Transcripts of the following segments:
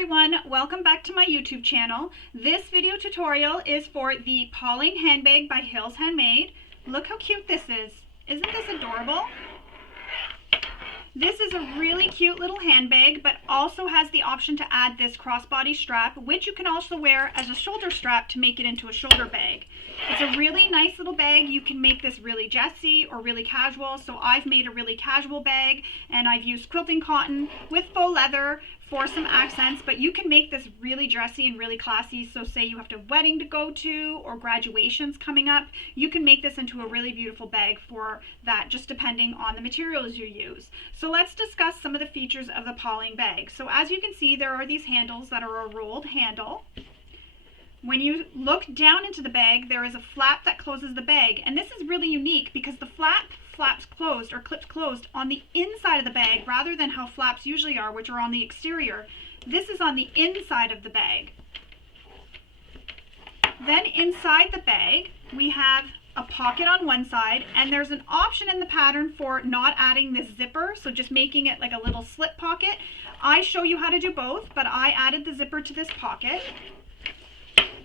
everyone, welcome back to my YouTube channel. This video tutorial is for the Pawling Handbag by Handmade. Look how cute this is. Isn't this adorable? This is a really cute little handbag, but also has the option to add this crossbody strap, which you can also wear as a shoulder strap to make it into a shoulder bag. It's a really nice little bag. You can make this really dressy or really casual. So I've made a really casual bag, and I've used quilting cotton with faux leather for some accents, but you can make this really dressy and really classy. So say you have a wedding to go to or graduations coming up, you can make this into a really beautiful bag for that, just depending on the materials you use. So let's discuss some of the features of the Pawling bag. So as you can see, there are these handles that are a rolled handle. When you look down into the bag, there is a flap that closes the bag, and this is really unique because the flaps closed or clips closed on the inside of the bag rather than how flaps usually are, which are on the exterior. This is on the inside of the bag. Then inside the bag we have a pocket on one side, and there's an option in the pattern for not adding this zipper, so just making it like a little slip pocket. I show you how to do both, but I added the zipper to this pocket.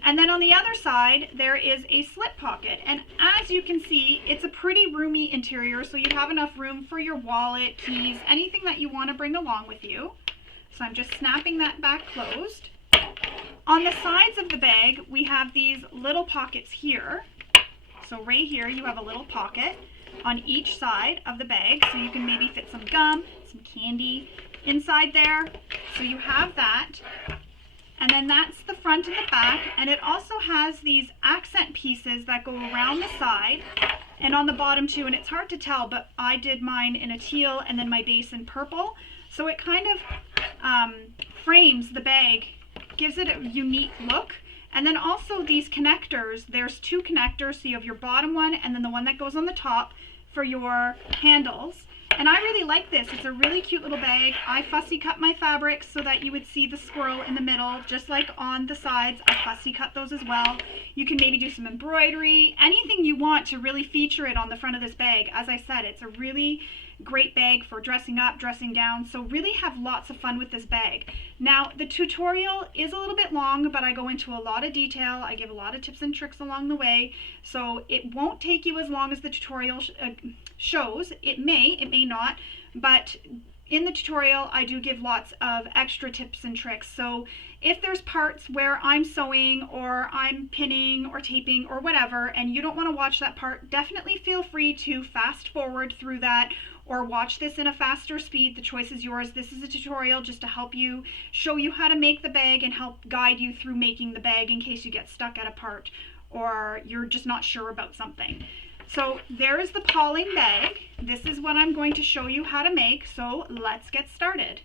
And then on the other side, there is a slip pocket. And as you can see, it's a pretty roomy interior, so you have enough room for your wallet, keys, anything that you want to bring along with you. So I'm just snapping that back closed. On the sides of the bag, we have these little pockets here. So right here, you have a little pocket on each side of the bag, so you can maybe fit some gum, some candy inside there. So you have that. And then that's the front and the back, and it also has these accent pieces that go around the side and on the bottom too, and it's hard to tell, but I did mine in a teal and then my base in purple, so it kind of frames the bag, gives it a unique look. And then also these connectors, there's two connectors, so you have your bottom one and then the one that goes on the top for your handles. And I really like this. It's a really cute little bag. I fussy cut my fabrics so that you would see the squirrel in the middle, just like on the sides. I fussy cut those as well. You can maybe do some embroidery, anything you want to really feature it on the front of this bag. As I said, it's a really great bag for dressing up, dressing down, so really have lots of fun with this bag. Now, the tutorial is a little bit long, but I go into a lot of detail. I give a lot of tips and tricks along the way, so it won't take you as long as the tutorial shows. It may not, but in the tutorial I do give lots of extra tips and tricks. So if there's parts where I'm sewing or I'm pinning or taping or whatever and you don't want to watch that part, definitely feel free to fast forward through that or watch this in a faster speed. The choice is yours. This is a tutorial just to help you, show you how to make the bag and help guide you through making the bag in case you get stuck at a part or you're just not sure about something. So there is the Pawling bag. This is what I'm going to show you how to make, so let's get started.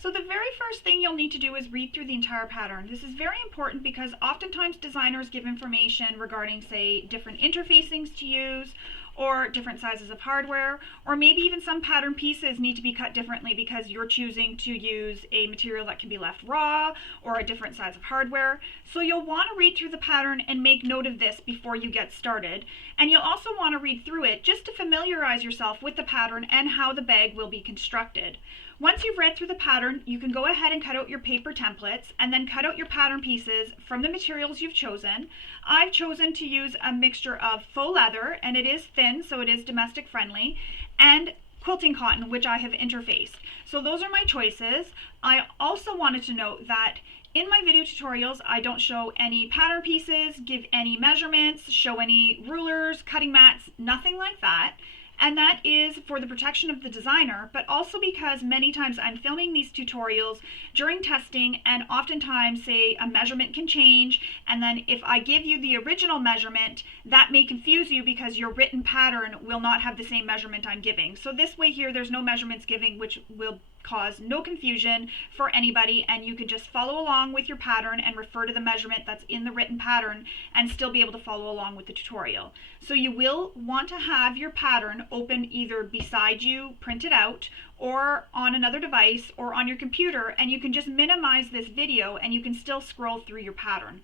So the very first thing you'll need to do is read through the entire pattern. This is very important because oftentimes designers give information regarding, say, different interfacings to use or different sizes of hardware, or maybe even some pattern pieces need to be cut differently because you're choosing to use a material that can be left raw or a different size of hardware. So you'll want to read through the pattern and make note of this before you get started. And you'll also want to read through it just to familiarize yourself with the pattern and how the bag will be constructed. Once you've read through the pattern, you can go ahead and cut out your paper templates and then cut out your pattern pieces from the materials you've chosen. I've chosen to use a mixture of faux leather, and it is thin, so it is domestic friendly, and quilting cotton, which I have interfaced. So those are my choices. I also wanted to note that in my video tutorials, I don't show any pattern pieces, give any measurements, show any rulers, cutting mats, nothing like that. And that is for the protection of the designer, but also because many times I'm filming these tutorials during testing, and oftentimes, say, a measurement can change, and then if I give you the original measurement, that may confuse you because your written pattern will not have the same measurement I'm giving. So this way here, there's no measurements giving, which will cause no confusion for anybody, and you can just follow along with your pattern and refer to the measurement that's in the written pattern and still be able to follow along with the tutorial. So you will want to have your pattern open either beside you, printed out, or on another device or on your computer, and you can just minimize this video and you can still scroll through your pattern.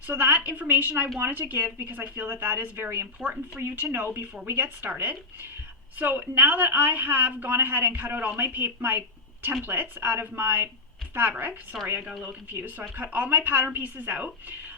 So that information I wanted to give because I feel that that is very important for you to know before we get started. So now that I have gone ahead and cut out all my templates out of my fabric. Sorry, I got a little confused. So I've cut all my pattern pieces out.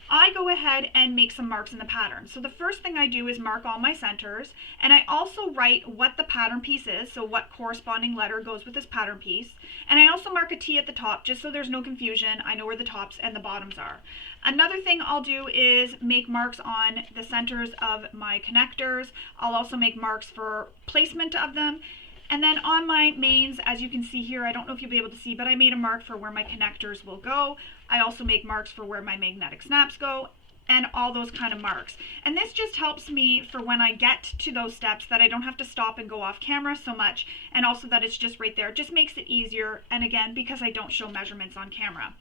I go ahead and make some marks in the pattern. So the first thing I do is mark all my centers, and I also write what the pattern piece is, so what corresponding letter goes with this pattern piece. And I also mark a T at the top just so there's no confusion. I know where the tops and the bottoms are. Another thing I'll do is make marks on the centers of my connectors. I'll also make marks for placement of them. And then on my mains, as you can see here, I don't know if you'll be able to see, but I made a mark for where my connectors will go. I also make marks for where my magnetic snaps go, and all those kind of marks. And this just helps me for when I get to those steps that I don't have to stop and go off camera so much, and also that it's just right there. It just makes it easier, and again, because I don't show measurements on camera.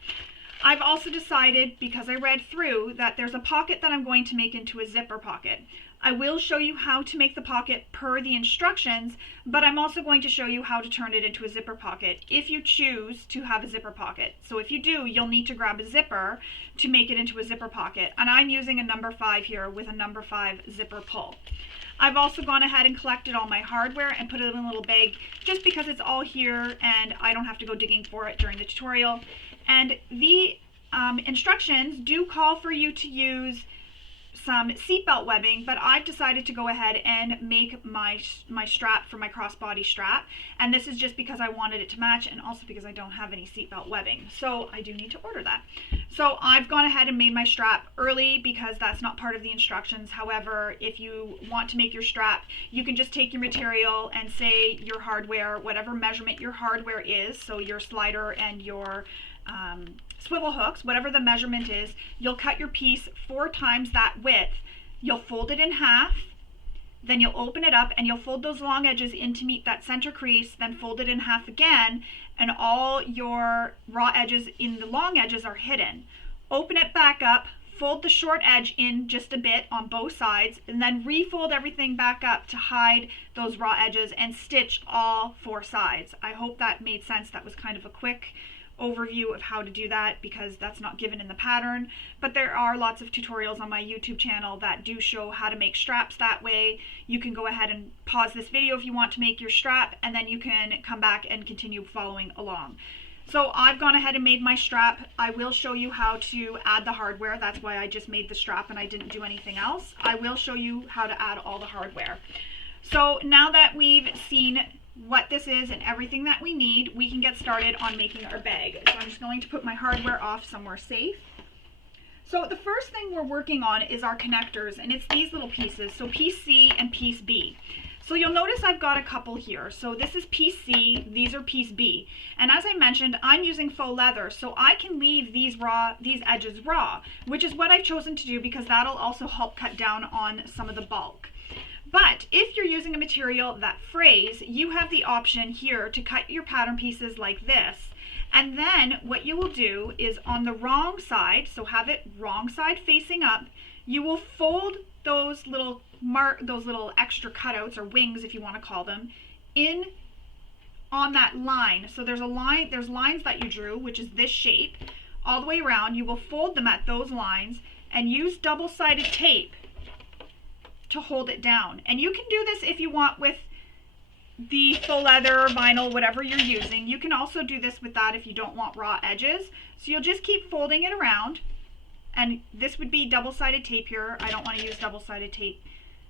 I've also decided, because I read through, that there's a pocket that I'm going to make into a zipper pocket. I will show you how to make the pocket per the instructions, but I'm also going to show you how to turn it into a zipper pocket if you choose to have a zipper pocket. So if you do, you'll need to grab a zipper to make it into a zipper pocket. And I'm using a number 5 here with a number 5 zipper pull. I've also gone ahead and collected all my hardware and put it in a little bag just because it's all here and I don't have to go digging for it during the tutorial. And the instructions do call for you to use some seatbelt webbing, but I've decided to go ahead and make my strap for my crossbody strap, and this is just because I wanted it to match and also because I don't have any seatbelt webbing, so I do need to order that. So I've gone ahead and made my strap early because that's not part of the instructions. However, if you want to make your strap, you can just take your material and say your hardware, whatever measurement your hardware is, so your slider and your swivel hooks, whatever the measurement is, you'll cut your piece 4 times that width. You'll fold it in half, then you'll open it up and you'll fold those long edges in to meet that center crease, then fold it in half again, and all your raw edges in the long edges are hidden. Open it back up, fold the short edge in just a bit on both sides, and then refold everything back up to hide those raw edges and stitch all 4 sides. I hope that made sense. That was kind of a quick overview of how to do that because that's not given in the pattern, but there are lots of tutorials on my YouTube channel that do show how to make straps that way. You can go ahead and pause this video if you want to make your strap, and then you can come back and continue following along. So I've gone ahead and made my strap. I will show you how to add the hardware. That's why I just made the strap and I didn't do anything else. I will show you how to add all the hardware. So now that we've seen what this is and everything that we need, we can get started on making our bag. So I'm just going to put my hardware off somewhere safe. So the first thing we're working on is our connectors, and it's these little pieces, so piece C and piece B. So you'll notice I've got a couple here. So this is piece C, these are piece B. And as I mentioned, I'm using faux leather, so I can leave these edges raw, which is what I've chosen to do because that'll also help cut down on some of the bulk. But if you're using a material that frays, you have the option here to cut your pattern pieces like this. And then what you will do is on the wrong side, so have it wrong side facing up, you will fold those little extra cutouts or wings, if you want to call them, in on that line. So there's lines that you drew, which is this shape, all the way around. You will fold them at those lines and use double-sided tape to hold it down. And you can do this if you want with the faux leather, vinyl, whatever you're using. You can also do this with that if you don't want raw edges. So you'll just keep folding it around, and this would be double-sided tape here. I don't want to use double-sided tape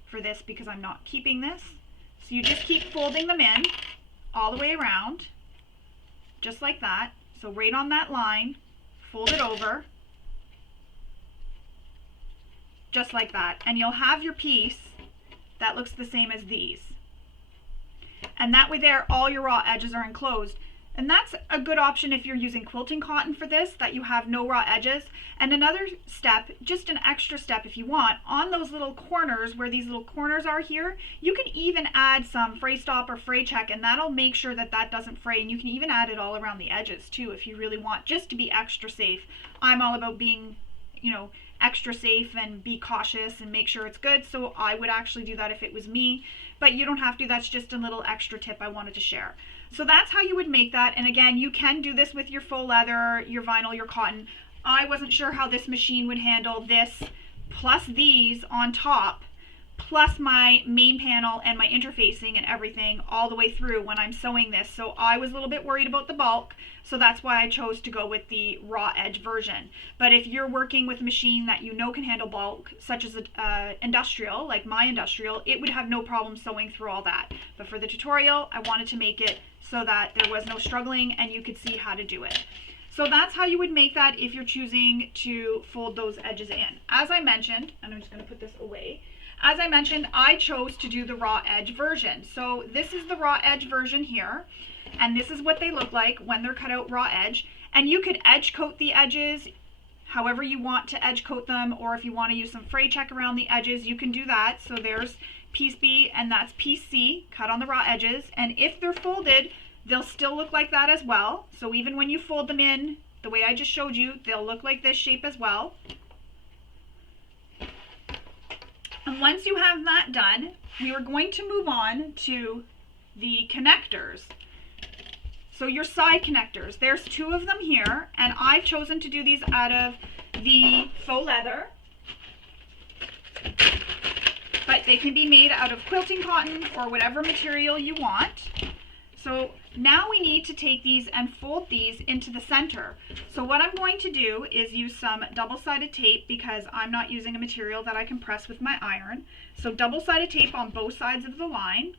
for this because I'm not keeping this. So you just keep folding them in all the way around, just like that. So right on that line, fold it over, just like that, and you'll have your piece that looks the same as these. And that way there, all your raw edges are enclosed. And that's a good option if you're using quilting cotton for this, that you have no raw edges. And another step, just an extra step if you want, on those little corners where these little corners are here, you can even add some fray stop or fray check, and that'll make sure that that doesn't fray. And you can even add it all around the edges too if you really want, just to be extra safe. I'm all about being, extra safe and be cautious and make sure it's good, so I would actually do that if it was me, but you don't have to. That's just a little extra tip I wanted to share. So that's how you would make that. And again, you can do this with your faux leather, your vinyl, your cotton. I wasn't sure how this machine would handle this plus these on top, plus my main panel and my interfacing and everything all the way through when I'm sewing this. So I was a little bit worried about the bulk, so that's why I chose to go with the raw edge version. But if you're working with a machine that you know can handle bulk, such as industrial, like my industrial, it would have no problem sewing through all that. But for the tutorial, I wanted to make it so that there was no struggling and you could see how to do it. So that's how you would make that if you're choosing to fold those edges in. As I mentioned, and I'm just going to put this away. As I mentioned, I chose to do the raw edge version. So this is the raw edge version here, and this is what they look like when they're cut out raw edge. And you could edge coat the edges however you want to edge coat them, or if you want to use some fray check around the edges, you can do that. So there's piece B and that's piece C cut on the raw edges, and if they're folded, they'll still look like that as well. So even when you fold them in the way I just showed you, they'll look like this shape as well. And once you have that done, we are going to move on to the connectors. So your side connectors, there's 2 of them here, and I've chosen to do these out of the faux leather. But they can be made out of quilting cotton or whatever material you want. So now we need to take these and fold these into the center. So what I'm going to do is use some double-sided tape because I'm not using a material that I can press with my iron. So double-sided tape on both sides of the line.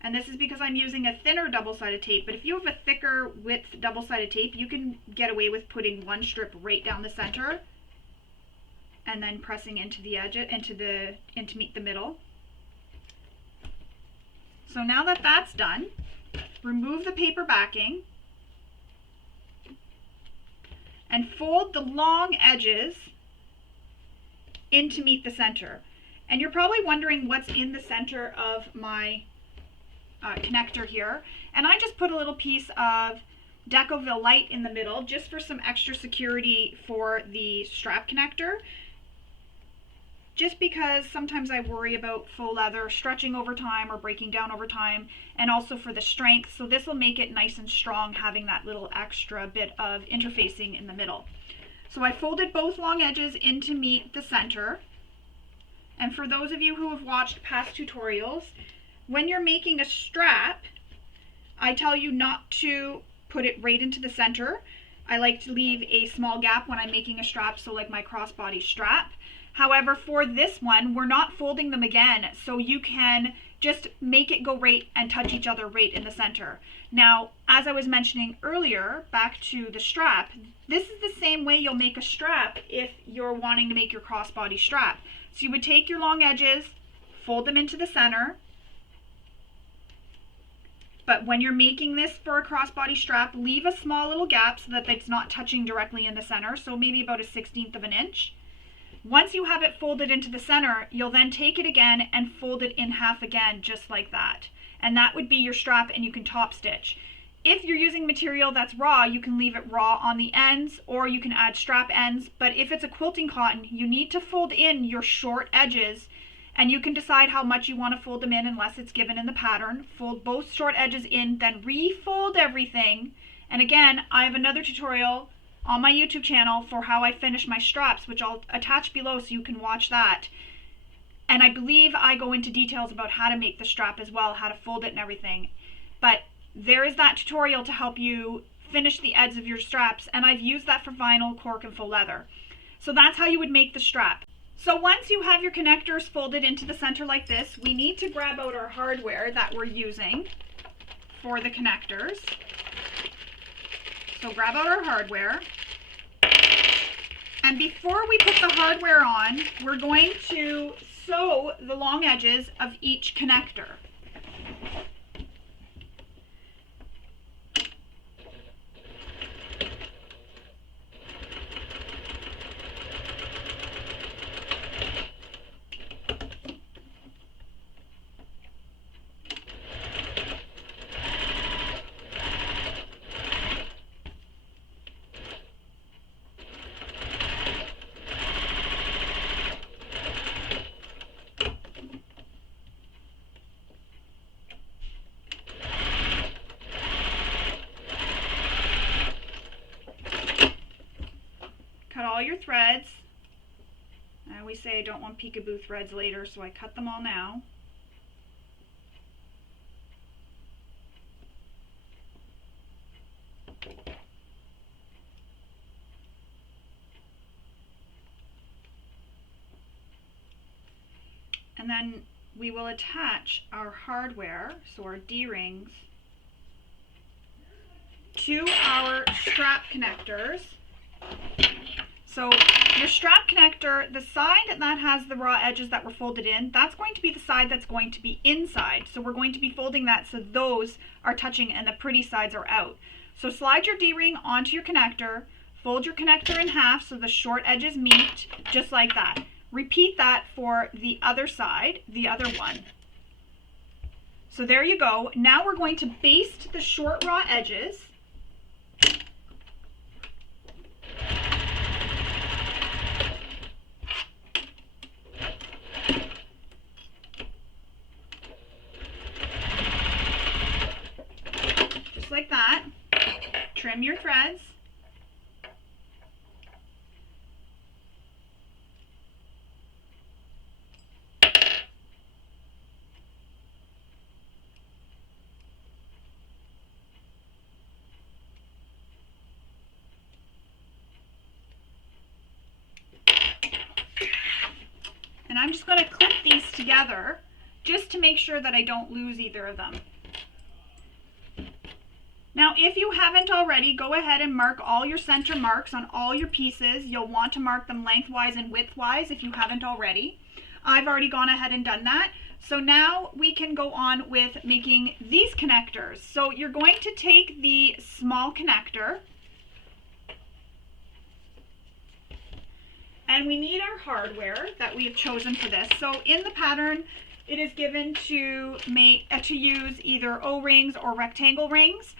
And this is because I'm using a thinner double-sided tape, but if you have a thicker width double-sided tape, you can get away with putting 1 strip right down the center and then pressing into the edge, to meet the middle. So now that that's done, remove the paper backing and fold the long edges in to meet the center. And you're probably wondering what's in the center of my connector here. And I just put a little piece of Decoville Light in the middle just for some extra security for the strap connector. Just because sometimes I worry about faux leather stretching over time or breaking down over time, and also for the strength. So this will make it nice and strong, having that little extra bit of interfacing in the middle. So I folded both long edges in to meet the center. And for those of you who have watched past tutorials, when you're making a strap, I tell you not to put it right into the center. I like to leave a small gap when I'm making a strap, so like my crossbody strap. However, for this one, we're not folding them again, so you can just make it go right and touch each other right in the center. Now, as I was mentioning earlier, back to the strap, this is the same way you'll make a strap if you're wanting to make your crossbody strap. So you would take your long edges, fold them into the center, but when you're making this for a crossbody strap, leave a small little gap so that it's not touching directly in the center, so maybe about a 1/16 of an inch. Once you have it folded into the center, you'll then take it again and fold it in half again, just like that. And that would be your strap, and you can top stitch. If you're using material that's raw, you can leave it raw on the ends, or you can add strap ends. But if it's a quilting cotton, you need to fold in your short edges, and you can decide how much you want to fold them in unless it's given in the pattern. Fold both short edges in, then refold everything. And again, I have another tutorial on my YouTube channel for how I finish my straps, which I'll attach below so you can watch that. And I believe I go into details about how to make the strap as well, how to fold it and everything. But there is that tutorial to help you finish the ends of your straps, and I've used that for vinyl, cork, and faux leather. So that's how you would make the strap. So once you have your connectors folded into the center like this, we need to grab out our hardware that we're using for the connectors. So grab out our hardware. And before we put the hardware on, we're going to sew the long edges of each connector. Cut all your threads I always say I don't want peekaboo threads later, so I cut them all now. And then we will attach our hardware, so our D-rings, to our strap connectors. So your strap connector, the side that has the raw edges that were folded in, that's going to be the side that's going to be inside. So we're going to be folding that so those are touching and the pretty sides are out. So slide your D-ring onto your connector, fold your connector in half so the short edges meet, just like that. Repeat that for the other side, the other one. So there you go. Now we're going to baste the short raw edges. Just like that. Trim your threads. And I'm just going to clip these together just to make sure that I don't lose either of them. Now, if you haven't already, go ahead and mark all your center marks on all your pieces. You'll want to mark them lengthwise and widthwise if you haven't already. I've already gone ahead and done that. So now we can go on with making these connectors. So you're going to take the small connector, and we need our hardware that we have chosen for this. So in the pattern, it is given to use either O-rings or rectangle rings.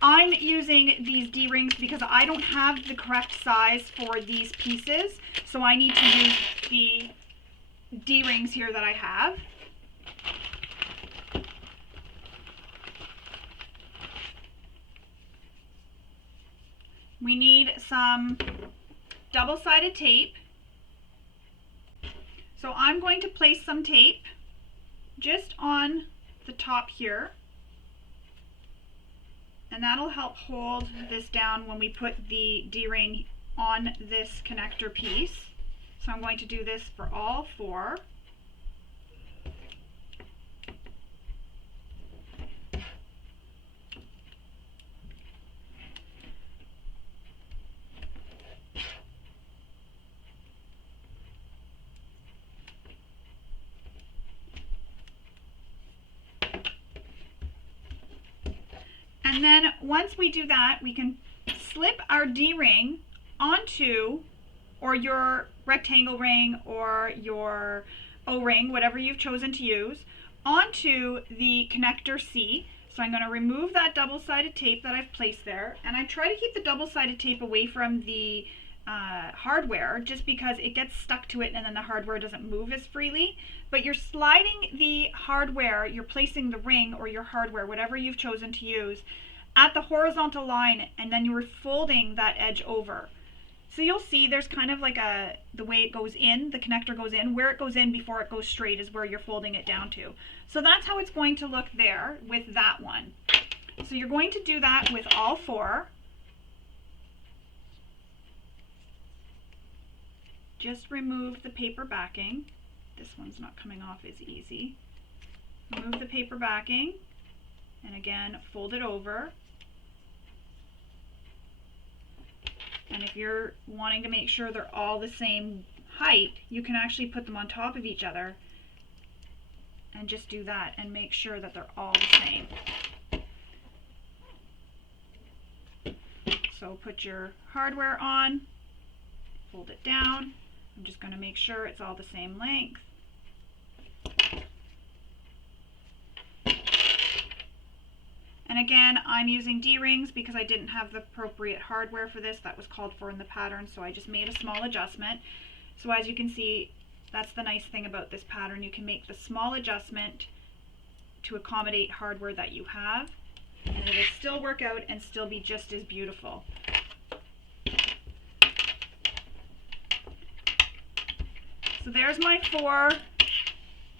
I'm using these D-rings because I don't have the correct size for these pieces. So I need to use the D-rings here that I have. We need some double-sided tape. So I'm going to place some tape just on the top here, and that'll help hold this down when we put the D-ring on this connector piece. So I'm going to do this for all four. And then once we do that, we can slip our D-ring onto, or your rectangle ring or your O-ring, whatever you've chosen to use, onto the connector C. So I'm going to remove that double-sided tape that I've placed there, and I try to keep the double-sided tape away from the hardware just because it gets stuck to it and then the hardware doesn't move as freely. But you're sliding the hardware, you're placing the ring or your hardware, whatever you've chosen to use, at the horizontal line, and then you're folding that edge over. So you'll see there's kind of like the way it goes in, the connector goes in, where it goes in before it goes straight is where you're folding it down to. So that's how it's going to look there with that one. So you're going to do that with all four. Just remove the paper backing. This one's not coming off as easy. Remove the paper backing, and again, fold it over. And if you're wanting to make sure they're all the same height, you can actually put them on top of each other and just do that and make sure that they're all the same. So put your hardware on, fold it down. I'm just going to make sure it's all the same length. And again, I'm using D-rings because I didn't have the appropriate hardware for this that was called for in the pattern, so I just made a small adjustment. So as you can see, that's the nice thing about this pattern. You can make the small adjustment to accommodate hardware that you have, and it'll still work out and still be just as beautiful. So there's my 4.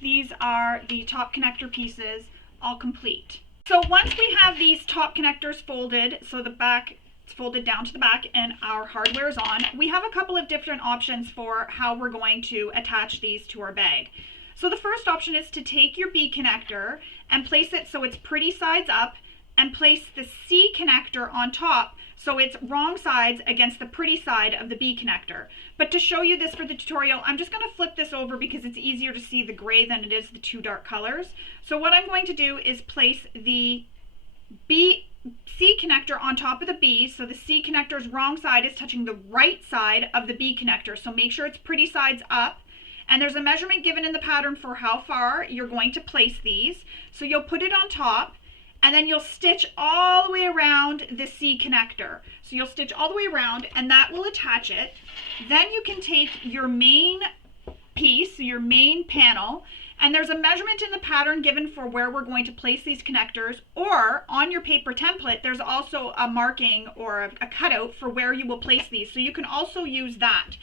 These are the top connector pieces, all complete. So once we have these top connectors folded, so the back it's folded down to the back and our hardware is on, we have a couple of different options for how we're going to attach these to our bag. So the first option is to take your B connector and place it so it's pretty sides up, and place the C connector on top so it's wrong sides against the pretty side of the B connector. But to show you this for the tutorial, I'm just going to flip this over because it's easier to see the gray than it is the 2 dark colors. So what I'm going to do is place the C connector on top of the B, so the C connector's wrong side is touching the right side of the B connector. So make sure it's pretty sides up. And there's a measurement given in the pattern for how far you're going to place these. So you'll put it on top, and then you'll stitch all the way around the C connector. So you'll stitch all the way around, and that will attach it. Then you can take your main piece, your main panel, and there's a measurement in the pattern given for where we're going to place these connectors, or on your paper template there's also a marking or a cutout for where you will place these. So you can also use that.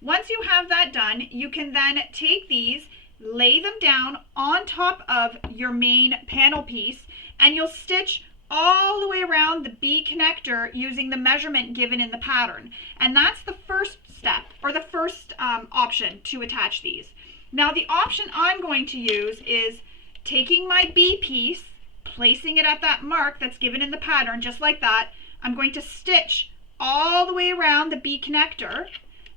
Once you have that done, you can then take these, lay them down on top of your main panel piece, and you'll stitch all the way around the B connector using the measurement given in the pattern. And that's the first step, or the first option to attach these. Now the option I'm going to use is taking my B piece, placing it at that mark that's given in the pattern, just like that. I'm going to stitch all the way around the B connector.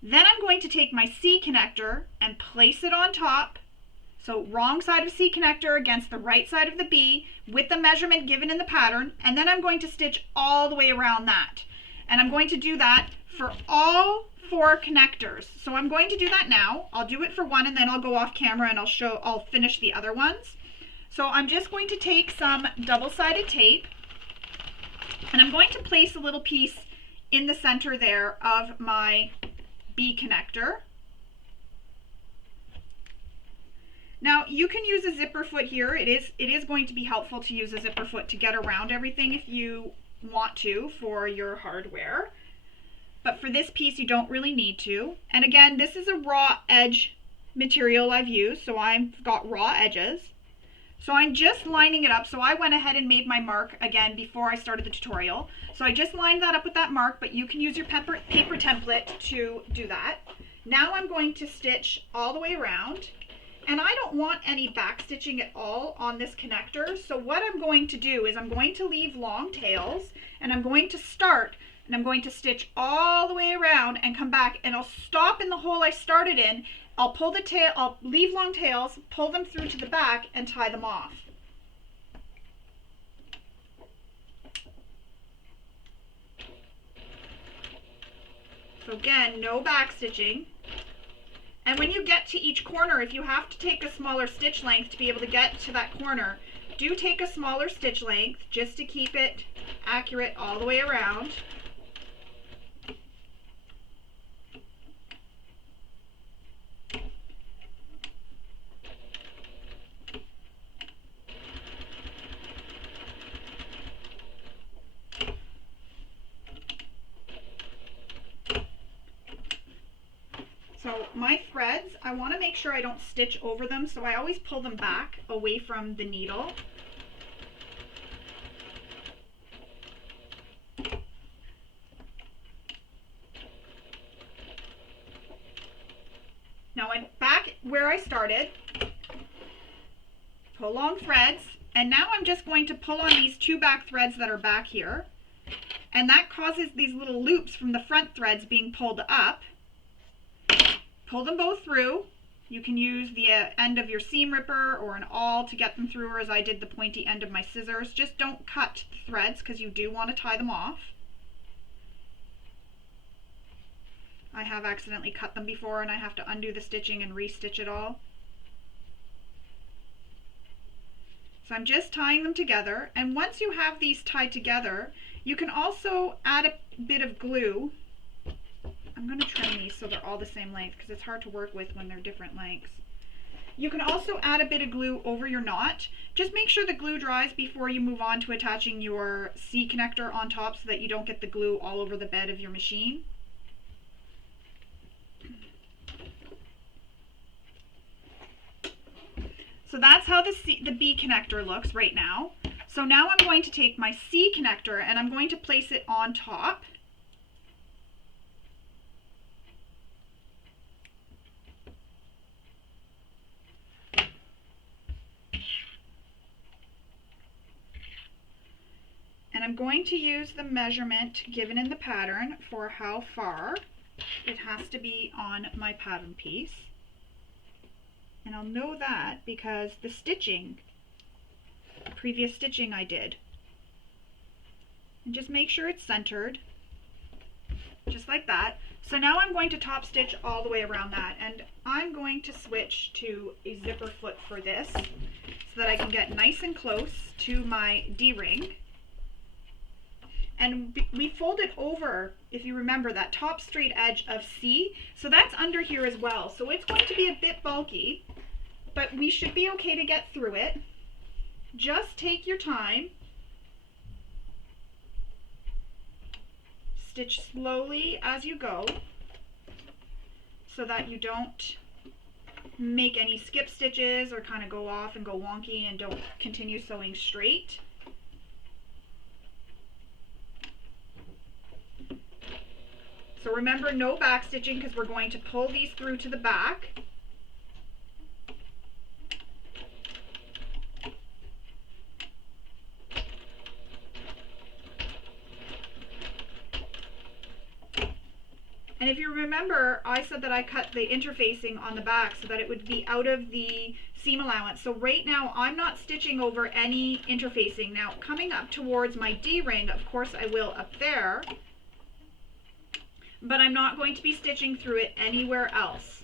Then I'm going to take my C connector and place it on top. So wrong side of C connector against the right side of the B with the measurement given in the pattern, and then I'm going to stitch all the way around that. And I'm going to do that for all 4 connectors. So I'm going to do that now. I'll do it for one and then I'll go off camera and I'll finish the other ones. So I'm just going to take some double-sided tape, and I'm going to place a little piece in the center there of my B connector. Now you can use a zipper foot here. It is going to be helpful to use a zipper foot to get around everything if you want to for your hardware. But for this piece you don't really need to. And again, this is a raw edge material I've used, so I've got raw edges. So I'm just lining it up. So I went ahead and made my mark again before I started the tutorial. So I just lined that up with that mark, but you can use your paper template to do that. Now I'm going to stitch all the way around. And I don't want any back stitching at all on this connector. So what I'm going to do is I'm going to leave long tails, and I'm going to start, and I'm going to stitch all the way around and come back, and I'll stop in the hole I started in. I'll pull the tail, I'll leave long tails, pull them through to the back and tie them off. So again, no back stitching. And when you get to each corner, if you have to take a smaller stitch length to be able to get to that corner, do take a smaller stitch length just to keep it accurate all the way around. So my threads, I want to make sure I don't stitch over them, so I always pull them back away from the needle. Now I'm back where I started, pull long threads, and now I'm just going to pull on these 2 back threads that are back here, and that causes these little loops from the front threads being pulled up. Pull them both through. You can use the end of your seam ripper or an awl to get them through, or as I did the pointy end of my scissors. Just don't cut the threads because you do want to tie them off. I have accidentally cut them before and I have to undo the stitching and re-stitch it all. So I'm just tying them together, and once you have these tied together, you can also add a bit of glue. I'm going to trim these so they're all the same length because it's hard to work with when they're different lengths. You can also add a bit of glue over your knot. Just make sure the glue dries before you move on to attaching your C connector on top so that you don't get the glue all over the bed of your machine. So that's how the B connector looks right now. So now I'm going to take my C connector and I'm going to place it on top. And I'm going to use the measurement given in the pattern for how far it has to be on my pattern piece. And I'll know that because the stitching, previous stitching I did. And just make sure it's centered, just like that. So now I'm going to top stitch all the way around that, and I'm going to switch to a zipper foot for this so that I can get nice and close to my D-ring. And we folded over, if you remember, that top straight edge of C, so that's under here as well. So it's going to be a bit bulky, but we should be okay to get through it. Just take your time. Stitch slowly as you go so that you don't make any skip stitches or kind of go off and go wonky and don't continue sewing straight. So remember, no back stitching because we're going to pull these through to the back. And if you remember, I said that I cut the interfacing on the back so that it would be out of the seam allowance. So right now I'm not stitching over any interfacing. Now coming up towards my D-ring, of course I will up there, but I'm not going to be stitching through it anywhere else.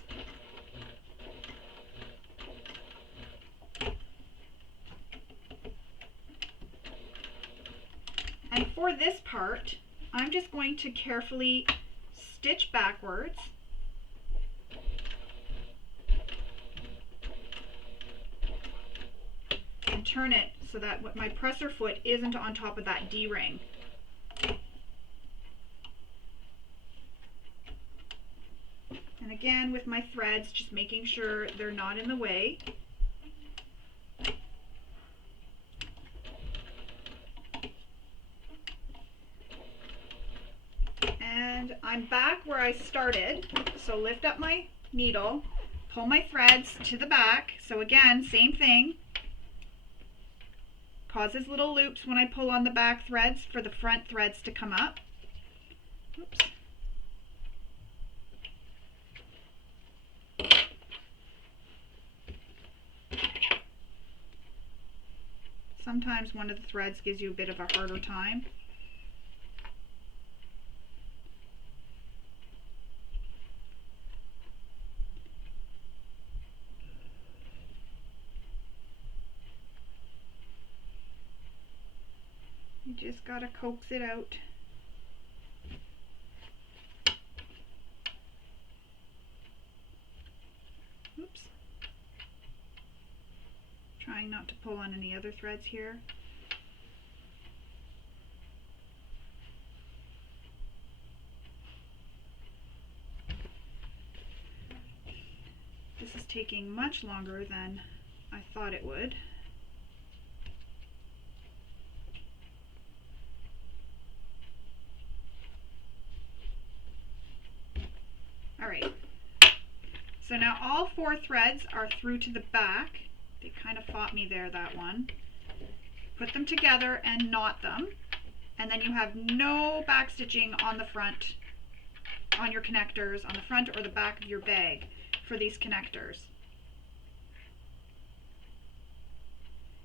And for this part, I'm just going to carefully stitch backwards and turn it so that my presser foot isn't on top of that D-ring. And again, with my threads, just making sure they're not in the way. And I'm back where I started, so lift up my needle, pull my threads to the back. So again, same thing. Causes little loops when I pull on the back threads for the front threads to come up. Oops. Sometimes one of the threads gives you a bit of a harder time. You just gotta coax it out. Oops. Trying not to pull on any other threads here. This is taking much longer than I thought it would. Alright, so now all 4 threads are through to the back. They kind of fought me there, that one. Put them together and knot them, and then you have no back stitching on the front, on your connectors, on the front or the back of your bag for these connectors.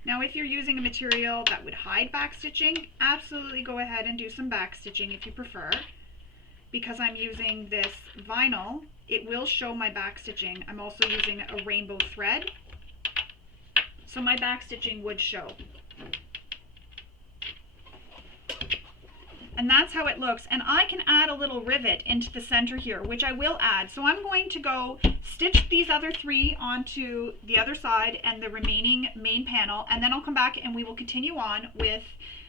Now if you're using a material that would hide back stitching, absolutely go ahead and do some back stitching if you prefer. Because I'm using this vinyl, it will show my back stitching. I'm also using a rainbow thread, so my back stitching would show. And that's how it looks. And I can add a little rivet into the center here, which I will add. So I'm going to go stitch these other 3 onto the other side and the remaining main panel, and then I'll come back and we will continue on with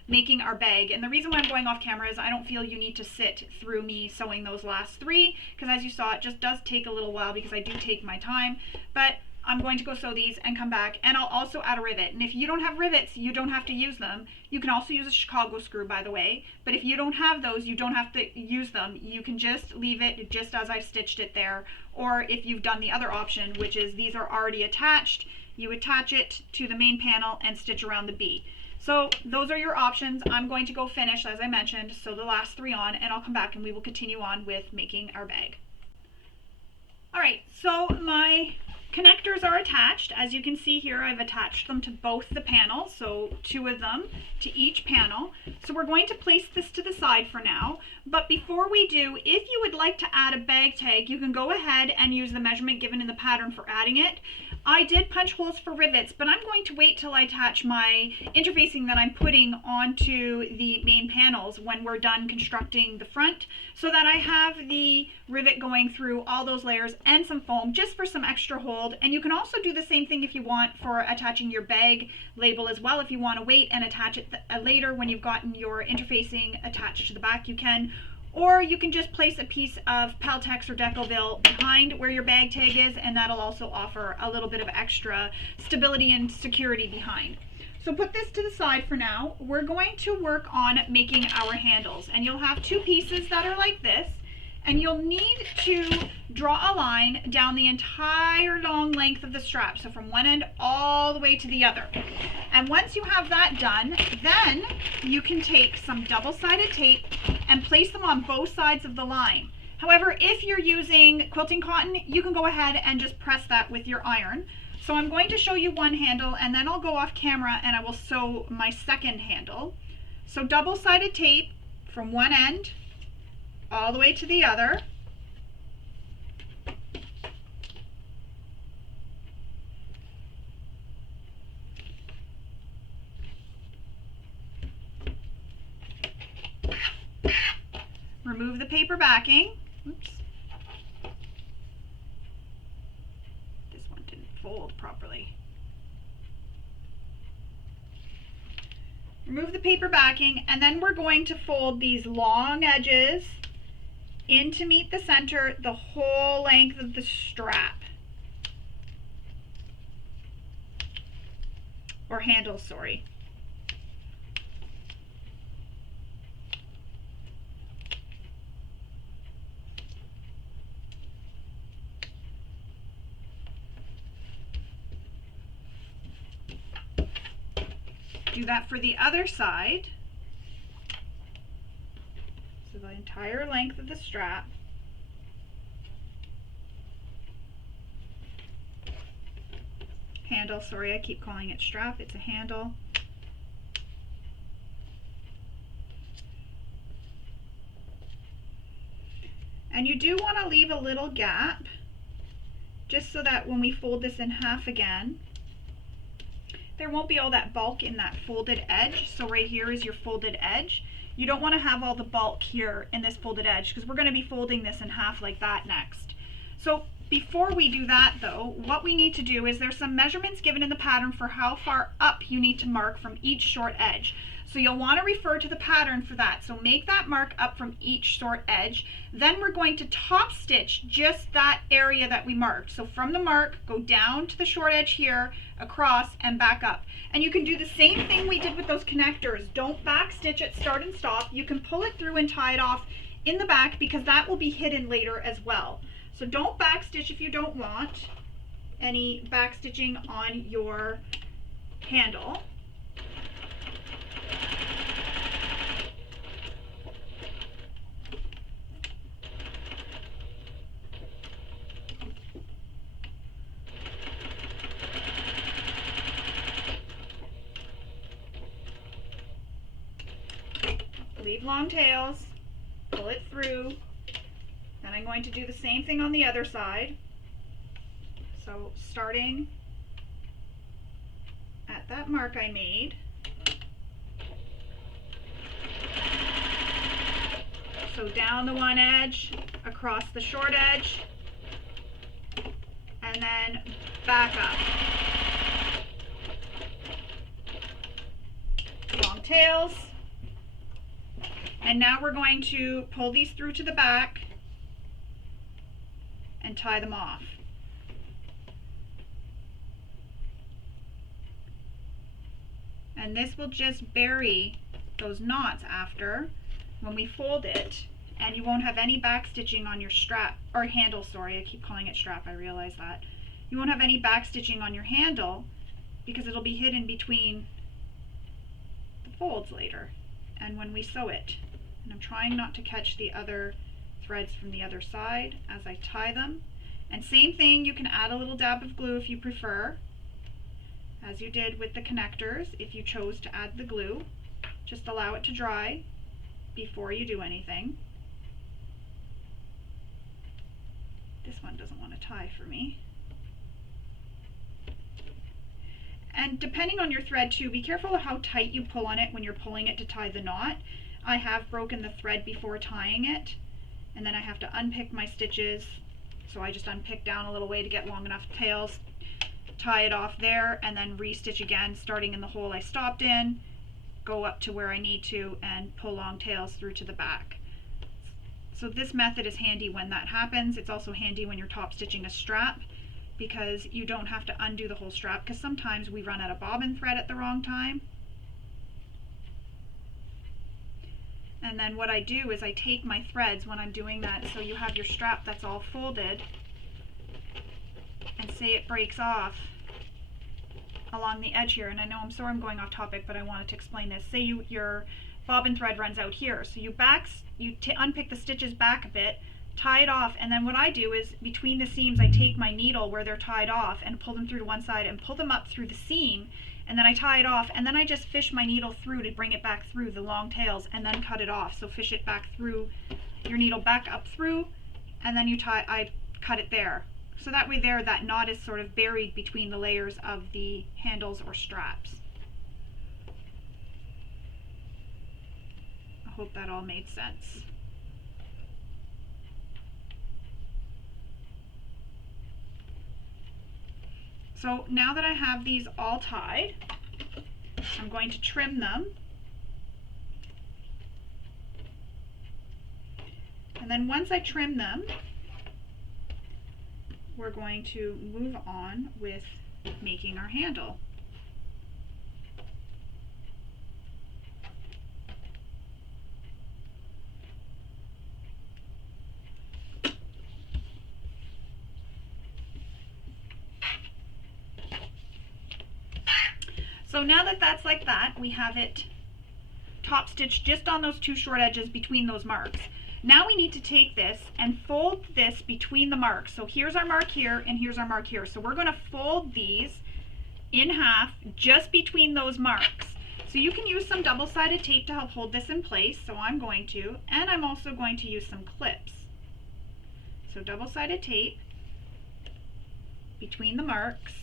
making our bag. And the reason why I'm going off camera is I don't feel you need to sit through me sewing those last 3, because as you saw, it just does take a little while because I do take my time. But I'm going to go sew these and come back, and I'll also add a rivet. And if you don't have rivets, you don't have to use them. You can also use a Chicago screw, by the way, but if you don't have those, you don't have to use them. You can just leave it just as I've stitched it there. Or if you've done the other option, which is these are already attached, you attach it to the main panel and stitch around the B. So those are your options. I'm going to go finish, as I mentioned, sew the last 3 on, and I'll come back and we will continue on with making our bag. All right, so my connectors are attached. As you can see here, I've attached them to both the panels, so 2 of them to each panel. So we're going to place this to the side for now, but before we do, if you would like to add a bag tag, you can go ahead and use the measurement given in the pattern for adding it. I did punch holes for rivets, but I'm going to wait till I attach my interfacing that I'm putting onto the main panels when we're done constructing the front, so that I have the rivet going through all those layers and some foam just for some extra hold. And you can also do the same thing if you want for attaching your bag label as well. If you want to wait and attach it later when you've gotten your interfacing attached to the back, you can. Or you can just place a piece of Paltex or Decoville behind where your bag tag is, and that'll also offer a little bit of extra stability and security behind. So put this to the side for now. We're going to work on making our handles, and you'll have 2 pieces that are like this, and you'll need to draw a line down the entire long length of the strap, so from one end all the way to the other. And once you have that done, then you can take some double-sided tape and place them on both sides of the line. However, if you're using quilting cotton, you can go ahead and just press that with your iron. So I'm going to show you one handle, and then I'll go off camera and I will sew my second handle. So double-sided tape from one end all the way to the other. Remove the paper backing. Oops. This one didn't fold properly. Remove the paper backing, and then we're going to fold these long edges in to meet the center the whole length of the strap. Or handle, sorry. Do that for the other side. So the entire length of the strap. Handle, sorry, I keep calling it strap, it's a handle. And you do want to leave a little gap, just so that when we fold this in half again, there won't be all that bulk in that folded edge. So right here is your folded edge. You don't want to have all the bulk here in this folded edge, because we're going to be folding this in half like that next. So before we do that though, what we need to do is there's some measurements given in the pattern for how far up you need to mark from each short edge. So you'll want to refer to the pattern for that. So make that mark up from each short edge. Then we're going to top stitch just that area that we marked. So from the mark, go down to the short edge here, across, and back up. And you can do the same thing we did with those connectors. Don't back stitch at start and stop. You can pull it through and tie it off in the back, because that will be hidden later as well. So don't back stitch if you don't want any back stitching on your handle. Leave long tails, pull it through, and I'm going to do the same thing on the other side. So starting at that mark I made, so down the one edge, across the short edge, and then back up. Long tails. And now we're going to pull these through to the back and tie them off. And this will just bury those knots after when we fold it, and you won't have any back stitching on your strap, or handle, sorry, I keep calling it strap, I realize that. You won't have any back stitching on your handle because it'll be hidden between the folds later and when we sew it. And I'm trying not to catch the other threads from the other side as I tie them. And same thing, you can add a little dab of glue if you prefer, as you did with the connectors. If you chose to add the glue, just allow it to dry before you do anything. This one doesn't want to tie for me. And depending on your thread too, be careful of how tight you pull on it when you're pulling it to tie the knot. I have broken the thread before tying it, and then I have to unpick my stitches. So I just unpick down a little way to get long enough tails, tie it off there, and then re-stitch again, starting in the hole I stopped in, go up to where I need to, and pull long tails through to the back. So this method is handy when that happens. It's also handy when you're top stitching a strap, because you don't have to undo the whole strap, because sometimes we run out of bobbin thread at the wrong time. And then what I do is I take my threads when I'm doing that, so you have your strap that's all folded, and say it breaks off along the edge here. And I know I'm going off topic, but I wanted to explain this. Say your bobbin thread runs out here, so you unpick the stitches back a bit, tie it off, and then what I do is between the seams I take my needle where they're tied off and pull them through to one side and pull them up through the seam, and then I tie it off, and then I just fish my needle through to bring it back through the long tails and then cut it off. So fish it back through, your needle back up through, and then I cut it there. So that way there, that knot is sort of buried between the layers of the handles or straps. I hope that all made sense. So now that I have these all tied, I'm going to trim them. And then once I trim them, we're going to move on with making our handle. So now that that's like that, we have it top stitched just on those two short edges between those marks. Now we need to take this and fold this between the marks. So here's our mark here and here's our mark here. So we're going to fold these in half just between those marks. So you can use some double-sided tape to help hold this in place. So I'm going to, and I'm also going to use some clips. So double-sided tape between the marks.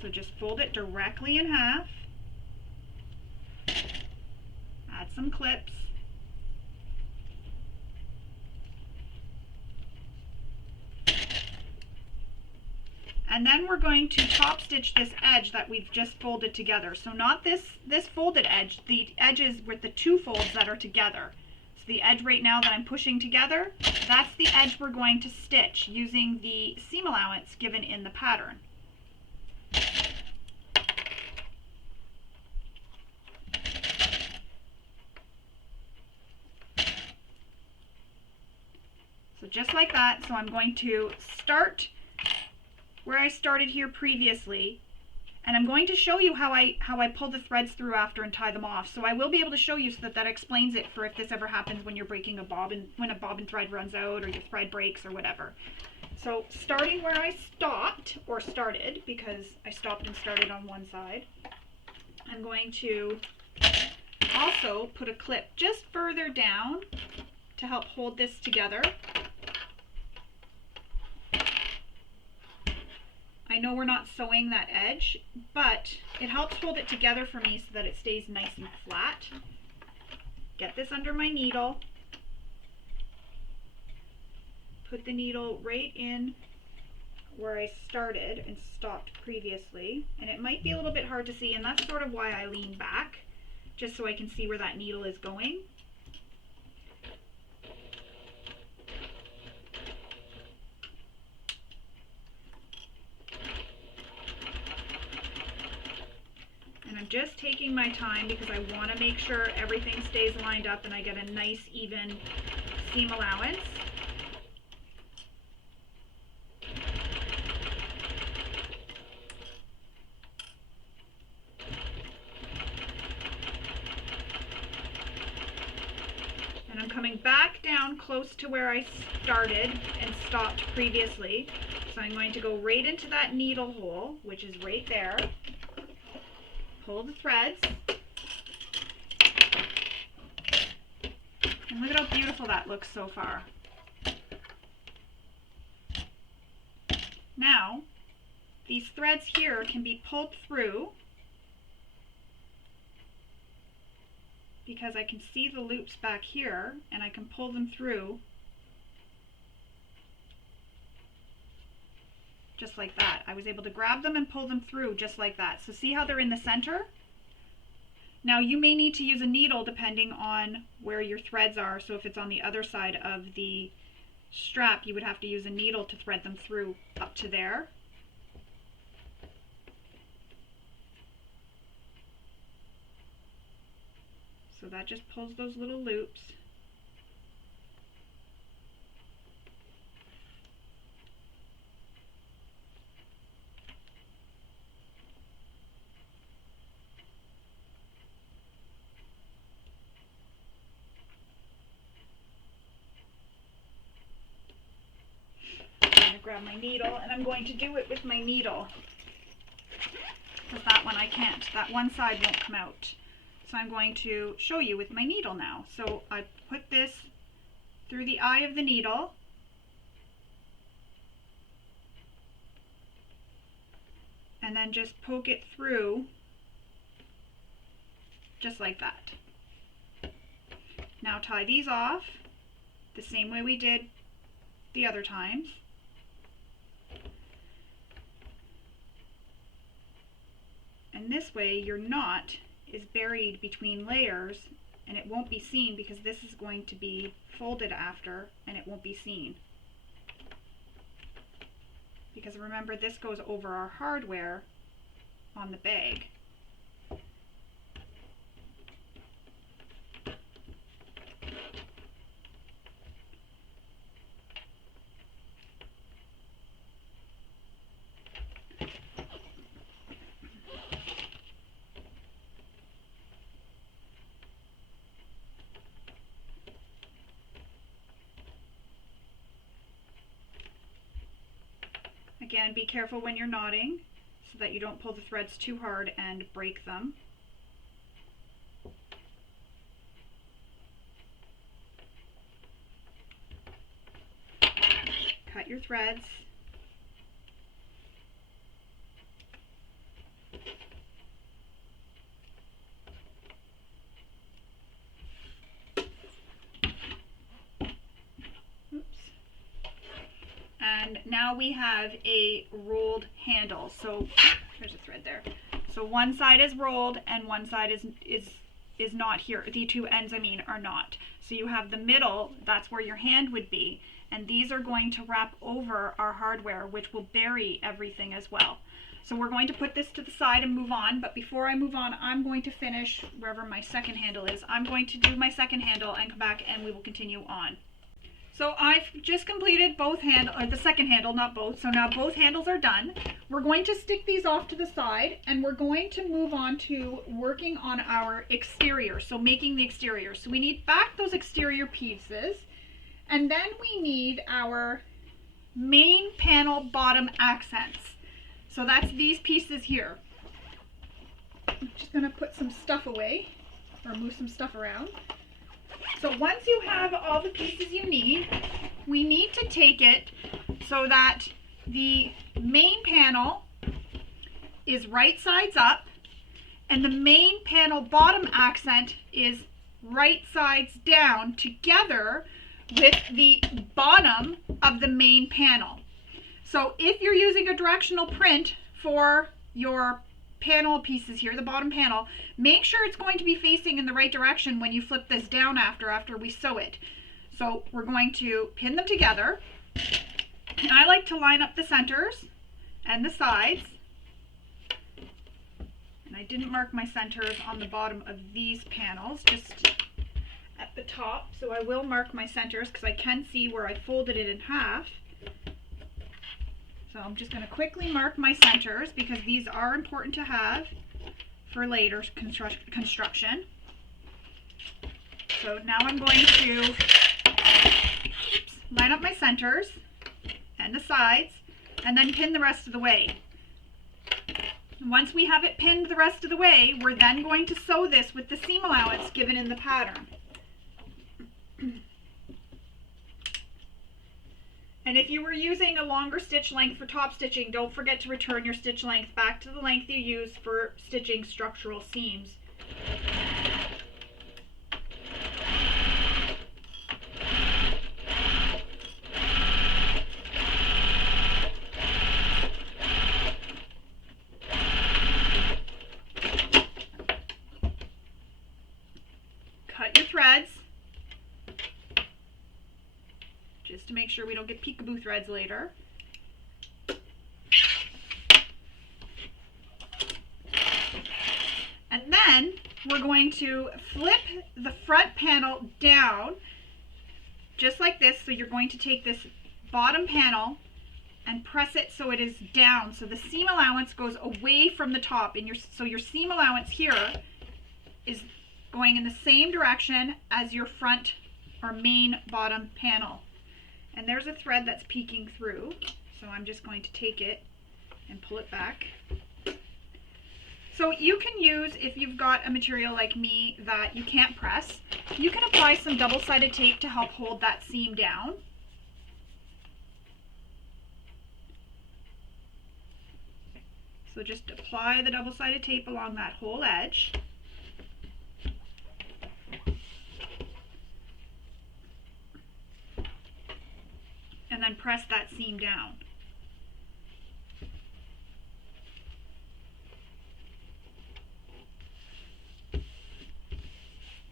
So just fold it directly in half, add some clips, and then we're going to top stitch this edge that we've just folded together. So not this folded edge, the edges with the two folds that are together. So the edge right now that I'm pushing together, that's the edge we're going to stitch using the seam allowance given in the pattern. So just like that. So I'm going to start where I started here previously, and I'm going to show you how I pull the threads through after and tie them off. So I will be able to show you so that explains it for if this ever happens when you're breaking a bobbin, when a bobbin thread runs out or your thread breaks or whatever. So starting where I stopped, or started, because I stopped and started on one side, I'm going to also put a clip just further down to help hold this together. I know we're not sewing that edge, but it helps hold it together for me so that it stays nice and flat. Get this under my needle. Put the needle right in where I started and stopped previously. And it might be a little bit hard to see, and that's sort of why I lean back, just so I can see where that needle is going. I'm just taking my time because I want to make sure everything stays lined up and I get a nice even seam allowance. And I'm coming back down close to where I started and stopped previously. So I'm going to go right into that needle hole, which is right there. Pull the threads. And look at how beautiful that looks so far. Now, these threads here can be pulled through because I can see the loops back here and I can pull them through just like that. I was able to grab them and pull them through just like that. So see how they're in the center? Now you may need to use a needle depending on where your threads are. So if it's on the other side of the strap, you would have to use a needle to thread them through up to there. So that just pulls those little loops. I'm going to grab my needle and I'm going to do it with my needle. Because that one I can't. That one side won't come out. So I'm going to show you with my needle now. So I put this through the eye of the needle. And then just poke it through just like that. Now tie these off the same way we did the other times. And this way your knot is buried between layers and it won't be seen because this is going to be folded after and it won't be seen. Because remember, this goes over our hardware on the bag. Again, be careful when you're knotting so that you don't pull the threads too hard and break them. Cut your threads. And now we have a rolled handle. So there's a thread there. So one side is rolled and one side is not here. The two ends, I mean, are not. So you have the middle, that's where your hand would be. And these are going to wrap over our hardware, which will bury everything as well. So we're going to put this to the side and move on. But before I move on, I'm going to finish wherever my second handle is. I'm going to do my second handle and come back and we will continue on. So I've just completed the second handle, not both. So now both handles are done. We're going to stick these off to the side and we're going to move on to working on our exterior. So making the exterior. So we need back those exterior pieces and then we need our main panel bottom accents. So that's these pieces here. I'm just going to put some stuff away or move some stuff around. So once you have all the pieces you need, we need to take it so that the main panel is right sides up and the main panel bottom accent is right sides down together with the bottom of the main panel. So if you're using a directional print for your panel pieces here, the bottom panel, make sure it's going to be facing in the right direction when you flip this down after we sew it. So we're going to pin them together. And I like to line up the centers and the sides. And I didn't mark my centers on the bottom of these panels, just at the top. So I will mark my centers because I can see where I folded it in half. So I'm just going to quickly mark my centers because these are important to have for later construction. So now I'm going to line up my centers and the sides and then pin the rest of the way. Once we have it pinned the rest of the way, we're then going to sew this with the seam allowance given in the pattern. And if you were using a longer stitch length for top stitching, don't forget to return your stitch length back to the length you use for stitching structural seams. Cut your threads, just to make sure we don't get peekaboo threads later. And then we're going to flip the front panel down, just like this. So you're going to take this bottom panel and press it so it is down, so the seam allowance goes away from the top, and so your seam allowance here is going in the same direction as your front or main bottom panel. And there's a thread that's peeking through, so I'm just going to take it and pull it back. So you can use, if you've got a material like me that you can't press, you can apply some double-sided tape to help hold that seam down. So just apply the double-sided tape along that whole edge. And then press that seam down.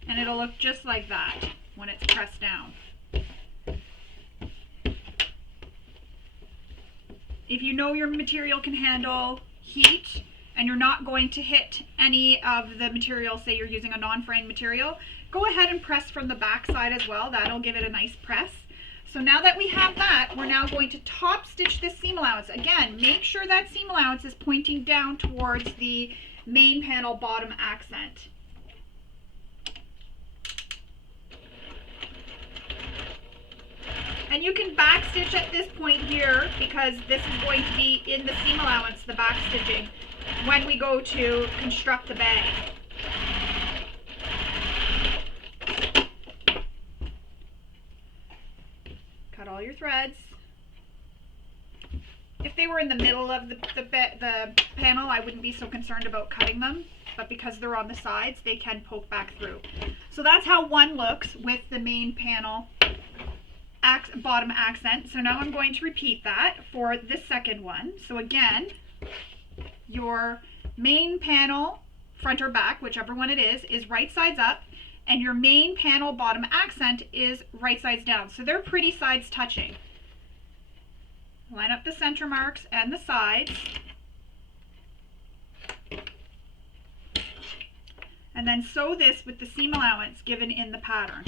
And it'll look just like that when it's pressed down. If you know your material can handle heat and you're not going to hit any of the material, say you're using a non-fraying material, go ahead and press from the back side as well. That'll give it a nice press. So now that we have that, we're now going to top stitch this seam allowance. Again, make sure that seam allowance is pointing down towards the main panel bottom accent. And you can back stitch at this point here because this is going to be in the seam allowance, the back stitching, when we go to construct the bag. Cut all your threads. If they were in the middle of the panel, I wouldn't be so concerned about cutting them, but because they're on the sides, they can poke back through. So that's how one looks with the main panel bottom accent. So now I'm going to repeat that for the second one. So again, your main panel, front or back, whichever one it is right sides up, and your main panel bottom accent is right sides down. So they're pretty sides touching. Line up the center marks and the sides. And then sew this with the seam allowance given in the pattern.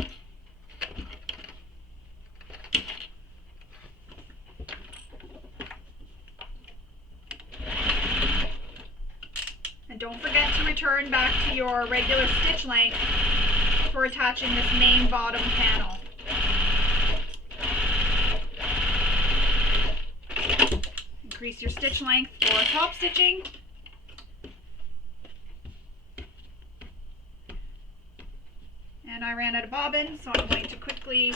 And don't forget to return back to your regular stitch length for attaching this main bottom panel. Increase your stitch length for top stitching. And I ran out of bobbin, so I'm going to quickly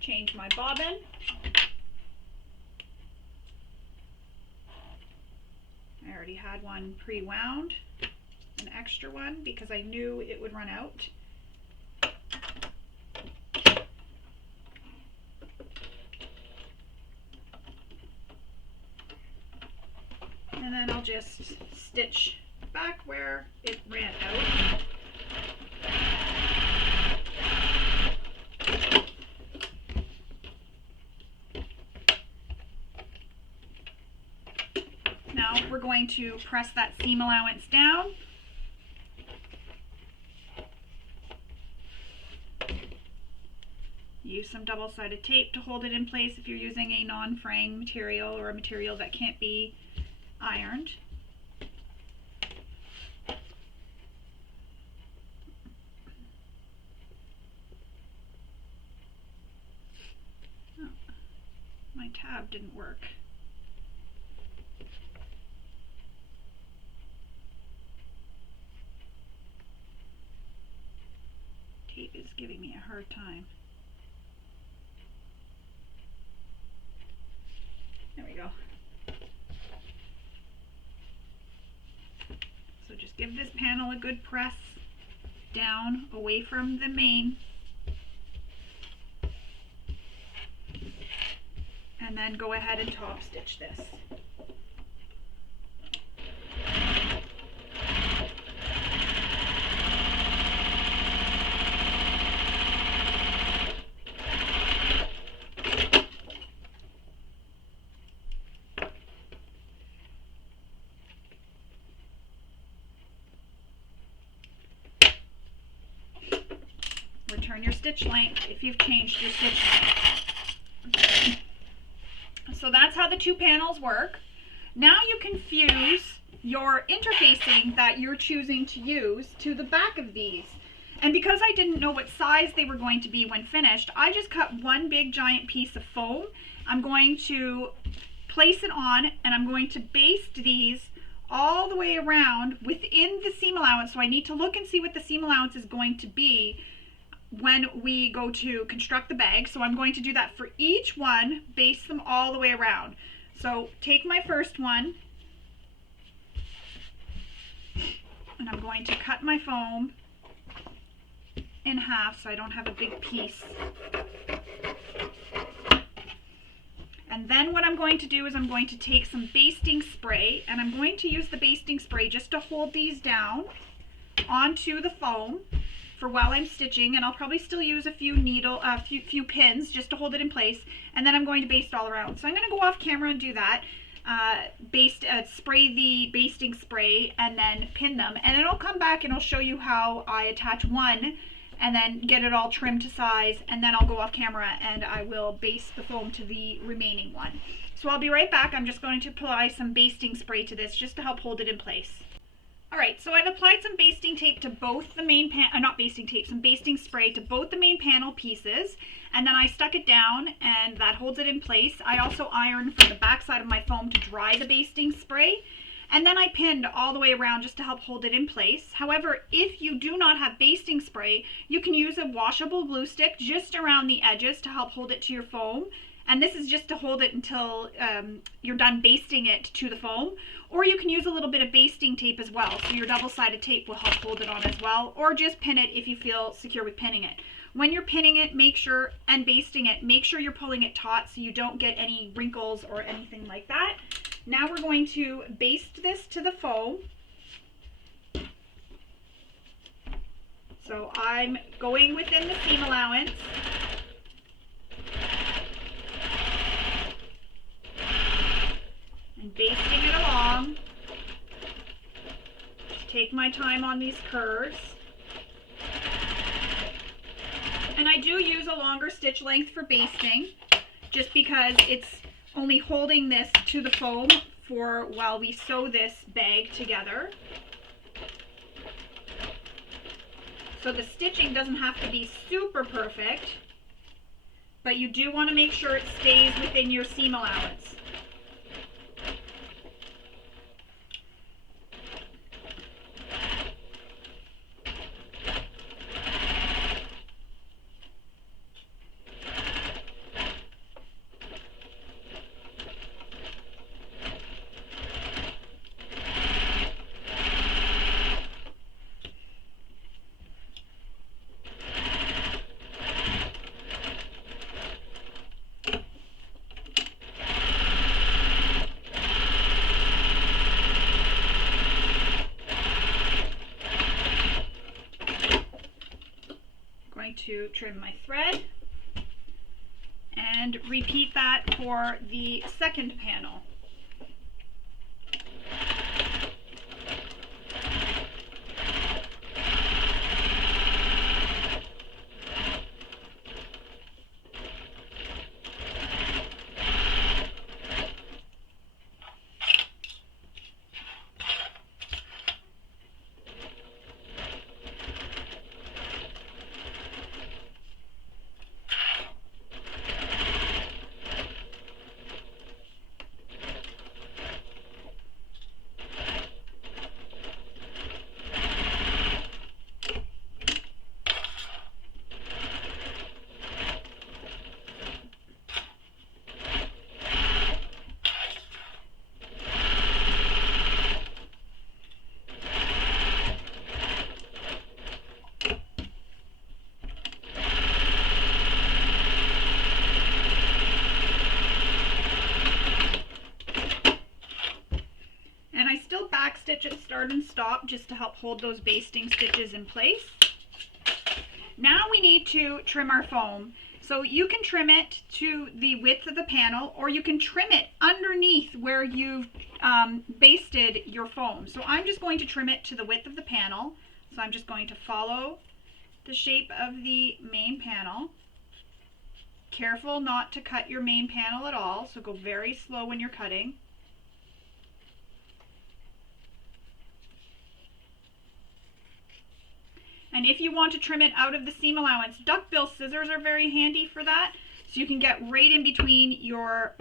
change my bobbin. I already had one pre-wound, an extra one, because I knew it would run out. And then I'll just stitch back where it ran out. Now now we're going to press that seam allowance down. Use some double-sided tape to hold it in place if you're using a non-fraying material or a material that can't be ironed. Oh, my tab didn't work. Tape is giving me a hard time. There we go. So just give this panel a good press down away from the main. And then go ahead and top stitch this. Return your stitch length if you've changed your stitch length. So that's how the two panels work. Now you can fuse your interfacing that you're choosing to use to the back of these. And because I didn't know what size they were going to be when finished, I just cut one big giant piece of foam. I'm going to place it on and I'm going to baste these all the way around within the seam allowance. So I need to look and see what the seam allowance is going to be when we go to construct the bag. So I'm going to do that for each one, baste them all the way around. So take my first one and I'm going to cut my foam in half so I don't have a big piece. And then what I'm going to do is I'm going to take some basting spray and I'm going to use the basting spray just to hold these down onto the foam for while I'm stitching, and I'll probably still use a few few pins just to hold it in place, and then I'm going to baste all around. So I'm going to go off camera and do that, spray the basting spray and then pin them, and then I'll come back and I'll show you how I attach one and then get it all trimmed to size, and then I'll go off camera and I will baste the foam to the remaining one. So I'll be right back. I'm just going to apply some basting spray to this just to help hold it in place. Alright, so I've applied some basting tape to both the main some basting spray to both the main panel pieces, and then I stuck it down and that holds it in place. I also ironed from the back side of my foam to dry the basting spray, and then I pinned all the way around just to help hold it in place. However, if you do not have basting spray, you can use a washable glue stick just around the edges to help hold it to your foam. And this is just to hold it until you're done basting it to the foam. Or you can use a little bit of basting tape as well. So your double-sided tape will help hold it on as well. Or just pin it if you feel secure with pinning it. When you're pinning it, and basting it, make sure you're pulling it taut so you don't get any wrinkles or anything like that. Now we're going to baste this to the foam. So I'm going within the seam allowance. And basting it along. Take my time on these curves. And I do use a longer stitch length for basting, just because it's only holding this to the foam for while we sew this bag together. So the stitching doesn't have to be super perfect, but you do want to make sure it stays within your seam allowance. To trim my thread and repeat that for the second panel. back stitches start and stop just to help hold those basting stitches in place. Now we need to trim our foam. So you can trim it to the width of the panel, or you can trim it underneath where you've basted your foam. So I'm just going to trim it to the width of the panel. So I'm just going to follow the shape of the main panel. Careful not to cut your main panel at all, so go very slow when you're cutting. And if you want to trim it out of the seam allowance, duckbill scissors are very handy for that. So you can get right in between your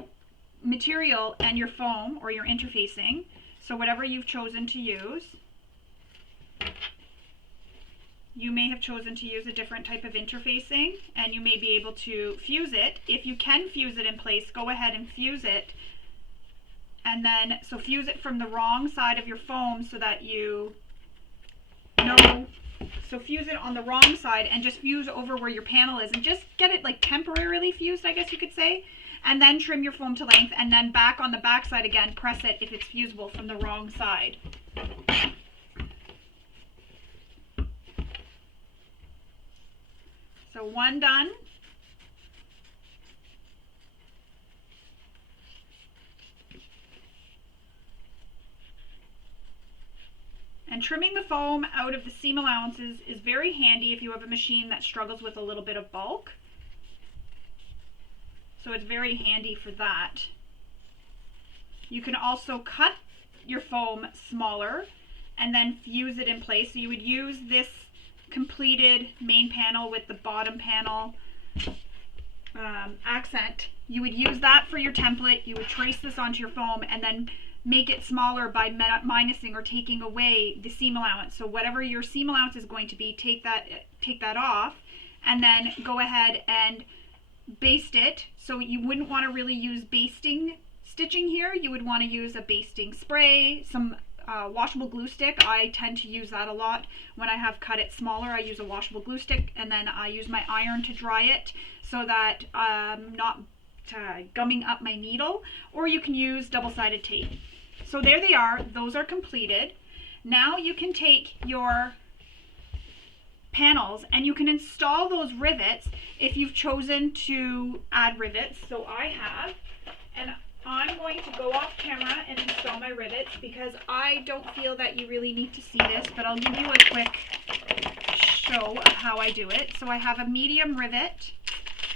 material and your foam or your interfacing. So whatever you've chosen to use. You may have chosen to use a different type of interfacing, and you may be able to fuse it. If you can fuse it in place, go ahead and fuse it. And then, so fuse it from the wrong side of your foam so that you know. So fuse it on the wrong side and just fuse over where your panel is, and just get it like temporarily fused, I guess you could say. And then trim your foam to length, and then back on the back side again, press it if it's fusible from the wrong side. So one done. And trimming the foam out of the seam allowances is very handy if you have a machine that struggles with a little bit of bulk. So it's very handy for that. You can also cut your foam smaller and then fuse it in place. So you would use this completed main panel with the bottom panel accent. You would use that for your template. You would trace this onto your foam and then make it smaller by minusing or taking away the seam allowance. So whatever your seam allowance is going to be, take that off, and then go ahead and baste it. So you wouldn't want to really use basting stitching here. You would want to use a basting spray, some washable glue stick. I tend to use that a lot. When I have cut it smaller, I use a washable glue stick, and then I use my iron to dry it so that I'm not gumming up my needle, or you can use double-sided tape. So there they are, those are completed. Now you can take your panels and you can install those rivets if you've chosen to add rivets. So I have, and I'm going to go off camera and install my rivets because I don't feel that you really need to see this, but I'll give you a quick show of how I do it. So I have a medium rivet.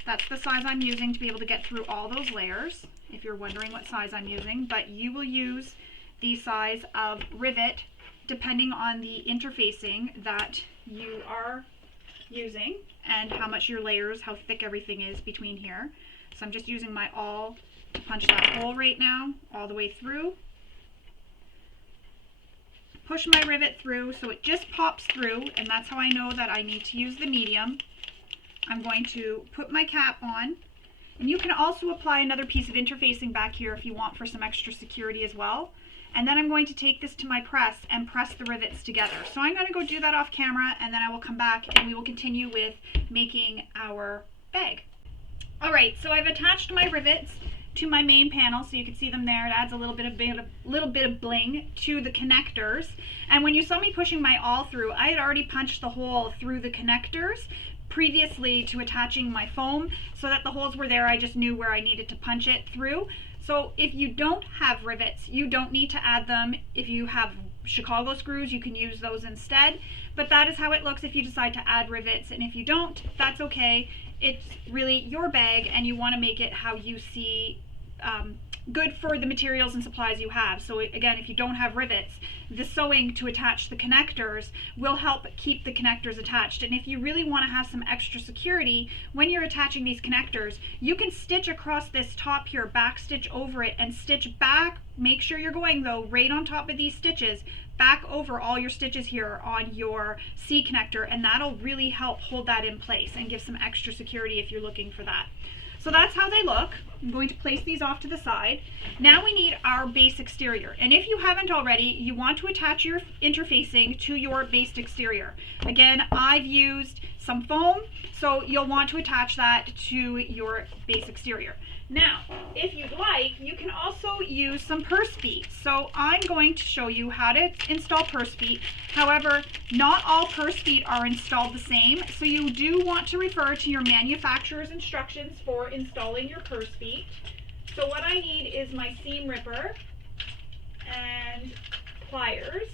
That's the size I'm using to be able to get through all those layers, if you're wondering what size I'm using. But you will use the size of rivet depending on the interfacing that you are using and how much your layers, how thick everything is between here. So I'm just using my awl to punch that hole right now all the way through. Push my rivet through so it just pops through, and that's how I know that I need to use the medium. I'm going to put my cap on, and you can also apply another piece of interfacing back here if you want for some extra security as well. And then I'm going to take this to my press and press the rivets together. So I'm going to go do that off camera, and then I will come back and we will continue with making our bag. Alright, so I've attached my rivets to my main panel so you can see them there. It adds a little bit of bling to the connectors. And when you saw me pushing my awl through, I had already punched the hole through the connectors previously to attaching my foam so that the holes were there. I just knew where I needed to punch it through. So if you don't have rivets, you don't need to add them. If you have Chicago screws, you can use those instead. But that is how it looks if you decide to add rivets. And if you don't, that's okay. It's really your bag, and you want to make it how you see good for the materials and supplies you have. So again, if you don't have rivets, the sewing to attach the connectors will help keep the connectors attached. And if you really want to have some extra security when you're attaching these connectors, you can stitch across this top here, back stitch over it, and stitch back. Make sure you're going though right on top of these stitches, back over all your stitches here on your C connector, and that'll really help hold that in place and give some extra security if you're looking for that. So that's how they look. I'm going to place these off to the side. Now we need our base exterior. And if you haven't already, you want to attach your interfacing to your base exterior. Again, I've used some foam, so you'll want to attach that to your base exterior. Now, if you'd like, you can also use some purse feet. So I'm going to show you how to install purse feet. However, not all purse feet are installed the same. So you do want to refer to your manufacturer's instructions for installing your purse feet. So what I need is my seam ripper and pliers.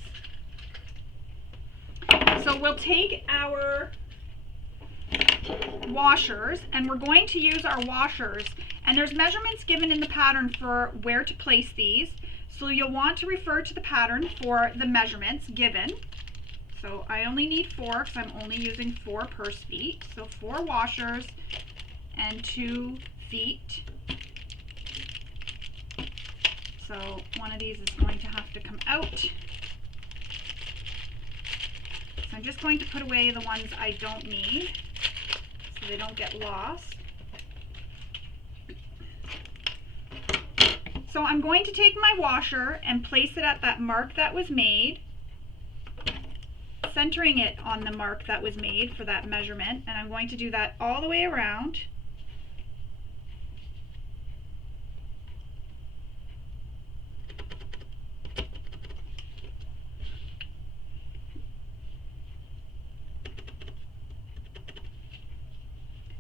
So we'll take our washers, and we're going to use our washers, and there's measurements given in the pattern for where to place these, so you'll want to refer to the pattern for the measurements given. So I only need 4 because I'm only using 4 purse feet, so 4 washers and 2 feet. So one of these is going to have to come out. So I'm just going to put away the ones I don't need so they don't get lost. So I'm going to take my washer and place it at that mark that was made, centering it on the mark that was made for that measurement, and I'm going to do that all the way around.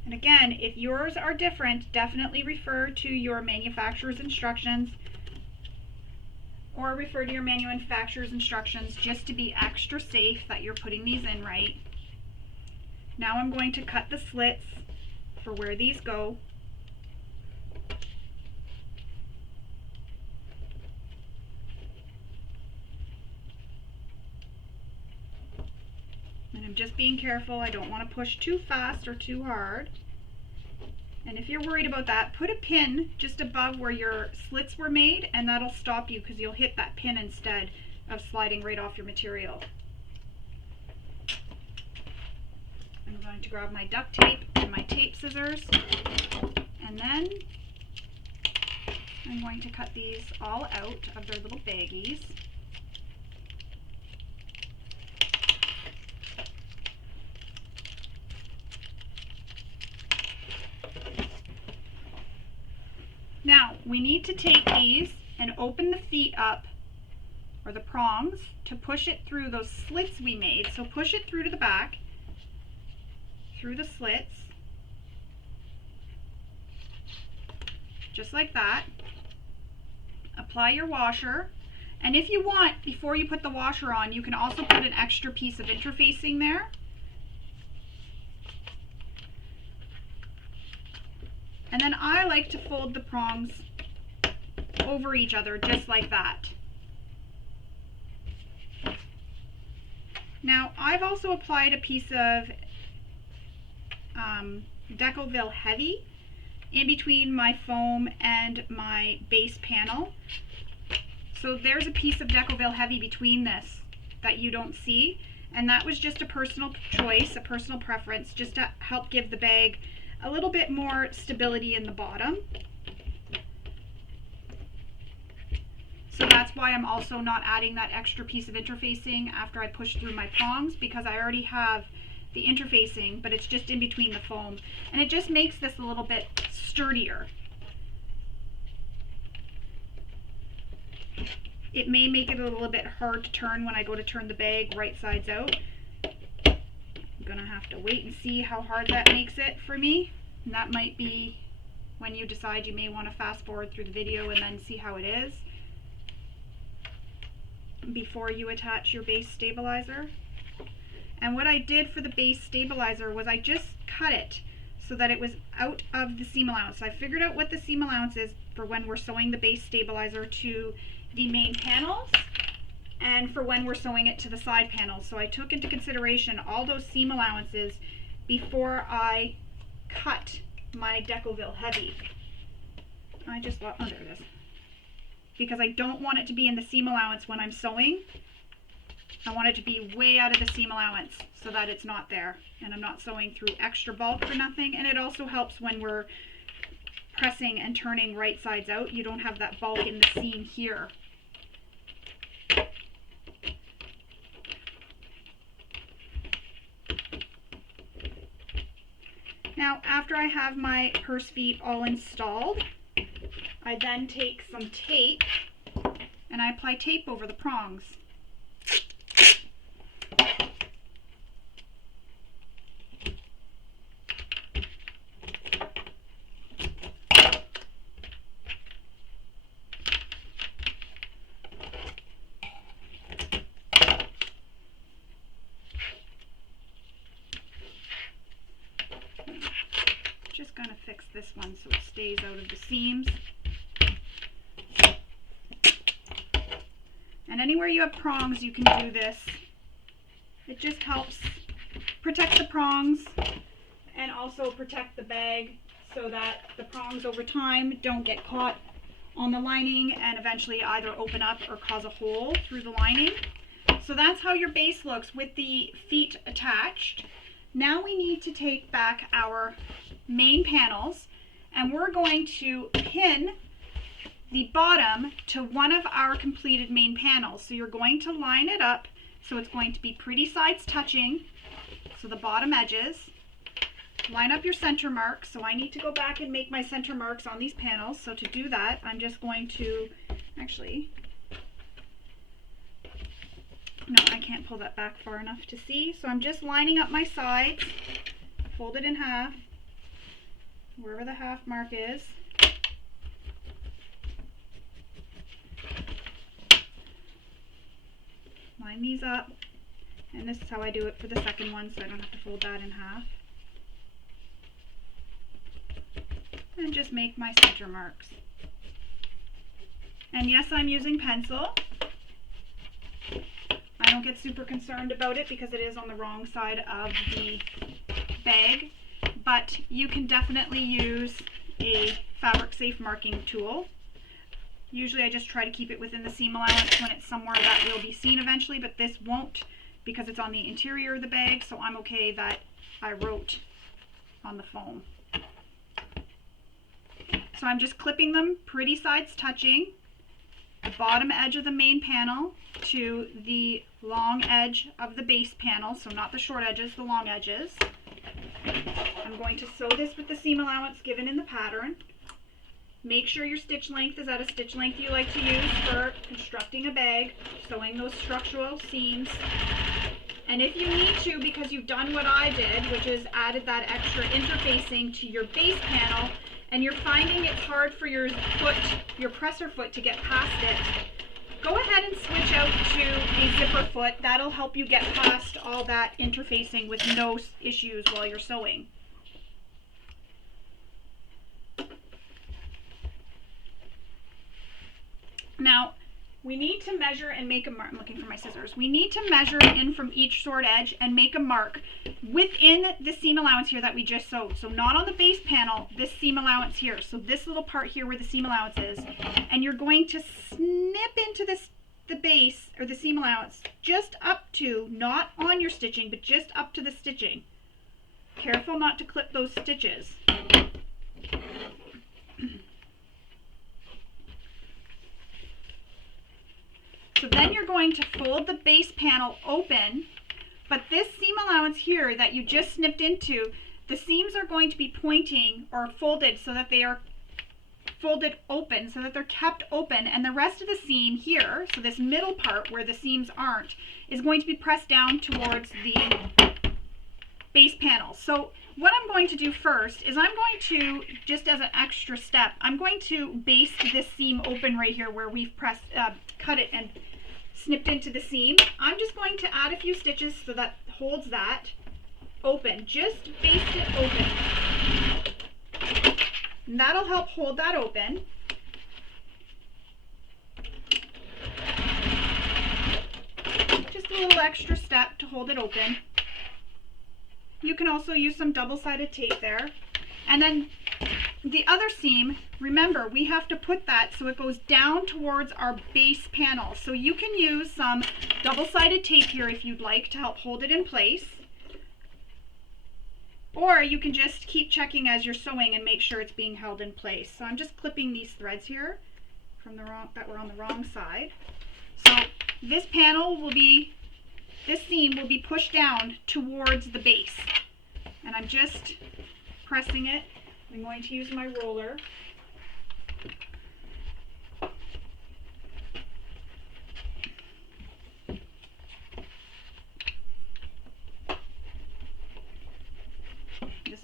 And again, if yours are different, definitely refer to your manufacturer's instructions, or refer to your manufacturer's instructions just to be extra safe that you're putting these in right. Now I'm going to cut the slits for where these go. And I'm just being careful. I don't want to push too fast or too hard. And if you're worried about that, put a pin just above where your slits were made, and that'll stop you because you'll hit that pin instead of sliding right off your material. I'm going to grab my duct tape and my tape scissors, and then I'm going to cut these all out of their little baggies. Now, we need to take these and open the feet up, or the prongs, to push it through those slits we made. So push it through to the back, through the slits, just like that. Apply your washer, and if you want, before you put the washer on, you can also put an extra piece of interfacing there. And then I like to fold the prongs over each other, just like that. Now, I've also applied a piece of Decoville Heavy in between my foam and my base panel. So there's a piece of Decoville Heavy between this that you don't see, and that was just a personal choice, a personal preference, just to help give the bag a little bit more stability in the bottom. So that's why I'm also not adding that extra piece of interfacing after I push through my prongs, because I already have the interfacing, but it's just in between the foam. And it just makes this a little bit sturdier. It may make it a little bit hard to turn when I go to turn the bag right sides out. I'm gonna have to wait and see how hard that makes it for me. And that might be when you decide you may want to fast forward through the video and then see how it is before you attach your base stabilizer. And what I did for the base stabilizer was I just cut it so that it was out of the seam allowance. I figured out what the seam allowance is for when we're sewing the base stabilizer to the main panels and for when we're sewing it to the side panels. So I took into consideration all those seam allowances before I cut my Decoville Heavy. I just love, oh, there it is. Because I don't want it to be in the seam allowance when I'm sewing. I want it to be way out of the seam allowance so that it's not there and I'm not sewing through extra bulk for nothing. And it also helps when we're pressing and turning right sides out. You don't have that bulk in the seam here. Now, after I have my purse feet all installed, I then take some tape and I apply tape over the prongs. Just gonna fix this one so it stays out of the seams. And anywhere you have prongs, you can do this. It just helps protect the prongs and also protect the bag so that the prongs over time don't get caught on the lining and eventually either open up or cause a hole through the lining. So that's how your base looks with the feet attached. Now we need to take back our main panels and we're going to pin the bottom to one of our completed main panels. So you're going to line it up so it's going to be pretty sides touching, so the bottom edges. Line up your center marks. So I need to go back and make my center marks on these panels. So to do that, I'm just going to, actually, no, I can't pull that back far enough to see. So I'm just lining up my sides, fold it in half, wherever the half mark is. Line these up, and this is how I do it for the second one, so I don't have to fold that in half. And just make my center marks. And yes, I'm using pencil. I don't get super concerned about it because it is on the wrong side of the bag, but you can definitely use a fabric safe marking tool. Usually I just try to keep it within the seam allowance when it's somewhere that will be seen eventually, but this won't because it's on the interior of the bag, so I'm okay that I wrote on the foam. So I'm just clipping them pretty sides touching, the bottom edge of the main panel to the long edge of the base panel, so not the short edges, the long edges. I'm going to sew this with the seam allowance given in the pattern. Make sure your stitch length is at a stitch length you like to use for constructing a bag, sewing those structural seams. And if you need to, because you've done what I did, which is added that extra interfacing to your base panel, and you're finding it's hard for your foot, your presser foot, to get past it, go ahead and switch out to a zipper foot. That'll help you get past all that interfacing with no issues while you're sewing. Now, we need to measure and make a mark. I'm looking for my scissors. We need to measure in from each sword edge and make a mark within the seam allowance here that we just sewed. So not on the base panel, this seam allowance here. So this little part here where the seam allowance is. And you're going to snip into the base or the seam allowance just up to, not on your stitching, but just up to the stitching. Careful not to clip those stitches. So then you're going to fold the base panel open, but this seam allowance here that you just snipped into, the seams are going to be pointing or folded so that they are folded open, so that they're kept open, and the rest of the seam here, so this middle part where the seams aren't, is going to be pressed down towards the base panel. So what I'm going to do first is I'm going to, just as an extra step, I'm going to baste this seam open right here where we've pressed, cut it and snipped into the seam. I'm just going to add a few stitches so that holds that open. Just baste it open. And that'll help hold that open. Just a little extra step to hold it open. You can also use some double-sided tape there. And then the other seam, remember, we have to put that so it goes down towards our base panel. So you can use some double-sided tape here if you'd like to help hold it in place. Or you can just keep checking as you're sewing and make sure it's being held in place. So I'm just clipping these threads here from the wrong, that were on the wrong side. So this panel will be, this seam will be pushed down towards the base. And I'm just pressing it. I'm going to use my roller.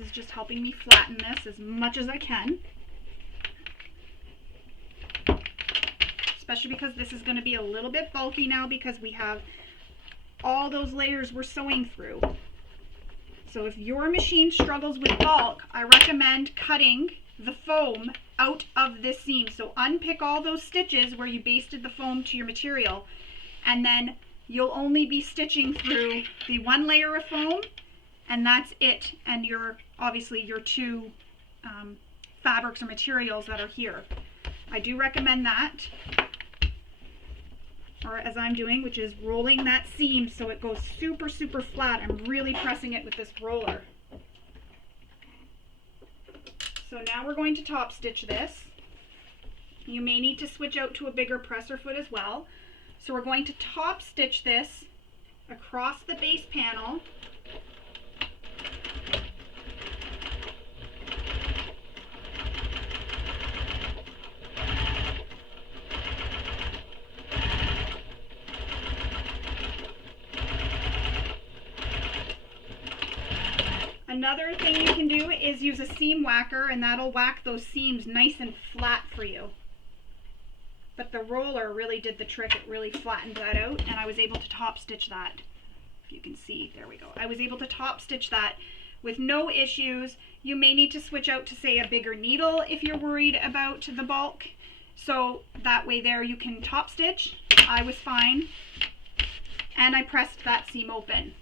is just helping me flatten this as much as I can. Especially because this is going to be a little bit bulky now because we have all those layers we're sewing through. So if your machine struggles with bulk, I recommend cutting the foam out of this seam. So unpick all those stitches where you basted the foam to your material, and then you'll only be stitching through the one layer of foam, and that's it. And obviously your two fabrics or materials that are here. I do recommend that, or as I'm doing, which is rolling that seam so it goes super, super flat. I'm really pressing it with this roller. So now we're going to top stitch this. You may need to switch out to a bigger presser foot as well. So we're going to top stitch this across the base panel. Another thing you can do is use a seam whacker, and that'll whack those seams nice and flat for you. But the roller really did the trick. It really flattened that out, and I was able to top stitch that. If you can see, there we go. I was able to top stitch that with no issues. You may need to switch out to, say, a bigger needle if you're worried about the bulk. So that way there you can top stitch. I was fine. And I pressed that seam open.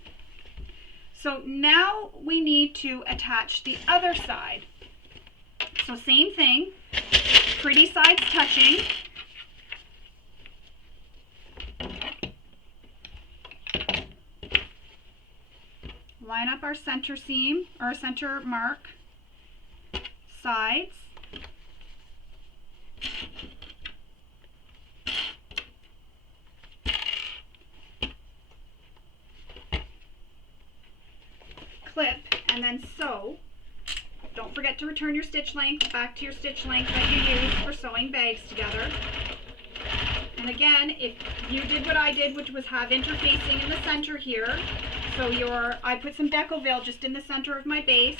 So now we need to attach the other side. So same thing, pretty sides touching. Line up our center seam, or center mark, sides. Clip, and then sew. Don't forget to return your stitch length back to your stitch length that you use for sewing bags together. And again, if you did what I did, which was have interfacing in the center here, so I put some deco veil just in the center of my base.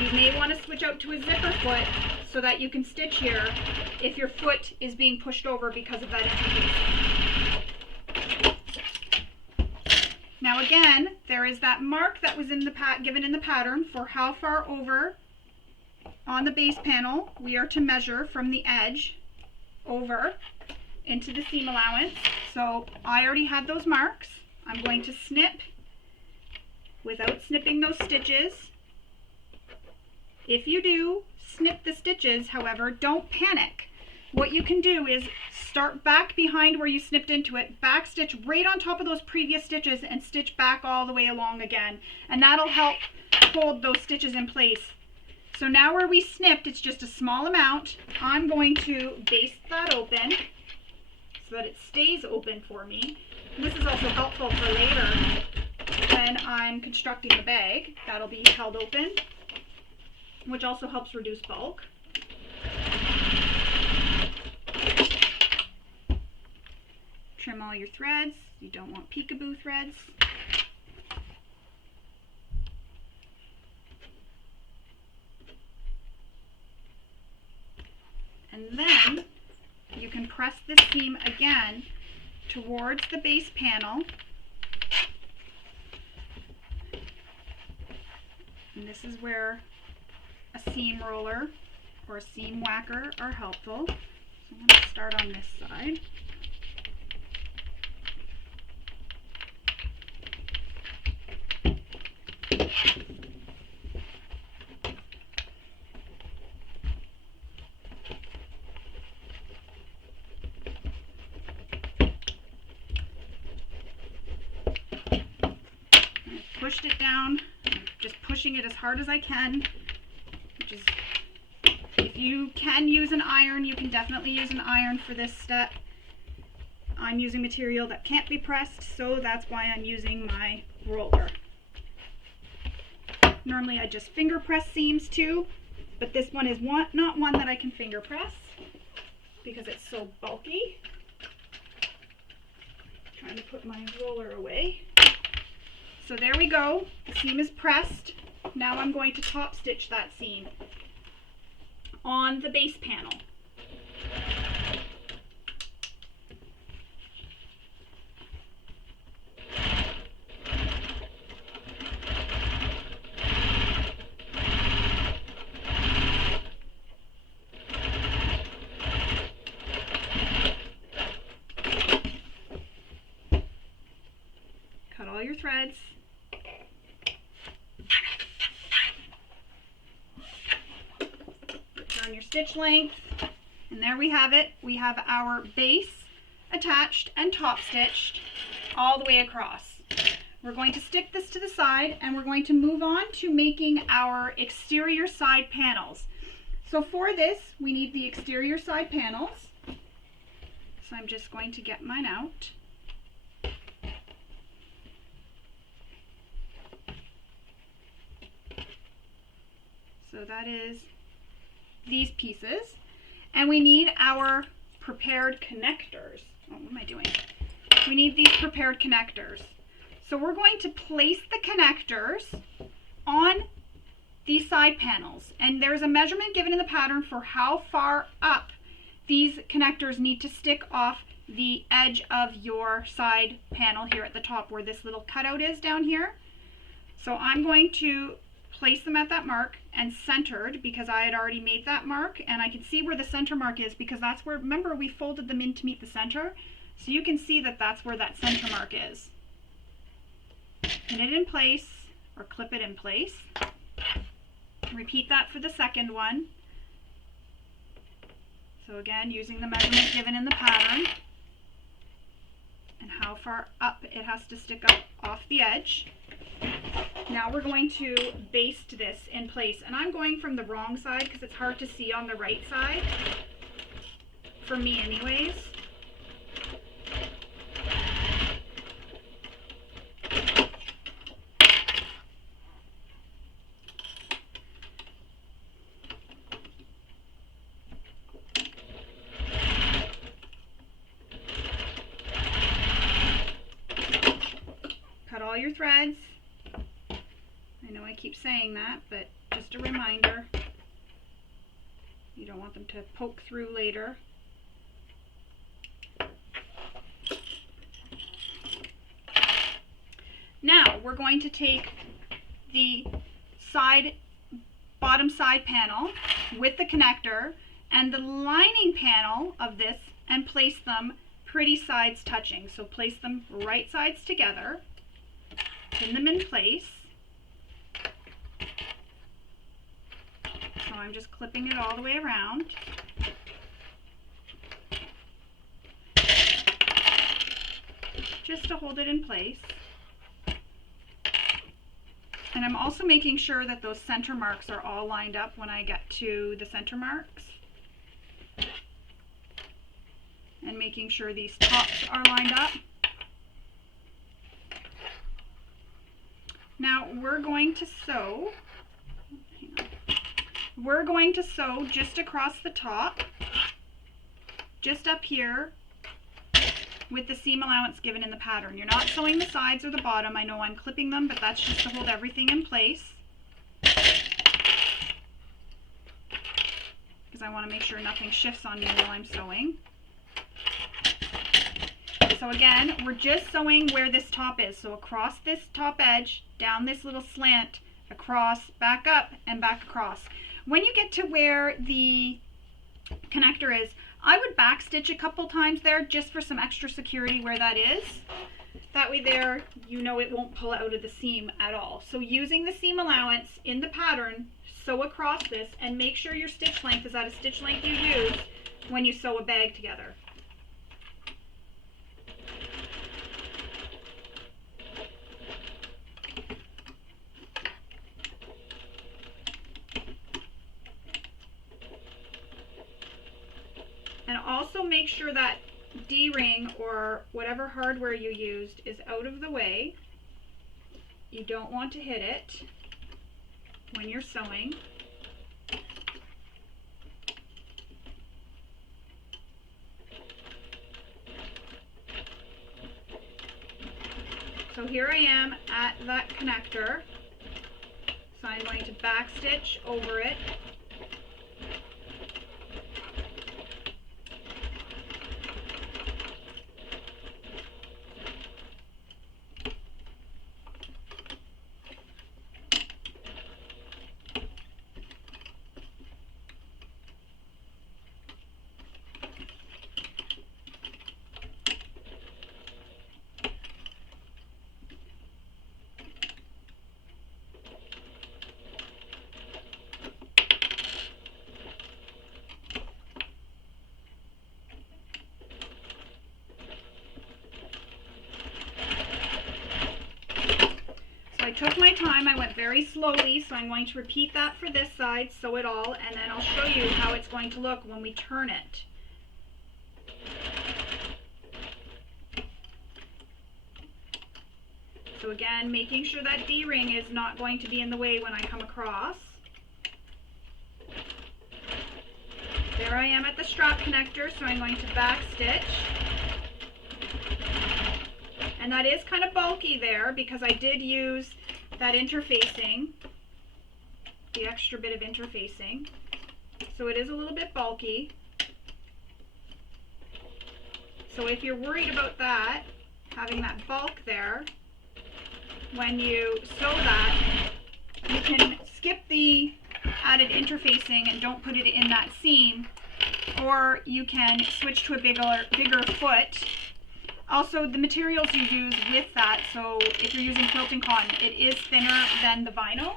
You may want to switch out to a zipper foot so that you can stitch here if your foot is being pushed over because of that interfacing. Now again, there is that mark that was in the given in the pattern for how far over on the base panel we are to measure from the edge over into the seam allowance. So I already had those marks. I'm going to snip without snipping those stitches. If you do snip the stitches, however, don't panic. What you can do is start back behind where you snipped into it, back stitch right on top of those previous stitches, and stitch back all the way along again. And that'll help hold those stitches in place. So now where we snipped, it's just a small amount. I'm going to baste that open so that it stays open for me. And this is also helpful for later when I'm constructing the bag. That'll be held open, which also helps reduce bulk. Trim all your threads. You don't want peekaboo threads. And then you can press this seam again towards the base panel. And this is where a seam roller or a seam whacker are helpful. So I'm going to start on this side. Pushed it down, just pushing it as hard as I can, which is, if you can use an iron, you can definitely use an iron for this step. I'm using material that can't be pressed, so that's why I'm using my roller. Normally I just finger press seams too, but this one is not one that I can finger press because it's so bulky. Trying to put my roller away. So there we go, the seam is pressed. now I'm going to top stitch that seam on the base panel. Cut all your threads. Turn your stitch length, and there we have it. We have our base attached and top stitched all the way across. We're going to stick this to the side, and we're going to move on to making our exterior side panels. So for this, we need the exterior side panels. So I'm just going to get mine out. So that is these pieces, and we need our prepared connectors. Oh, what am I doing? We need these prepared connectors. So we're going to place the connectors on these side panels, and there's a measurement given in the pattern for how far up these connectors need to stick off the edge of your side panel here at the top where this little cutout is down here. So I'm going to place them at that mark and centered, because I had already made that mark, and I can see where the center mark is because that's where, remember, we folded them in to meet the center, so you can see that that's where that center mark is. Pin it in place or clip it in place. Repeat that for the second one. So again, using the measurement given in the pattern and how far up it has to stick up off the edge. Now we're going to baste this in place, and I'm going from the wrong side because it's hard to see on the right side, for me anyways. Cut all your threads. I know I keep saying that, but just a reminder, you don't want them to poke through later. Now we're going to take the bottom side panel with the connector and the lining panel of this and place them pretty sides touching. So place them right sides together, pin them in place. So I'm just clipping it all the way around. Just to hold it in place. And I'm also making sure that those center marks are all lined up when I get to the center marks. And making sure these tops are lined up. Now we're going to sew. We're going to sew just across the top, just up here, with the seam allowance given in the pattern. You're not sewing the sides or the bottom. I know I'm clipping them, but that's just to hold everything in place, because I want to make sure nothing shifts on me while I'm sewing. So again, we're just sewing where this top is. So across this top edge, down this little slant, across, back up, and back across. When you get to where the connector is, I would back stitch a couple times there just for some extra security where that is. That way there, you know it won't pull out of the seam at all. So using the seam allowance in the pattern, sew across this and make sure your stitch length is at a stitch length you use when you sew a bag together. And also make sure that D-ring or whatever hardware you used is out of the way. You don't want to hit it when you're sewing. So here I am at that connector. So I'm going to back stitch over it. I took my time, I went very slowly, so I'm going to repeat that for this side, sew it all, and then I'll show you how it's going to look when we turn it. So again, making sure that D-ring is not going to be in the way when I come across. There I am at the strap connector, so I'm going to back stitch. And that is kind of bulky there because I did use that interfacing, the extra bit of interfacing. So it is a little bit bulky. So if you're worried about that, having that bulk there, when you sew that, you can skip the added interfacing and don't put it in that seam, or you can switch to a bigger foot. Also, the materials you use with that, so if you're using quilting cotton, it is thinner than the vinyl,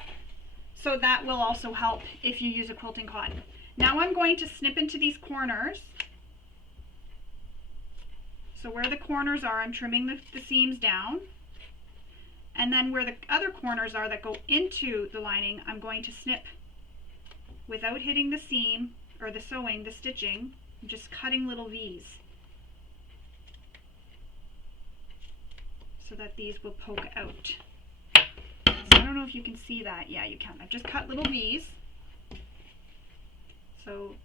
so that will also help if you use a quilting cotton. Now I'm going to snip into these corners. So where the corners are, I'm trimming the seams down. And then where the other corners are that go into the lining, I'm going to snip without hitting the seam, or the sewing, the stitching. I'm just cutting little V's, so that these will poke out. So I don't know if you can see that. Yeah, you can. I've just cut little V's. So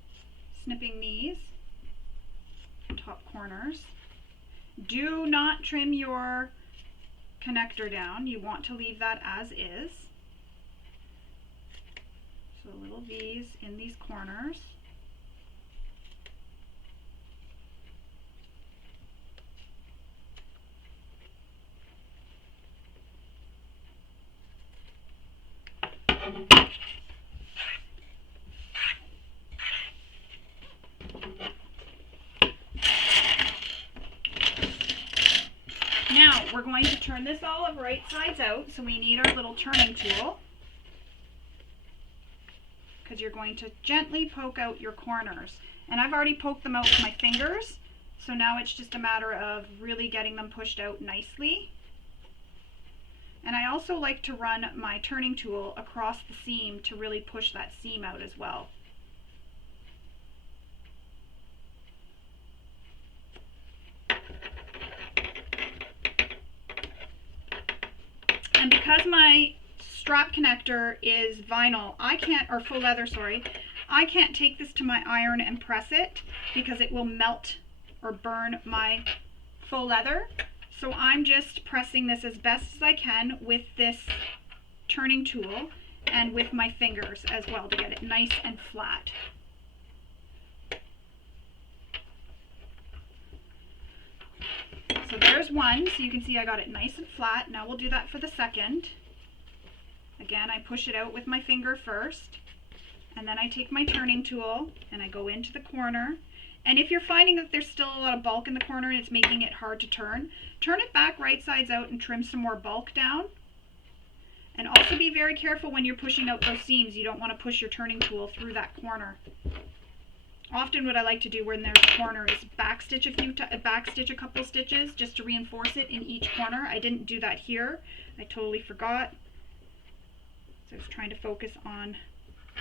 snipping these top corners. Do not trim your connector down. You want to leave that as is. So little V's in these corners. Now we're going to turn this all of right sides out, so we need our little turning tool, because you're going to gently poke out your corners. And I've already poked them out with my fingers, so now it's just a matter of really getting them pushed out nicely. And I also like to run my turning tool across the seam to really push that seam out as well. And because my strap connector is vinyl, I can't, or faux leather, sorry, I can't take this to my iron and press it because it will melt or burn my faux leather. So I'm just pressing this as best as I can with this turning tool and with my fingers as well to get it nice and flat. So there's one, so you can see I got it nice and flat. Now we'll do that for the second. Again, I push it out with my finger first, and then I take my turning tool and I go into the corner. And if you're finding that there's still a lot of bulk in the corner and it's making it hard to turn it back right sides out and trim some more bulk down. And also be very careful when you're pushing out those seams. You don't want to push your turning tool through that corner. Often what I like to do when there's a corner is backstitch a couple stitches just to reinforce it in each corner. I didn't do that here. I totally forgot. So I was trying to focus on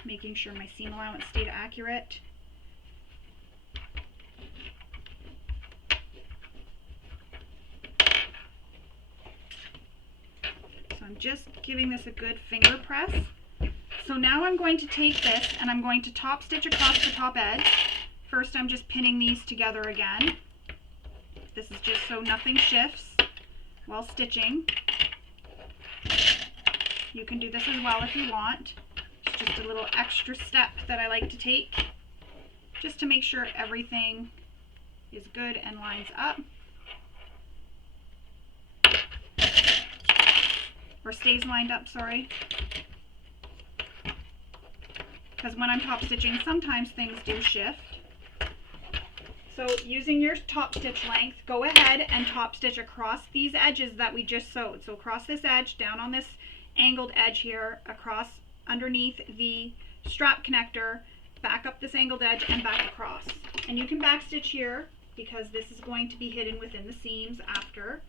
making sure my seam allowance stayed accurate. So I'm just giving this a good finger press. So now I'm going to take this and I'm going to top stitch across the top edge. First I'm just pinning these together again. This is just so nothing shifts while stitching. You can do this as well if you want. It's just a little extra step that I like to take just to make sure everything is good and lines up. Or stays lined up, sorry. Because when I'm top stitching, sometimes things do shift. So using your top stitch length, go ahead and top stitch across these edges that we just sewed. So across this edge, down on this angled edge here, across underneath the strap connector, back up this angled edge and back across. And you can back stitch here because this is going to be hidden within the seams after.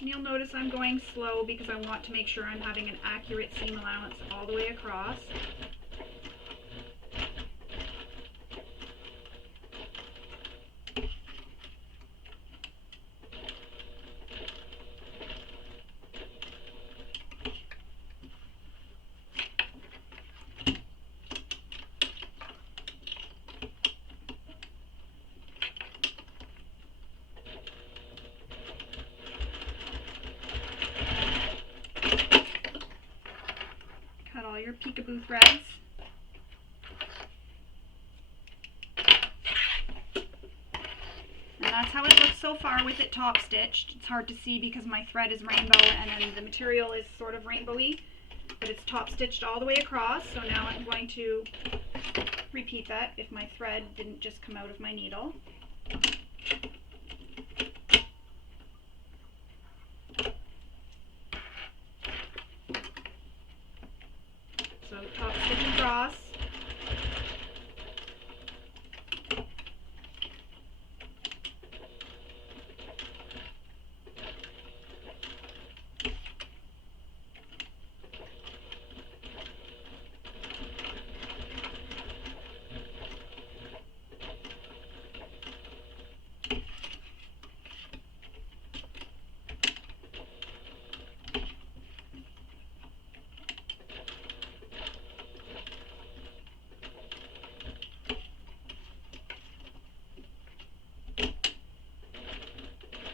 And you'll notice I'm going slow because I want to make sure I'm having an accurate seam allowance all the way across. Your peekaboo threads. And that's how it looks so far with it top stitched. It's hard to see because my thread is rainbow and then the material is sort of rainbowy, but it's top stitched all the way across. So now I'm going to repeat that if my thread didn't just come out of my needle. So top stitch across.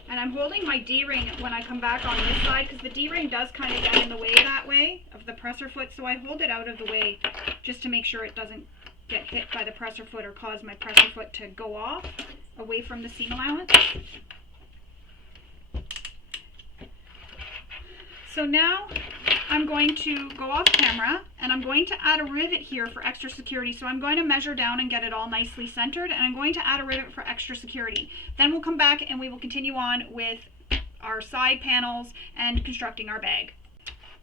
And I'm holding my D-ring when I come back on this side because the D-ring does kind of get in the way that way of the presser foot, so I hold it out of the way just to make sure it doesn't get hit by the presser foot or cause my presser foot to go off away from the seam allowance. So now I'm going to go off camera and I'm going to add a rivet here for extra security. So I'm going to measure down and get it all nicely centered, and I'm going to add a rivet for extra security. Then we'll come back and we will continue on with our side panels and constructing our bag.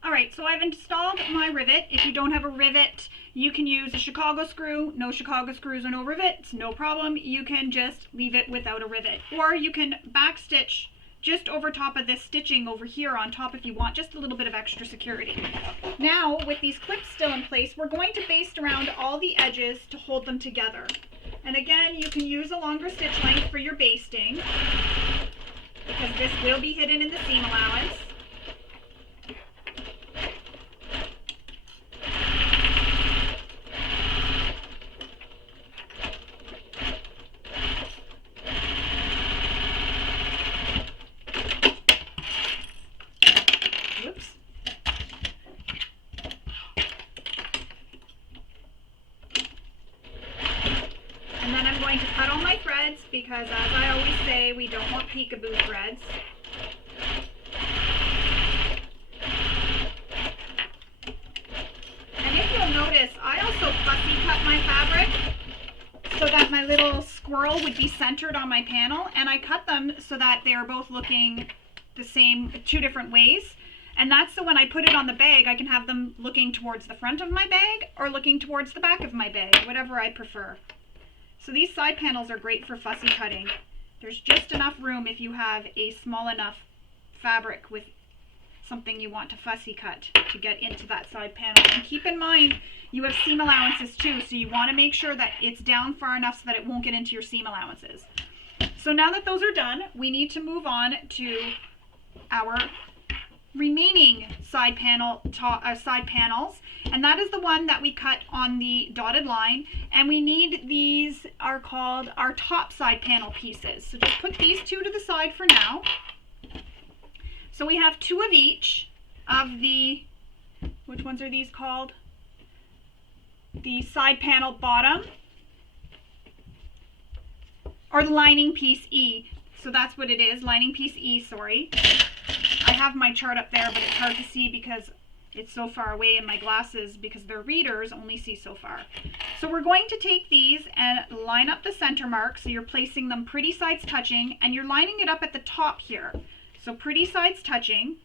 Alright, so I've installed my rivet. If you don't have a rivet, you can use a Chicago screw. No Chicago screws or no rivets, no problem. You can just leave it without a rivet. Or you can back stitch just over top of this stitching over here on top if you want just a little bit of extra security. Now, with these clips still in place, we're going to baste around all the edges to hold them together. And again, you can use a longer stitch length for your basting because this will be hidden in the seam allowance. To cut all my threads because, as I always say, we don't want peekaboo threads. And if you'll notice, I also fussy cut my fabric so that my little squirrel would be centered on my panel, and I cut them so that they are both looking the same, two different ways. And that's so when I put it on the bag, I can have them looking towards the front of my bag or looking towards the back of my bag, whatever I prefer. So these side panels are great for fussy cutting. There's just enough room if you have a small enough fabric with something you want to fussy cut to get into that side panel. And keep in mind, you have seam allowances too, so you want to make sure that it's down far enough so that it won't get into your seam allowances. So now that those are done, we need to move on to our remaining side panels, and that is the one that we cut on the dotted line. And we need, these are called our top side panel pieces. So just put these two to the side for now. So we have two of each of the, which ones are these called? The side panel bottom, or the lining piece E. So that's what it is, lining piece E, sorry. I have my chart up there, but it's hard to see because it's so far away, and my glasses, because they're readers, only see so far. So we're going to take these and line up the center mark, so you're placing them pretty sides touching, and you're lining it up at the top here. So pretty sides touching.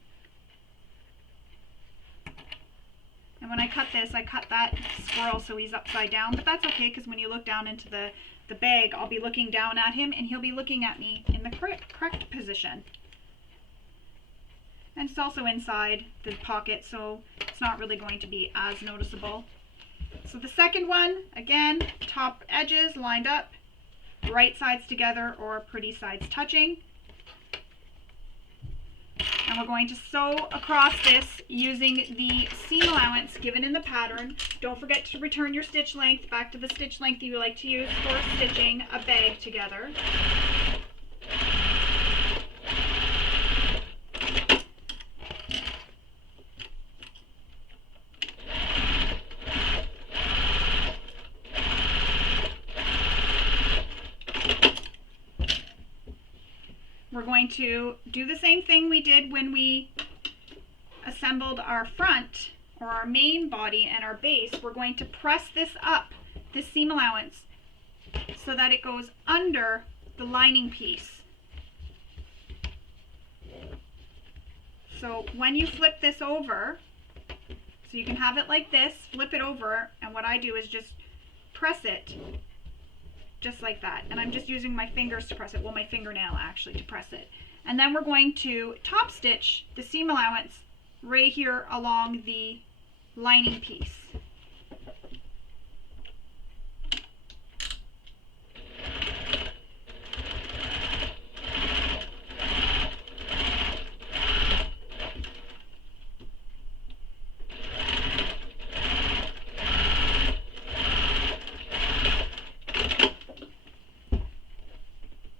And when I cut this, I cut that squirrel so he's upside down, but that's okay, because when you look down into the bag, I'll be looking down at him and he'll be looking at me in the correct position. And it's also inside the pocket, so it's not really going to be as noticeable. So the second one, again, top edges lined up, right sides together or pretty sides touching. And we're going to sew across this using the seam allowance given in the pattern. Don't forget to return your stitch length back to the stitch length you like to use for stitching a bag together. We're going to do the same thing we did when we assembled our front, or our main body and our base. We're going to press this up, this seam allowance, so that it goes under the lining piece. So when you flip this over, so you can have it like this, flip it over, and what I do is just press it just like that. And I'm just using my fingers to press it, well, my fingernail actually, to press it. And then we're going to top stitch the seam allowance right here along the lining piece.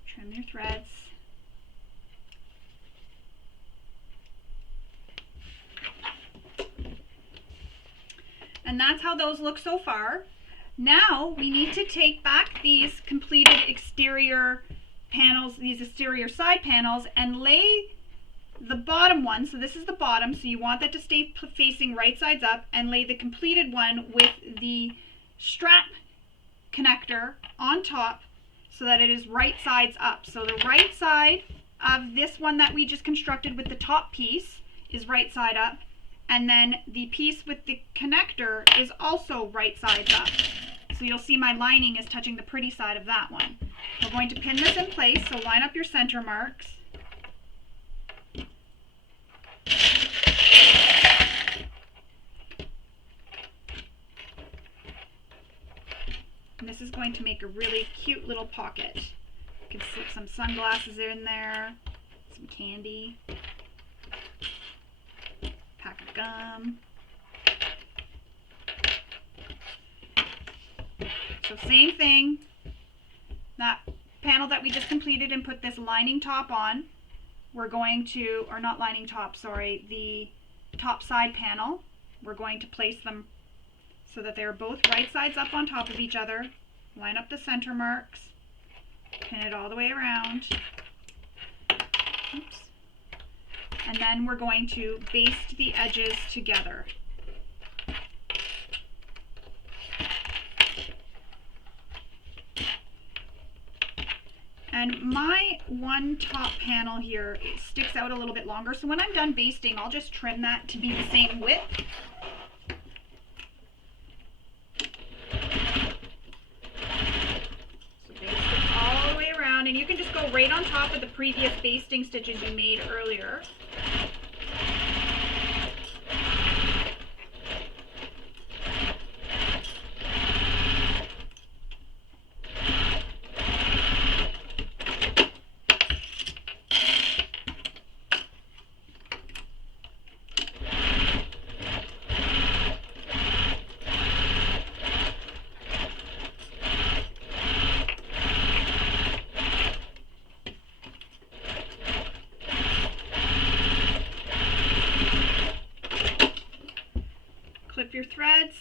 Trim your threads. And that's how those look so far. Now we need to take back these completed exterior panels, these exterior side panels, and lay the bottom one, so this is the bottom, so you want that to stay facing right sides up, and lay the completed one with the strap connector on top so that it is right sides up. So the right side of this one that we just constructed with the top piece is right side up, and then the piece with the connector is also right sides up. So you'll see my lining is touching the pretty side of that one. We're going to pin this in place, so line up your center marks. And this is going to make a really cute little pocket. You can slip some sunglasses in there, some candy, pack of gum. So same thing, that panel that we just completed and put this lining top on, we're going to, or not lining top, sorry, the top side panel, we're going to place them so that they're both right sides up on top of each other. Line up the center marks, pin it all the way around. Oops. And then we're going to baste the edges together. And my one top panel here, it sticks out a little bit longer, so when I'm done basting, I'll just trim that to be the same width. So baste it all the way around, and you can just go right on top of the previous basting stitches you made earlier. clip your threads.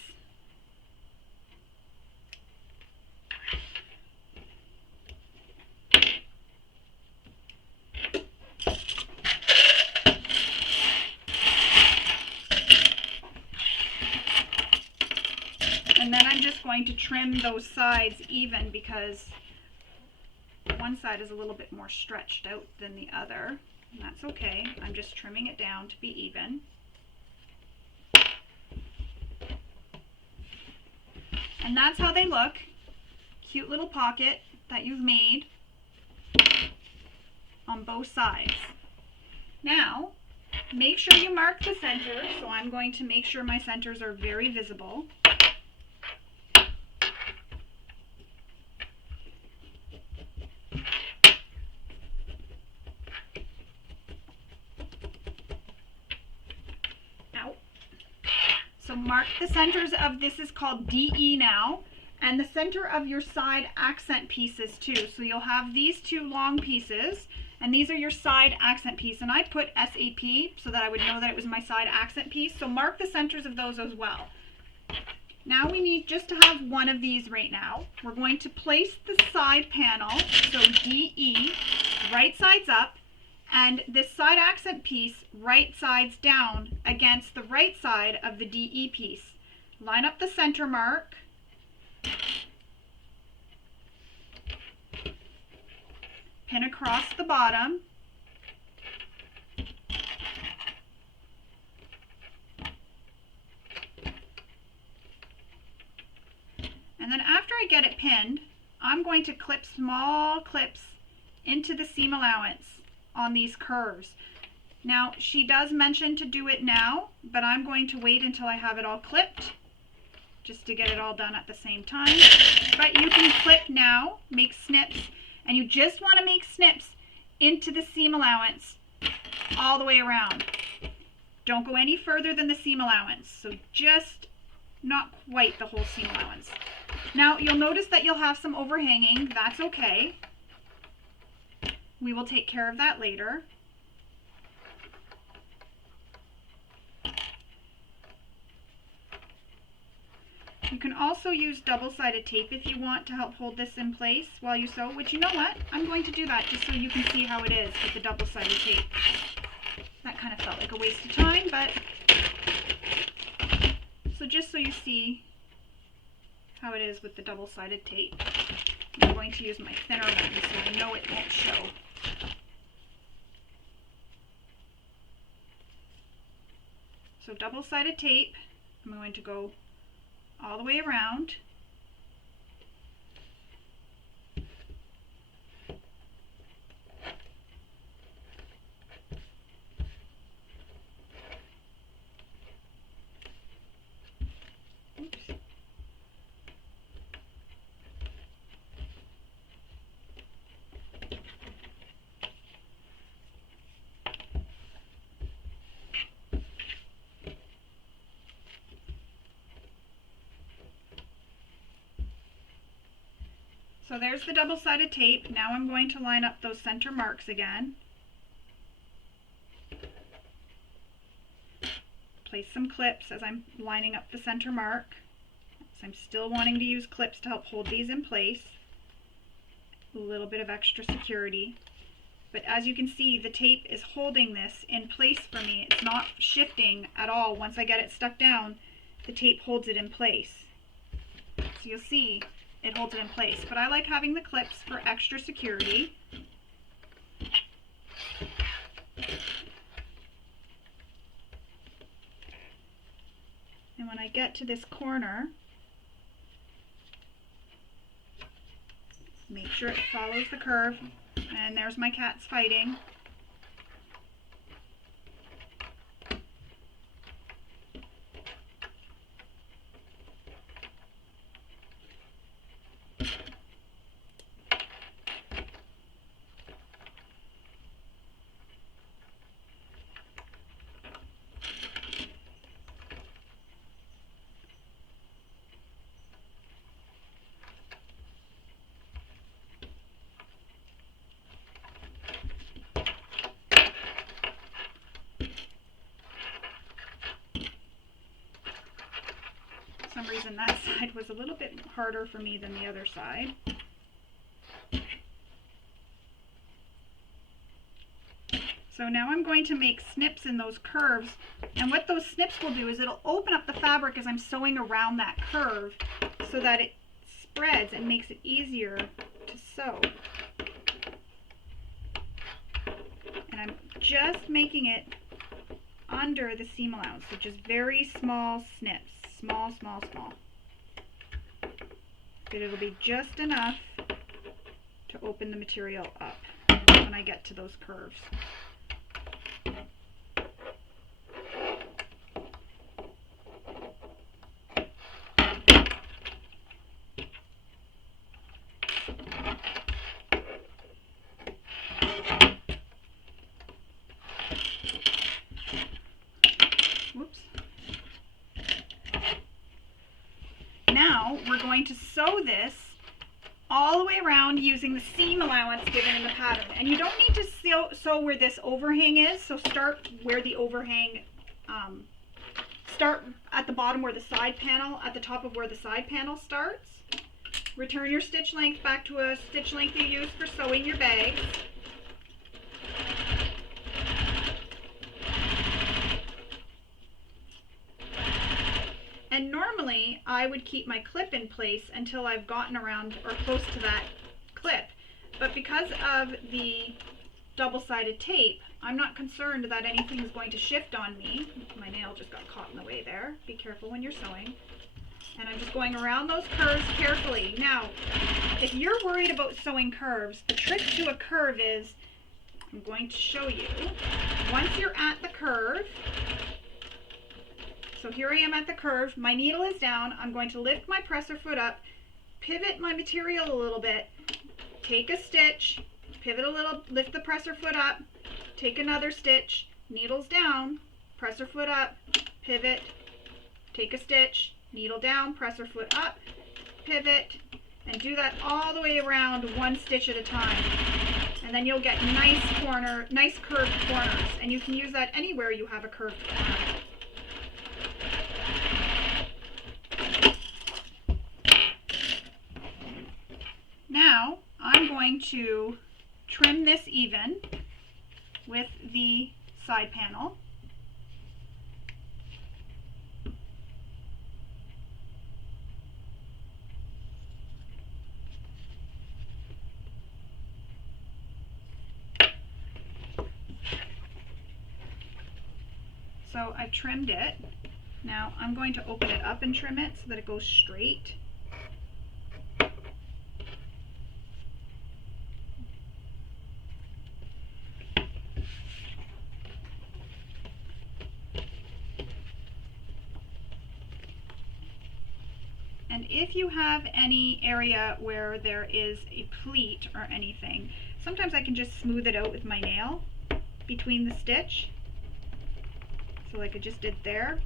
And then I'm just going to trim those sides even because one side is a little bit more stretched out than the other. And that's okay. I'm just trimming it down to be even. And that's how they look. Cute little pocket that you've made on both sides. Now, make sure you mark the center. So I'm going to make sure my centers are very visible. So mark the centers of, this is called DE now, and the center of your side accent pieces too. So you'll have these two long pieces, and these are your side accent piece. And I put SAP so that I would know that it was my side accent piece. So mark the centers of those as well. Now we need just to have one of these right now. We're going to place the side panel, so DE, right sides up, and this side accent piece right sides down against the right side of the DE piece. Line up the center mark. Pin across the bottom. And then after I get it pinned, I'm going to clip small clips into the seam allowance on these curves. Now, she does mention to do it now, but I'm going to wait until I have it all clipped, just to get it all done at the same time. But you can clip now, make snips, and you just want to make snips into the seam allowance all the way around. Don't go any further than the seam allowance, so just not quite the whole seam allowance. Now, you'll notice that you'll have some overhanging. That's okay. We will take care of that later. You can also use double-sided tape if you want to help hold this in place while you sew, which, you know what, I'm going to do that just so you can see how it is with the double-sided tape. That kind of felt like a waste of time, but so just so you see how it is with the double-sided tape, I'm going to use my thinner one so I know it won't show. So double-sided tape, I'm going to go all the way around. Oops. So there's the double-sided tape. Now I'm going to line up those center marks again. Place some clips as I'm lining up the center mark. So I'm still wanting to use clips to help hold these in place. A little bit of extra security. But as you can see, the tape is holding this in place for me. It's not shifting at all. Once I get it stuck down, the tape holds it in place. So you'll see it holds it in place. But I like having the clips for extra security. And when I get to this corner, make sure it follows the curve. And there's my cats fighting. For some reason that side was a little bit harder for me than the other side. So now I'm going to make snips in those curves, and what those snips will do is it'll open up the fabric as I'm sewing around that curve so that it spreads and makes it easier to sew. And I'm just making it under the seam allowance, so just very small snips, small. But it'll be just enough to open the material up when I get to those curves. Now we're going to sew this all the way around using the seam allowance given in the pattern. And you don't need to sew where this overhang is, so start where the overhang, start at the bottom where the side panel, at the top of where the side panel starts. Return your stitch length back to a stitch length you use for sewing your bags. And normally I would keep my clip in place until I've gotten around or close to that clip. But because of the double-sided tape, I'm not concerned that anything is going to shift on me. My nail just got caught in the way there. Be careful when you're sewing. And I'm just going around those curves carefully. Now, if you're worried about sewing curves, the trick to a curve is, I'm going to show you, once you're at the curve, so here I am at the curve, my needle is down, I'm going to lift my presser foot up, pivot my material a little bit, take a stitch, pivot a little, lift the presser foot up, take another stitch, needles down, presser foot up, pivot, take a stitch, needle down, presser foot up, pivot, and do that all the way around one stitch at a time. And then you'll get nice curved corners, and you can use that anywhere you have a curved corner. Now I'm going to trim this even with the side panel. So I've trimmed it. Now I'm going to open it up and trim it so that it goes straight. And if you have any area where there is a pleat or anything, sometimes I can just smooth it out with my nail between the stitch. So like I just did there.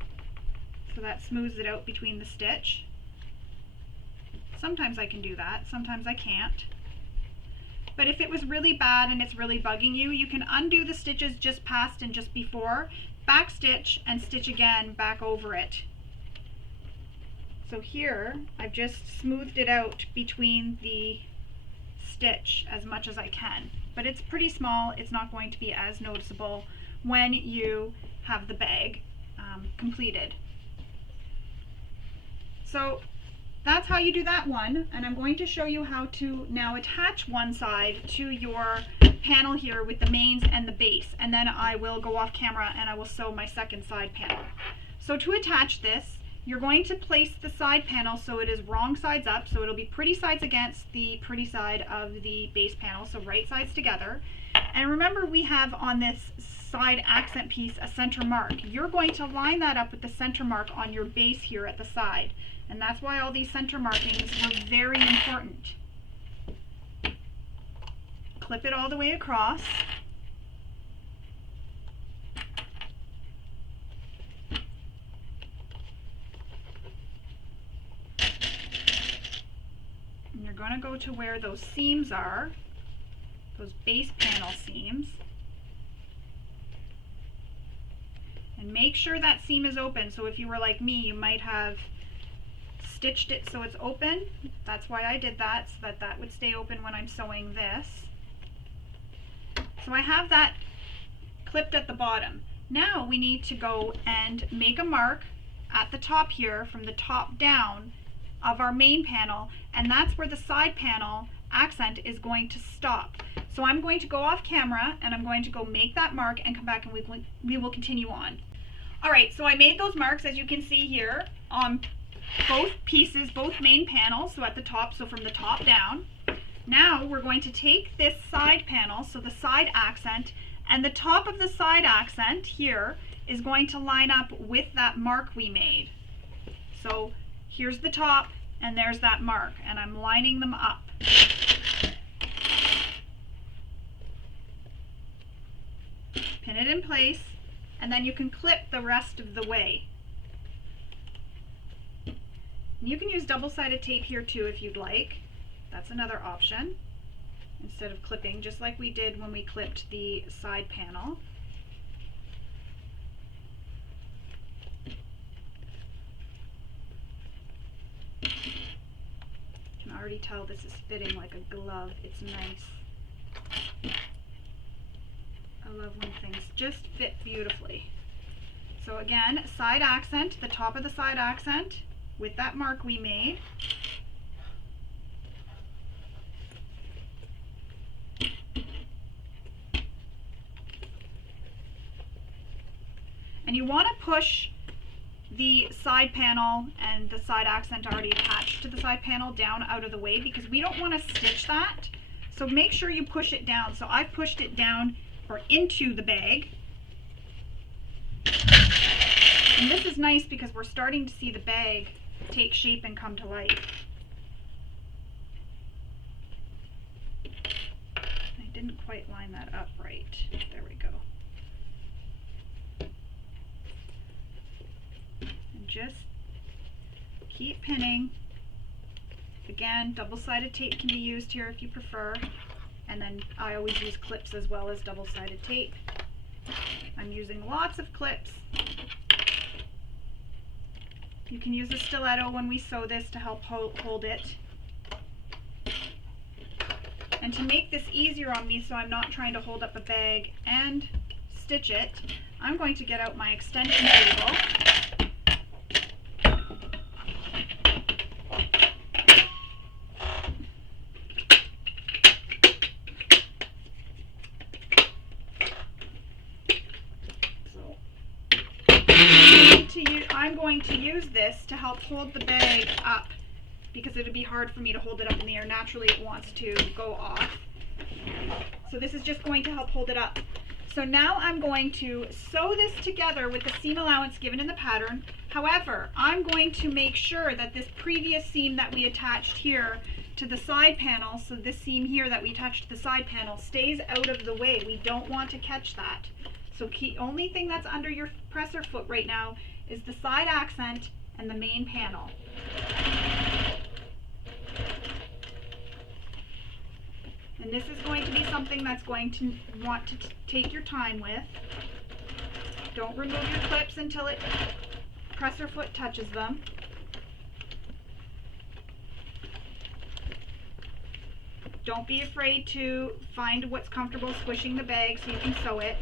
So that smooths it out between the stitch. Sometimes I can do that, sometimes I can't. But if it was really bad and it's really bugging you, you can undo the stitches just past and just before, back stitch and stitch again back over it. So here, I've just smoothed it out between the stitch as much as I can. But it's pretty small, it's not going to be as noticeable when you have the bag completed. So that's how you do that one, and I'm going to show you how to now attach one side to your panel here with the mains and the base, and then I will go off camera and I will sew my second side panel. So to attach this, you're going to place the side panel so it is wrong sides up, so it'll be pretty sides against the pretty side of the base panel, so right sides together. And remember, we have on this side accent piece a center mark. You're going to line that up with the center mark on your base here at the side. And that's why all these center markings were very important. Clip it all the way across. And you're going to go to where those seams are, those base panel seams. And make sure that seam is open. So if you were like me, you might have stitched it so it's open. That's why I did that, so that that would stay open when I'm sewing this. So I have that clipped at the bottom. Now we need to go and make a mark at the top here from the top down of our main panel, and that's where the side panel accent is going to stop. So I'm going to go off camera and I'm going to go make that mark and come back and we will continue on. Alright, so I made those marks as you can see here on both pieces, both main panels, so at the top, so from the top down. Now we're going to take this side panel, so the side accent, and the top of the side accent here is going to line up with that mark we made. So here's the top and there's that mark, and I'm lining them up. Pin it in place, and then you can clip the rest of the way. You can use double-sided tape here too if you'd like. That's another option, instead of clipping, just like we did when we clipped the side panel. You can already tell this is fitting like a glove. It's nice. I love when things just fit beautifully. So again, side accent, the top of the side accent with that mark we made. And you want to push the side panel and the side accent already attached to the side panel down out of the way, because we don't want to stitch that. So make sure you push it down. So I've pushed it down or into the bag. And this is nice because we're starting to see the bag take shape and come to life. I didn't quite line that up right. There we go. And just keep pinning. Again, double-sided tape can be used here if you prefer. And then I always use clips as well as double-sided tape. I'm using lots of clips. You can use a stiletto when we sew this to help hold it. And to make this easier on me so I'm not trying to hold up a bag and stitch it, I'm going to get out my extension table. I'm going to use this to help hold the bag up, because it would be hard for me to hold it up in the air. Naturally it wants to go off. So this is just going to help hold it up. So now I'm going to sew this together with the seam allowance given in the pattern. However, I'm going to make sure that this previous seam that we attached here to the side panel, so this seam here that we attached to the side panel, stays out of the way. We don't want to catch that. So only thing that's under your presser foot right now is the side accent and the main panel. And this is going to be something that's going to want to take your time with. Don't remove your clips until it presser foot touches them. Don't be afraid to find what's comfortable squishing the bag so you can sew it.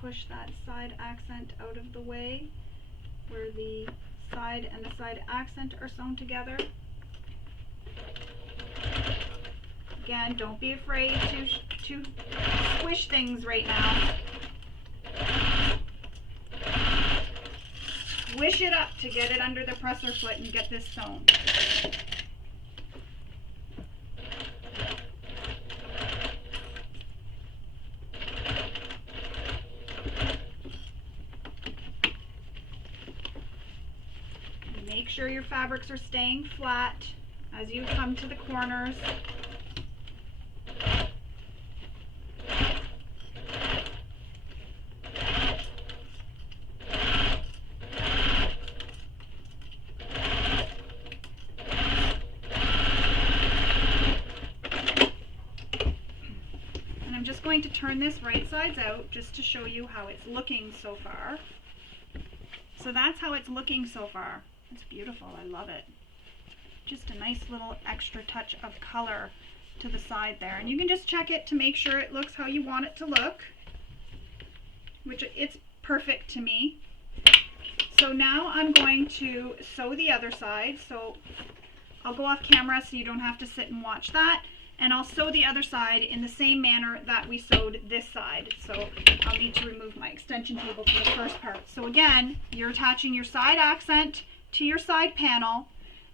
Push that side accent out of the way where the side and the side accent are sewn together. Again, don't be afraid to squish things right now. Squish it up to get it under the presser foot and get this sewn. Make sure your fabrics are staying flat as you come to the corners. going to turn this right sides out just to show you how it's looking so far. So that's how it's looking so far. It's beautiful, I love it. Just a nice little extra touch of color to the side there. And you can just check it to make sure it looks how you want it to look, which it's perfect to me. So now I'm going to sew the other side. So I'll go off camera so you don't have to sit and watch that. And I'll sew the other side in the same manner that we sewed this side. So I'll need to remove my extension table for the first part. So again, you're attaching your side accent to your side panel.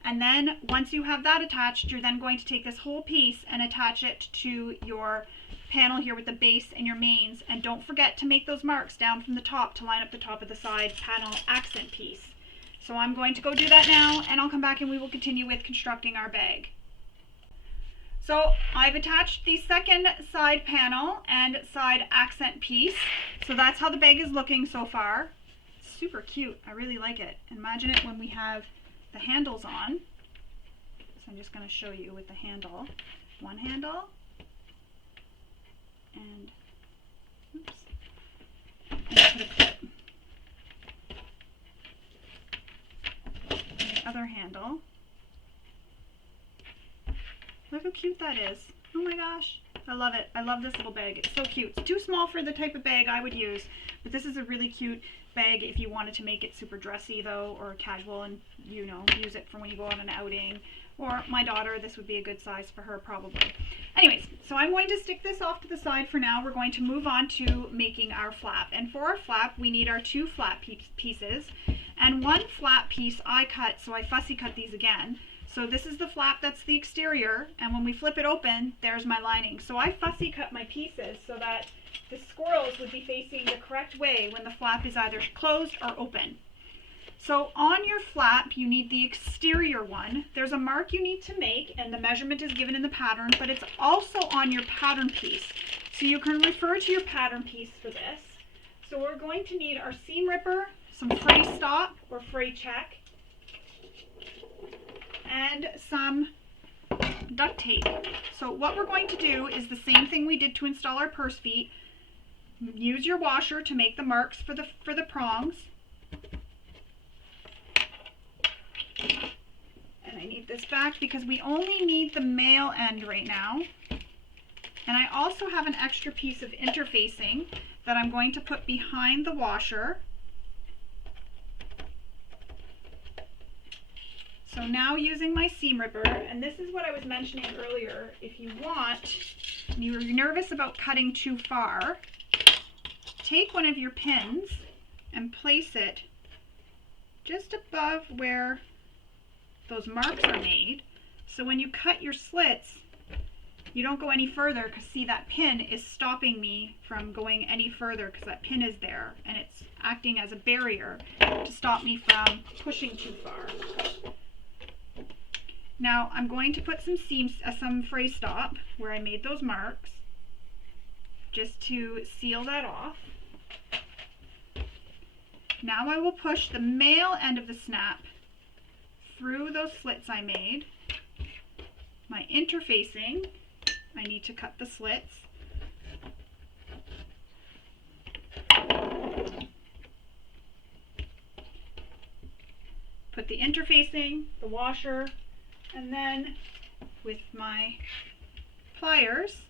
And then once you have that attached, you're then going to take this whole piece and attach it to your panel here with the base and your mains. And don't forget to make those marks down from the top to line up the top of the side panel accent piece. So I'm going to go do that now, and I'll come back and we will continue with constructing our bag. So I've attached the second side panel and side accent piece. So that's how the bag is looking so far. Super cute. I really like it. Imagine it when we have the handles on. So I'm just going to show you with the handle. One handle. And oops. And put a clip. And the other handle. Look how cute that is. Oh my gosh. I love it. I love this little bag. It's so cute. It's too small for the type of bag I would use, but this is a really cute bag if you wanted to make it super dressy though, or casual, and you know, use it for when you go on an outing. Or my daughter, this would be a good size for her probably. Anyways, so I'm going to stick this off to the side for now. We're going to move on to making our flap. And for our flap, we need our two flap pieces. And one flap piece I cut, so I fussy cut these again. So this is the flap, that's the exterior, and when we flip it open, there's my lining. So I fussy cut my pieces so that the squirrels would be facing the correct way when the flap is either closed or open. So on your flap, you need the exterior one. There's a mark you need to make, and the measurement is given in the pattern, but it's also on your pattern piece. So you can refer to your pattern piece for this. So we're going to need our seam ripper, some fray stop or fray check, and some duct tape. So what we're going to do is the same thing we did to install our purse feet. Use your washer to make the marks for the prongs. And I need this back because we only need the male end right now. And I also have an extra piece of interfacing that I'm going to put behind the washer. So now using my seam ripper, and this is what I was mentioning earlier, if you want, and you're nervous about cutting too far, take one of your pins and place it just above where those marks are made. So when you cut your slits, you don't go any further, because see, that pin is stopping me from going any further because that pin is there and it's acting as a barrier to stop me from pushing too far. Now I'm going to put some fray stop where I made those marks, just to seal that off. Now I will push the male end of the snap through those slits I made. My interfacing, I need to cut the slits. Put the interfacing, the washer, and then with my pliers,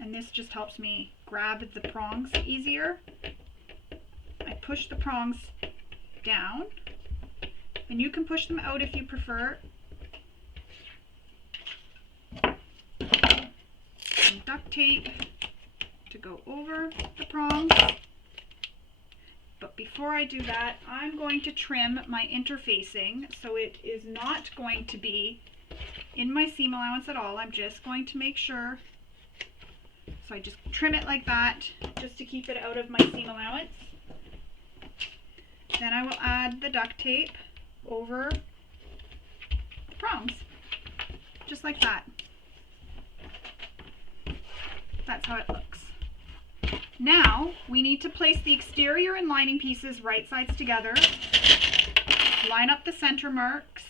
and this just helps me grab the prongs easier, I push the prongs down, and you can push them out if you prefer. Some duct tape to go over the prongs. But before I do that, I'm going to trim my interfacing so it is not going to be in my seam allowance at all. I'm just going to make sure. So I just trim it like that just to keep it out of my seam allowance. Then I will add the duct tape over the prongs, just like that. That's how it looks. Now we need to place the exterior and lining pieces right sides together, line up the center marks,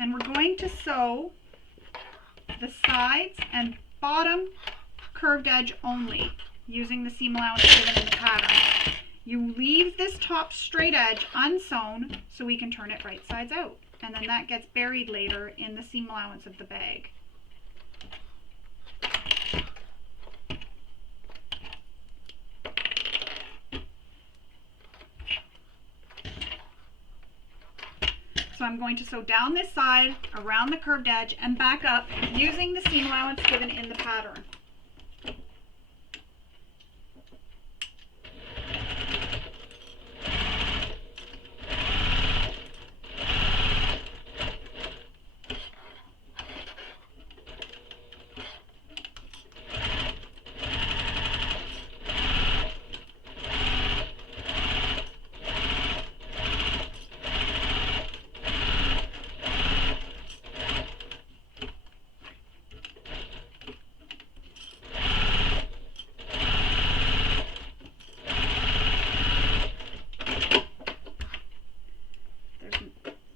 And we're going to sew the sides and bottom curved edge only using the seam allowance given in the pattern. You leave this top straight edge unsewn so we can turn it right sides out, and then that gets buried later in the seam allowance of the bag. So I'm going to sew down this side, around the curved edge, and back up using the seam allowance given in the pattern.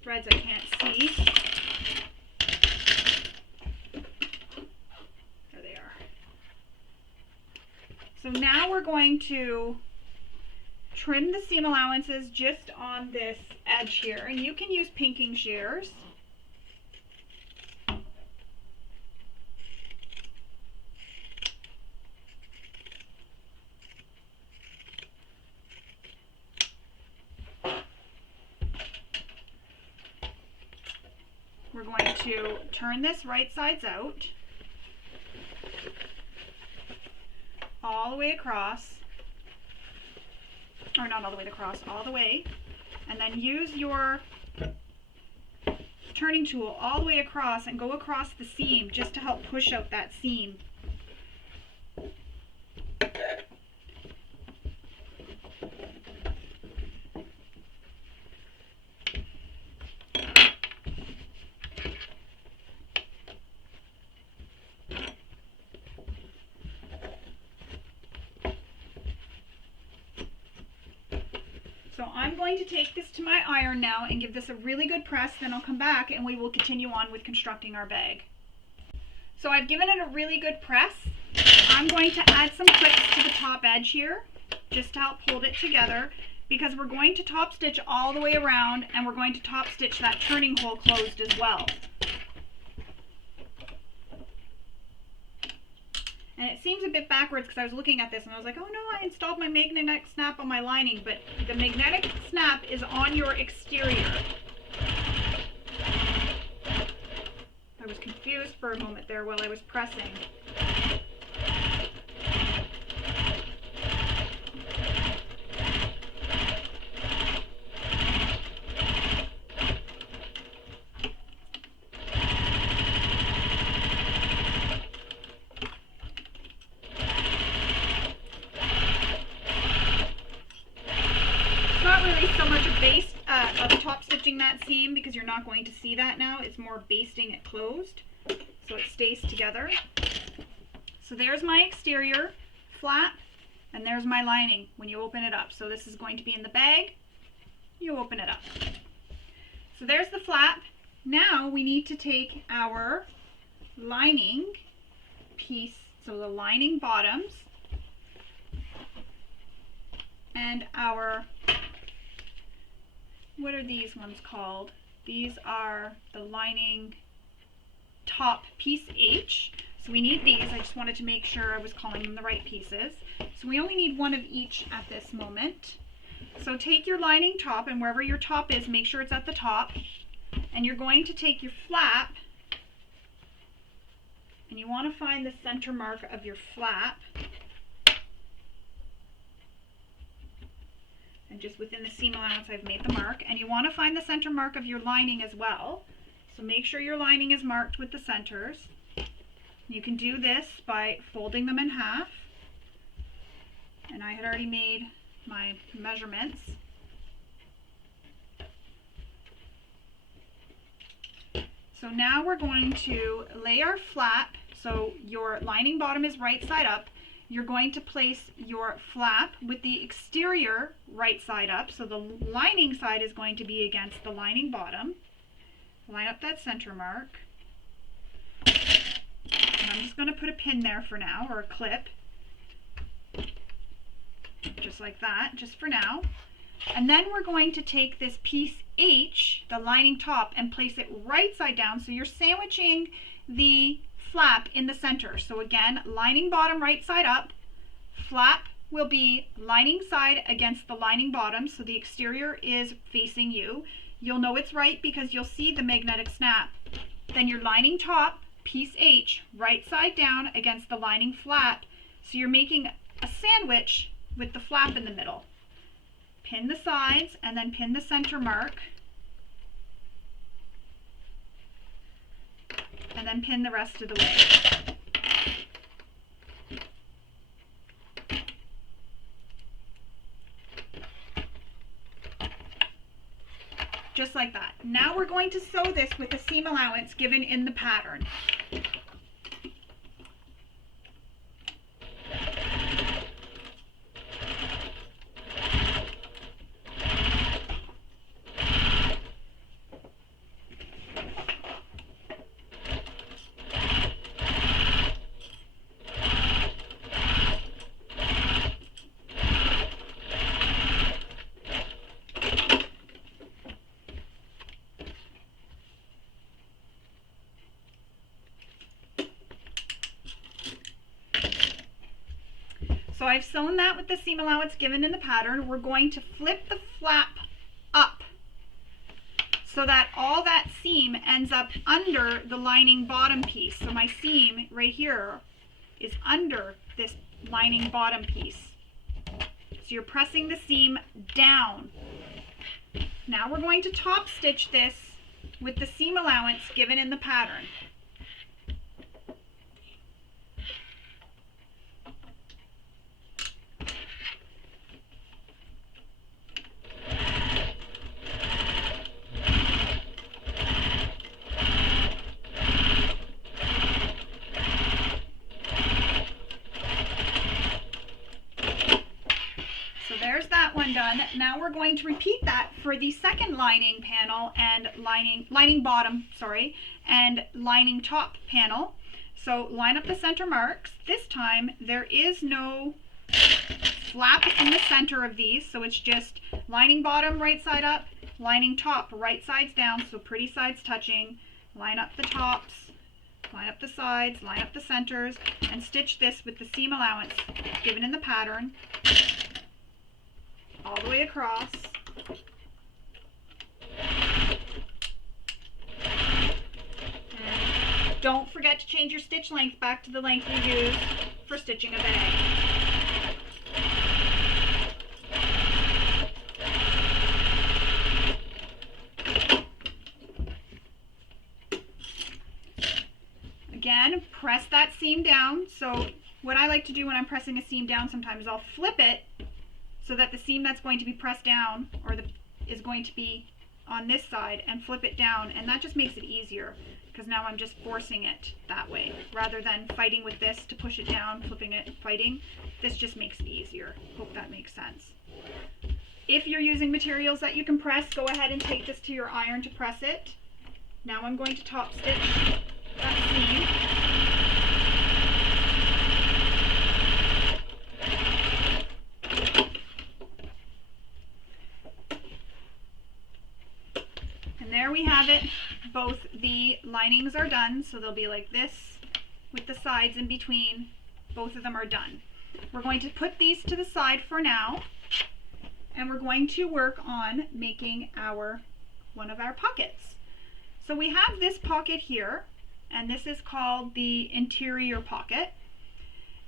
Threads I can't see. There they are. So now we're going to trim the seam allowances just on this edge here, and you can use pinking shears. We're going to turn this right sides out, all the way across, or not all the way across, all the way, and then use your turning tool all the way across and go across the seam just to help push out that seam. So I'm going to take this to my iron now and give this a really good press, then I'll come back and we will continue on with constructing our bag. So I've given it a really good press. I'm going to add some clips to the top edge here, just to help hold it together, because we're going to top stitch all the way around and we're going to top stitch that turning hole closed as well. And it seems a bit backwards because I was looking at this and I was like, oh no, I installed my magnetic snap on my lining, but the magnetic snap is on your exterior. I was confused for a moment there while I was pressing. So much of top stitching that seam because you're not going to see that now. It's more basting it closed so it stays together. So there's my exterior flap and there's my lining when you open it up. So this is going to be in the bag. You open it up. So there's the flap. Now we need to take our lining piece, so the lining bottoms, and our, what are these ones called? These are the lining top piece H. So we need these. I just wanted to make sure I was calling them the right pieces. So we only need one of each at this moment. So take your lining top, and wherever your top is, make sure it's at the top. And you're going to take your flap, and you want to find the center mark of your flap. And just within the seam allowance, I've made the mark. And you want to find the center mark of your lining as well. So make sure your lining is marked with the centers. You can do this by folding them in half. And I had already made my measurements. So now we're going to lay our flap. So your lining bottom is right side up. You're going to place your flap with the exterior right side up. So the lining side is going to be against the lining bottom. line up that center mark. And I'm just going to put a pin there for now, or a clip. Just like that, just for now. And then we're going to take this piece H, the lining top, and place it right side down, so you're sandwiching the flap in the center. So again, lining bottom right side up, flap will be lining side against the lining bottom, so the exterior is facing you. You'll know it's right because you'll see the magnetic snap. Then your lining top, piece H, right side down against the lining flap, so you're making a sandwich with the flap in the middle. Pin the sides and then pin the center mark, and then pin the rest of the way. Just like that. Now we're going to sew this with the seam allowance given in the pattern. So I've sewn that with the seam allowance given in the pattern. We're going to flip the flap up so that all that seam ends up under the lining bottom piece. So my seam right here is under this lining bottom piece. So you're pressing the seam down. Now we're going to top stitch this with the seam allowance given in the pattern. There's that one done. Now we're going to repeat that for the second lining panel and lining bottom, sorry, and lining top panel. So line up the center marks. This time there is no flap in the center of these, so it's just lining bottom right side up, lining top right sides down, so pretty sides touching. Line up the tops, line up the sides, line up the centers, and stitch this with the seam allowance given in the pattern all the way across. And don't forget to change your stitch length back to the length you used for stitching a bag. Again, press that seam down. So what I like to do when I'm pressing a seam down, sometimes I'll flip it so that the seam that's going to be pressed down is going to be on this side, and flip it down, and that just makes it easier because now I'm just forcing it that way rather than fighting with this to push it down, flipping it, fighting. This just makes it easier. Hope that makes sense. If you're using materials that you can press, go ahead and take this to your iron to press it. Now I'm going to top stitch that seam. There we have it. Both the linings are done, so they'll be like this with the sides in between. Both of them are done. We're going to put these to the side for now, and we're going to work on making one of our pockets. So we have this pocket here, and this is called the interior pocket,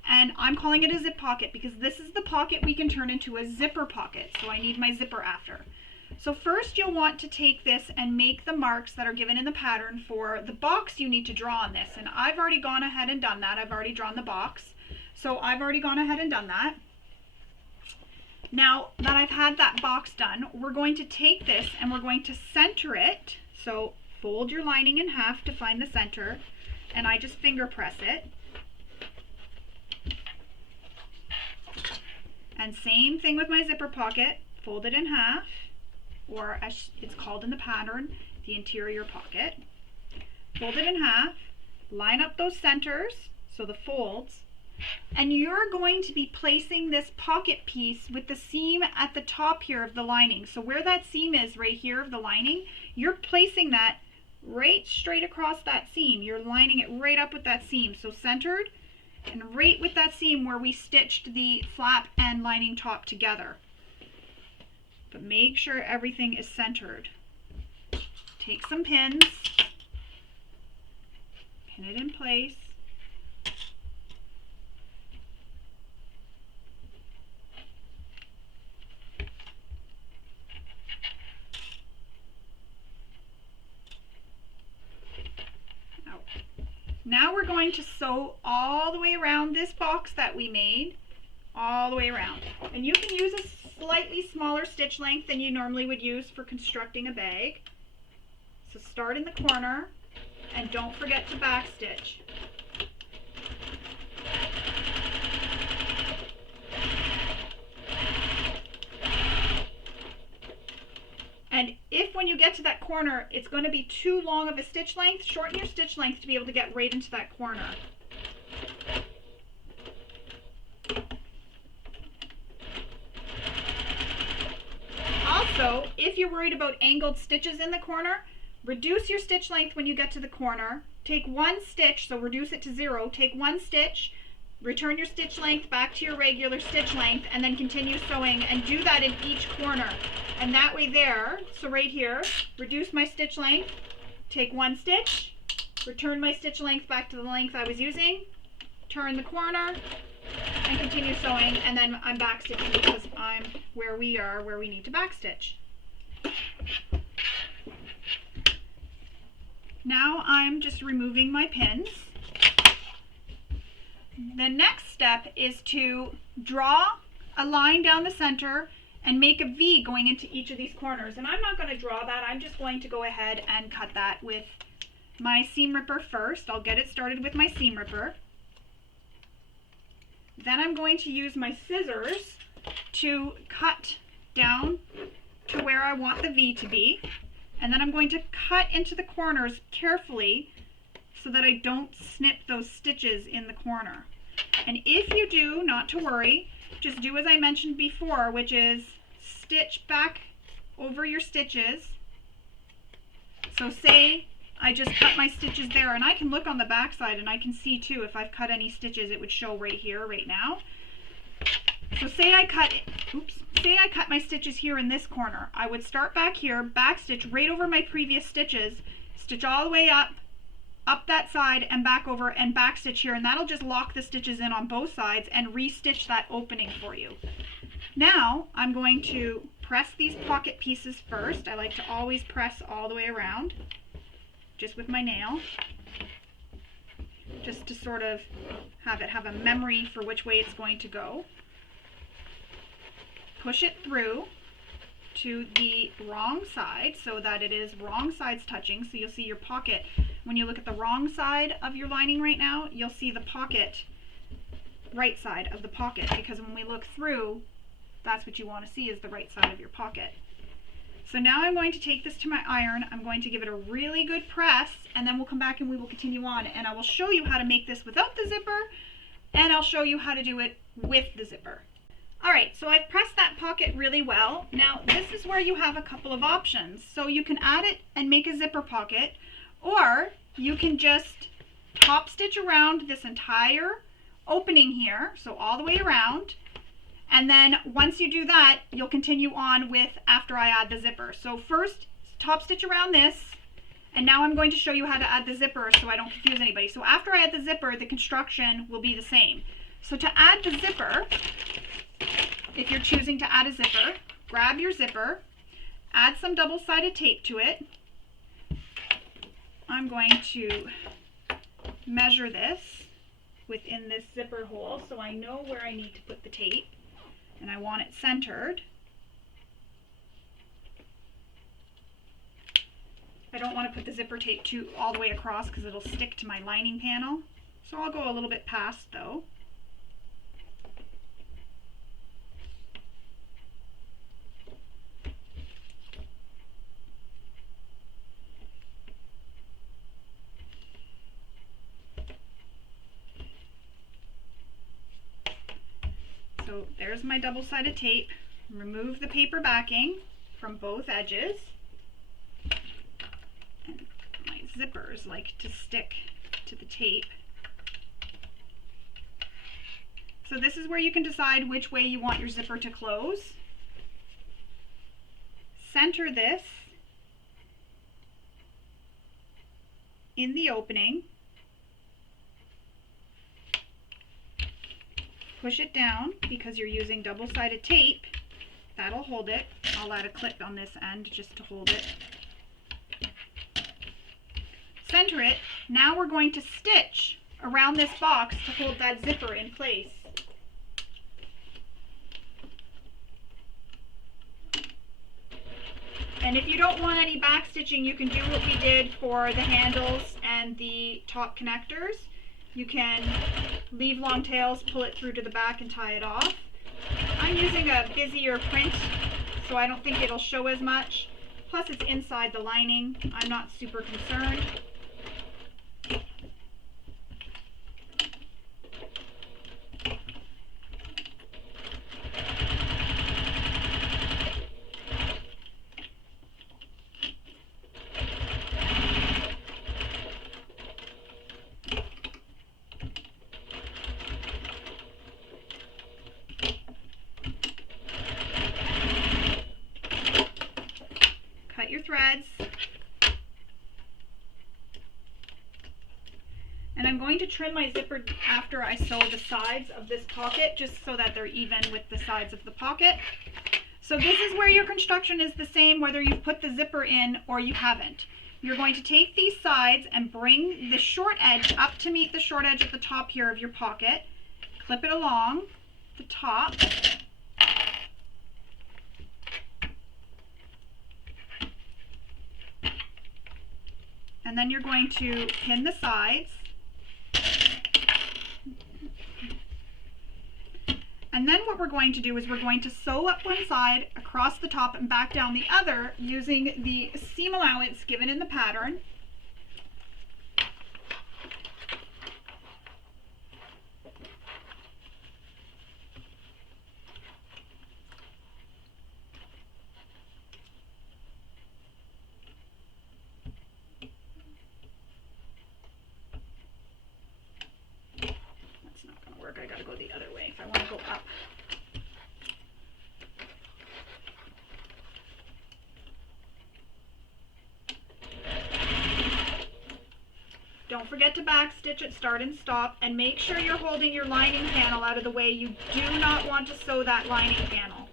and I'm calling it a zip pocket because this is the pocket we can turn into a zipper pocket, so I need my zipper after. So first you'll want to take this and make the marks that are given in the pattern for the box you need to draw on this. And I've already gone ahead and done that. I've already drawn the box. So I've already gone ahead and done that. Now that I've had that box done, we're going to take this and we're going to center it. So fold your lining in half to find the center, and I just finger press it. And same thing with my zipper pocket. Fold it in half, or as it's called in the pattern, the interior pocket. Fold it in half, line up those centers, so the folds, and you're going to be placing this pocket piece with the seam at the top here of the lining. So where that seam is right here of the lining, you're placing that right straight across that seam. You're lining it right up with that seam. So centered and right with that seam where we stitched the flap and lining top together. But make sure everything is centered. Take some pins, pin it in place. Now we're going to sew all the way around this box that we made, all the way around. And you can use a slightly smaller stitch length than you normally would use for constructing a bag. So start in the corner and don't forget to back stitch. And if when you get to that corner, it's going to be too long of a stitch length, shorten your stitch length to be able to get right into that corner. Also, if you're worried about angled stitches in the corner, reduce your stitch length when you get to the corner. Take one stitch, so reduce it to 0. Take one stitch, return your stitch length back to your regular stitch length, and then continue sewing, and do that in each corner. And that way there, so right here, reduce my stitch length, take one stitch, return my stitch length back to the length I was using, turn the corner, and continue sewing, and then I'm back stitching because I'm where we are, where we need to back stitch. Now I'm just removing my pins. The next step is to draw a line down the center and make a V going into each of these corners. And I'm not going to draw that, I'm just going to go ahead and cut that with my seam ripper first. I'll get it started with my seam ripper. Then I'm going to use my scissors to cut down to where I want the V to be. And then I'm going to cut into the corners carefully so that I don't snip those stitches in the corner. And if you do, not to worry, just do as I mentioned before, which is stitch back over your stitches. So say I just cut my stitches there, and I can look on the back side and I can see too if I've cut any stitches. It would show right here, right now. So say I cut my stitches here in this corner. I would start back here, back stitch right over my previous stitches, stitch all the way up that side and back over and back stitch here, and that'll just lock the stitches in on both sides and re-stitch that opening for you. Now I'm going to press these pocket pieces first. I like to always press all the way around, just with my nail, just to sort of have it have a memory for which way it's going to go. Push it through to the wrong side so that it is wrong sides touching. So you'll see your pocket, when you look at the wrong side of your lining right now, you'll see the pocket, right side of the pocket, because when we look through, that's what you want to see, is the right side of your pocket. So now I'm going to take this to my iron, I'm going to give it a really good press, and then we'll come back and we will continue on, and I will show you how to make this without the zipper, and I'll show you how to do it with the zipper. Alright, so I've pressed that pocket really well. Now this is where you have a couple of options. So you can add it and make a zipper pocket, or you can just top stitch around this entire opening here, so all the way around, and then once you do that, you'll continue on with after I add the zipper. So first, top stitch around this, and now I'm going to show you how to add the zipper so I don't confuse anybody. So after I add the zipper, the construction will be the same. So to add the zipper, if you're choosing to add a zipper, grab your zipper, add some double-sided tape to it. I'm going to measure this within this zipper hole so I know where I need to put the tape, and I want it centered. I don't want to put the zipper tape all the way across because it'll stick to my lining panel, so I'll go a little bit past though. So there's my double-sided tape. Remove the paper backing from both edges. And my zippers like to stick to the tape. So this is where you can decide which way you want your zipper to close. Center this in the opening. Push it down because you're using double-sided tape. That'll hold it. I'll add a clip on this end just to hold it. Center it. Now we're going to stitch around this box to hold that zipper in place. And if you don't want any back stitching, you can do what we did for the handles and the top connectors. You can leave long tails, pull it through to the back and tie it off. I'm using a busier print, so I don't think it'll show as much. Plus it's inside the lining. I'm not super concerned. Cut your threads. And I'm going to trim my zipper after I sew the sides of this pocket, just so that they're even with the sides of the pocket. So this is where your construction is the same whether you've put the zipper in or you haven't. You're going to take these sides and bring the short edge up to meet the short edge at the top here of your pocket. Clip it along the top. And then you're going to pin the sides. And then what we're going to do is we're going to sew up one side across the top and back down the other using the seam allowance given in the pattern. I gotta go the other way if I want to go up. Don't forget to back stitch at start and stop, and make sure you're holding your lining panel out of the way. You do not want to sew that lining panel.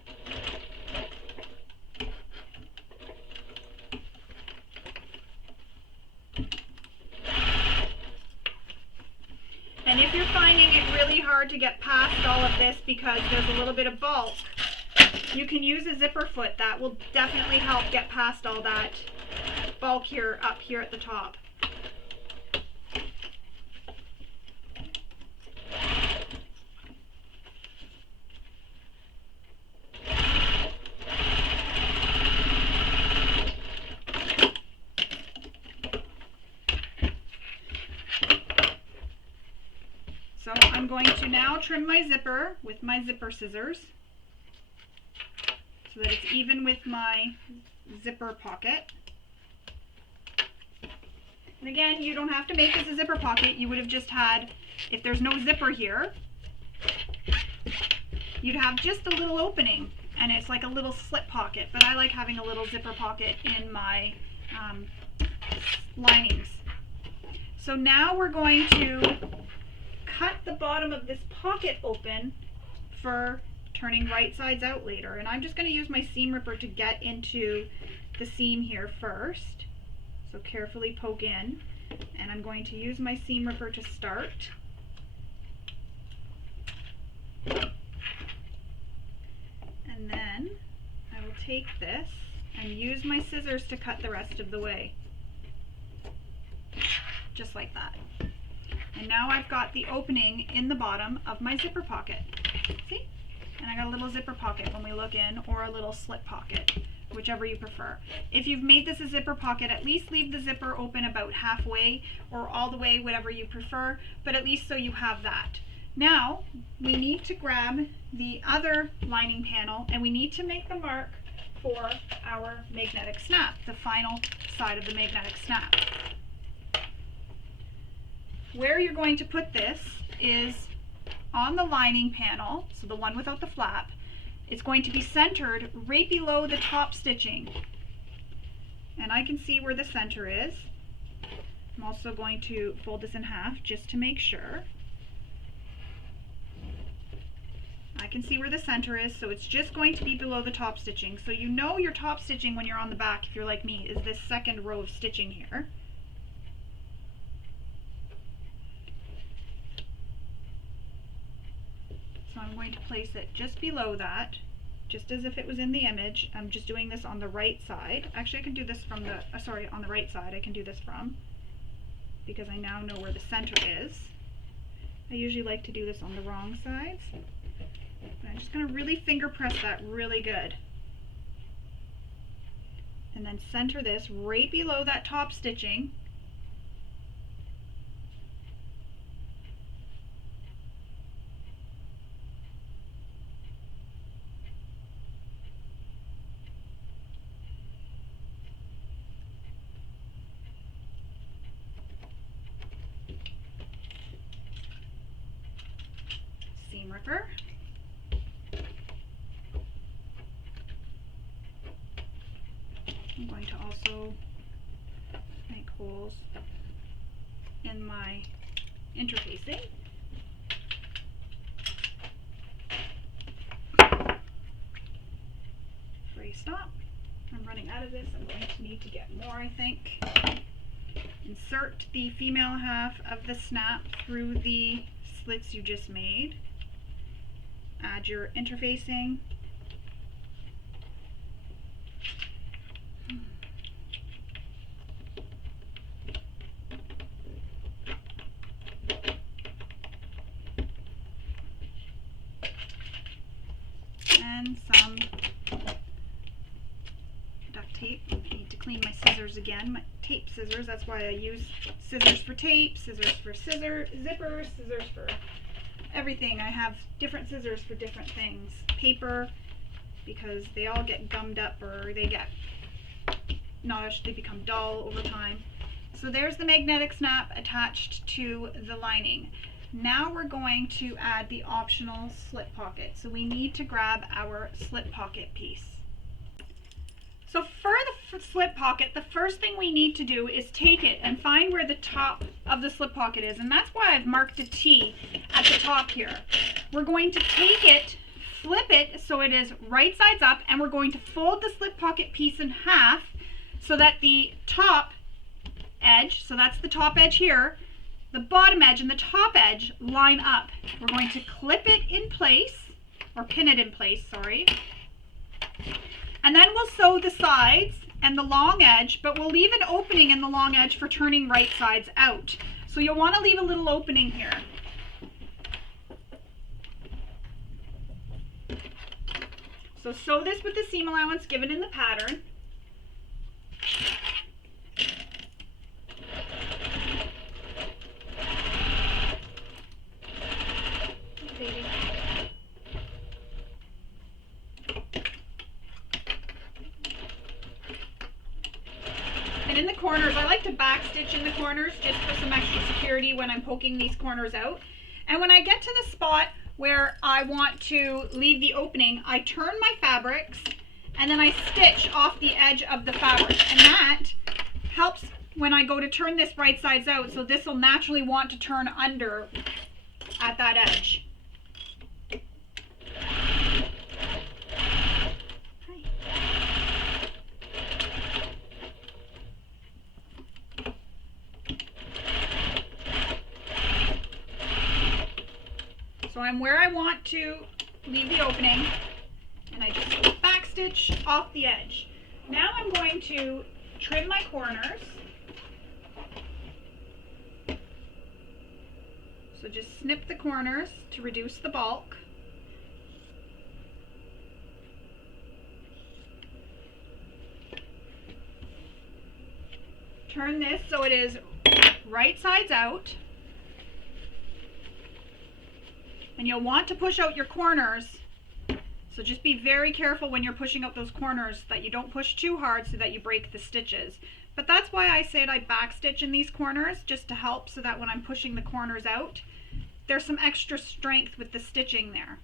And if you're finding it really hard to get past all of this because there's a little bit of bulk, you can use a zipper foot. That will definitely help get past all that bulk here, up here at the top. So I'm going to now trim my zipper with my zipper scissors so that it's even with my zipper pocket. And again, you don't have to make this a zipper pocket. You would have just had, if there's no zipper here, you'd have just a little opening and it's like a little slip pocket. But I like having a little zipper pocket in my linings. So now we're going to cut the bottom of this pocket open for turning right sides out later. And I'm just going to use my seam ripper to get into the seam here first. So carefully poke in. And I'm going to use my seam ripper to start. And then I will take this and use my scissors to cut the rest of the way. Just like that. And now I've got the opening in the bottom of my zipper pocket. See? And I got a little zipper pocket when we look in, or a little slip pocket, whichever you prefer. If you've made this a zipper pocket, at least leave the zipper open about halfway or all the way, whatever you prefer, but at least so you have that. Now we need to grab the other lining panel and we need to make the mark for our magnetic snap, the final side of the magnetic snap. Where you're going to put this is on the lining panel, so the one without the flap. It's going to be centered right below the top stitching. And I can see where the center is. I'm also going to fold this in half just to make sure. I can see where the center is, so it's just going to be below the top stitching. So you know your top stitching when you're on the back, if you're like me, is this second row of stitching here. So I'm going to place it just below that, just as if it was in the image. I'm just doing this on the right side. Actually, I can do this from the, on the right side I can do this from, because I now know where the center is. I usually like to do this on the wrong sides. But I'm just going to really finger press that really good. And then center this right below that top stitching. Seam ripper. I'm going to also make holes in my interfacing. Brace stop. I'm running out of this. I'm going to need to get more, I think. Insert the female half of the snap through the slits you just made. Add your interfacing. And some duct tape. I need to clean my scissors again, my tape scissors. That's why I use scissors for tape, scissors for zippers, scissors for everything. I have different scissors for different things. Paper, because they all get gummed up or they get they become dull over time. So there's the magnetic snap attached to the lining. Now we're going to add the optional slip pocket. So we need to grab our slip pocket piece. So for the slip pocket, the first thing we need to do is take it and find where the top of the slip pocket is. And that's why I've marked a T at the top here. We're going to take it, flip it so it is right sides up, and we're going to fold the slip pocket piece in half so that the top edge, so that's the top edge here, the bottom edge and the top edge line up. We're going to clip it in place, or pin it in place, sorry. And then we'll sew the sides and the long edge, but we'll leave an opening in the long edge for turning right sides out. So you'll want to leave a little opening here. So sew this with the seam allowance given in the pattern. And in the corners, I like to backstitch in the corners just for some extra security when I'm poking these corners out. And when I get to the spot where I want to leave the opening, I turn my fabrics and then I stitch off the edge of the fabric. And that helps when I go to turn this right sides out, so this will naturally want to turn under at that edge. So I'm where I want to leave the opening, and I just backstitch off the edge. Now I'm going to trim my corners. So just snip the corners to reduce the bulk. Turn this so it is right sides out. And you'll want to push out your corners. So just be very careful when you're pushing out those corners that you don't push too hard so that you break the stitches. But that's why I said I backstitch in these corners, just to help so that when I'm pushing the corners out, there's some extra strength with the stitching there.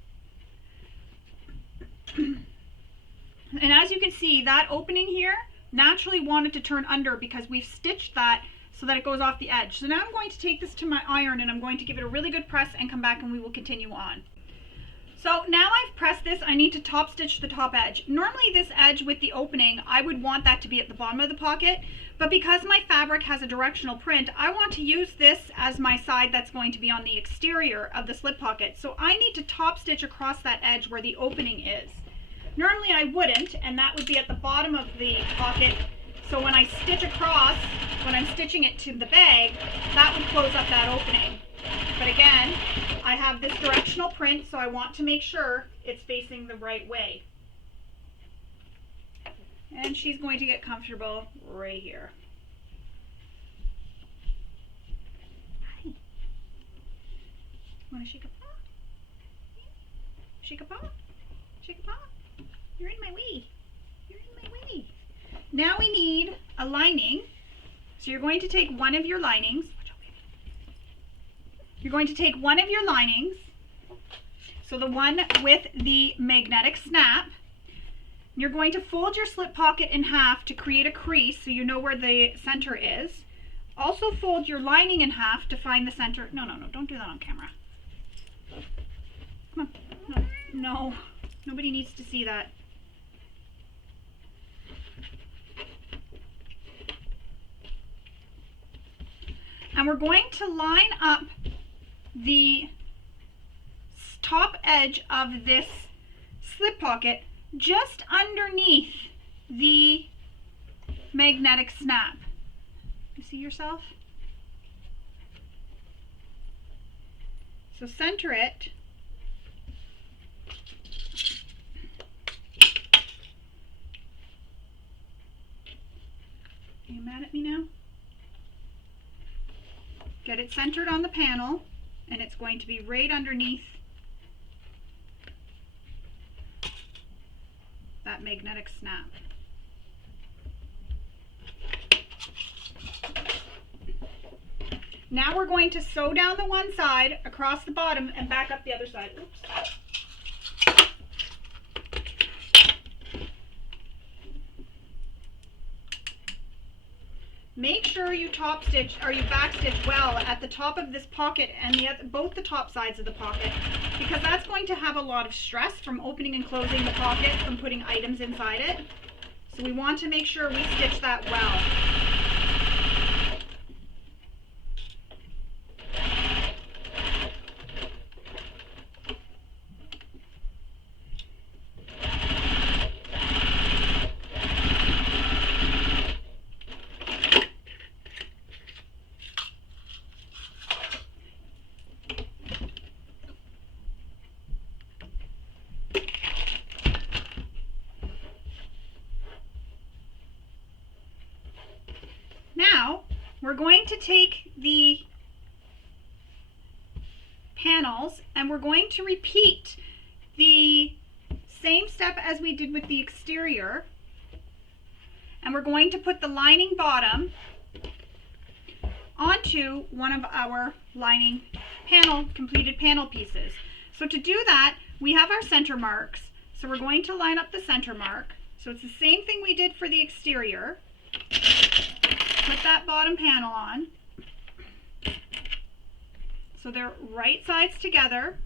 And as you can see, that opening here naturally wanted to turn under because we've stitched that so that it goes off the edge. So now I'm going to take this to my iron and I'm going to give it a really good press and come back and we will continue on. So now I've pressed this, I need to top stitch the top edge. Normally this edge with the opening, I would want that to be at the bottom of the pocket, but because my fabric has a directional print, I want to use this as my side that's going to be on the exterior of the slip pocket. So I need to top stitch across that edge where the opening is. Normally I wouldn't, and that would be at the bottom of the pocket. So when I stitch across, when I'm stitching it to the bag, that would close up that opening. But again, I have this directional print, so I want to make sure it's facing the right way. And she's going to get comfortable right here. Hi. Want to shake a paw? Shake a paw? Shake a paw? You're in my way. You're in my way. Now we need a lining. So you're going to take one of your linings. You're going to take one of your linings, so the one with the magnetic snap. You're going to fold your slip pocket in half to create a crease so you know where the center is. Also fold your lining in half to find the center. No, don't do that on camera. Come on. No, nobody needs to see that. And we're going to line up the top edge of this slip pocket just underneath the magnetic snap. You see yourself? So center it. Are you mad at me now? Get it centered on the panel, and it's going to be right underneath that magnetic snap. Now we're going to sew down the one side across the bottom and back up the other side. Oops. Make sure you top stitch or you back stitch well at the top of this pocket and both the top sides of the pocket, because that's going to have a lot of stress from opening and closing the pocket, from putting items inside it. So we want to make sure we stitch that well. Now we're going to take the panels and we're going to repeat the same step as we did with the exterior, and we're going to put the lining bottom onto one of our lining completed panel pieces. So to do that, we have our center marks, so we're going to line up the center mark. So it's the same thing we did for the exterior. Put that bottom panel on so they're right sides together.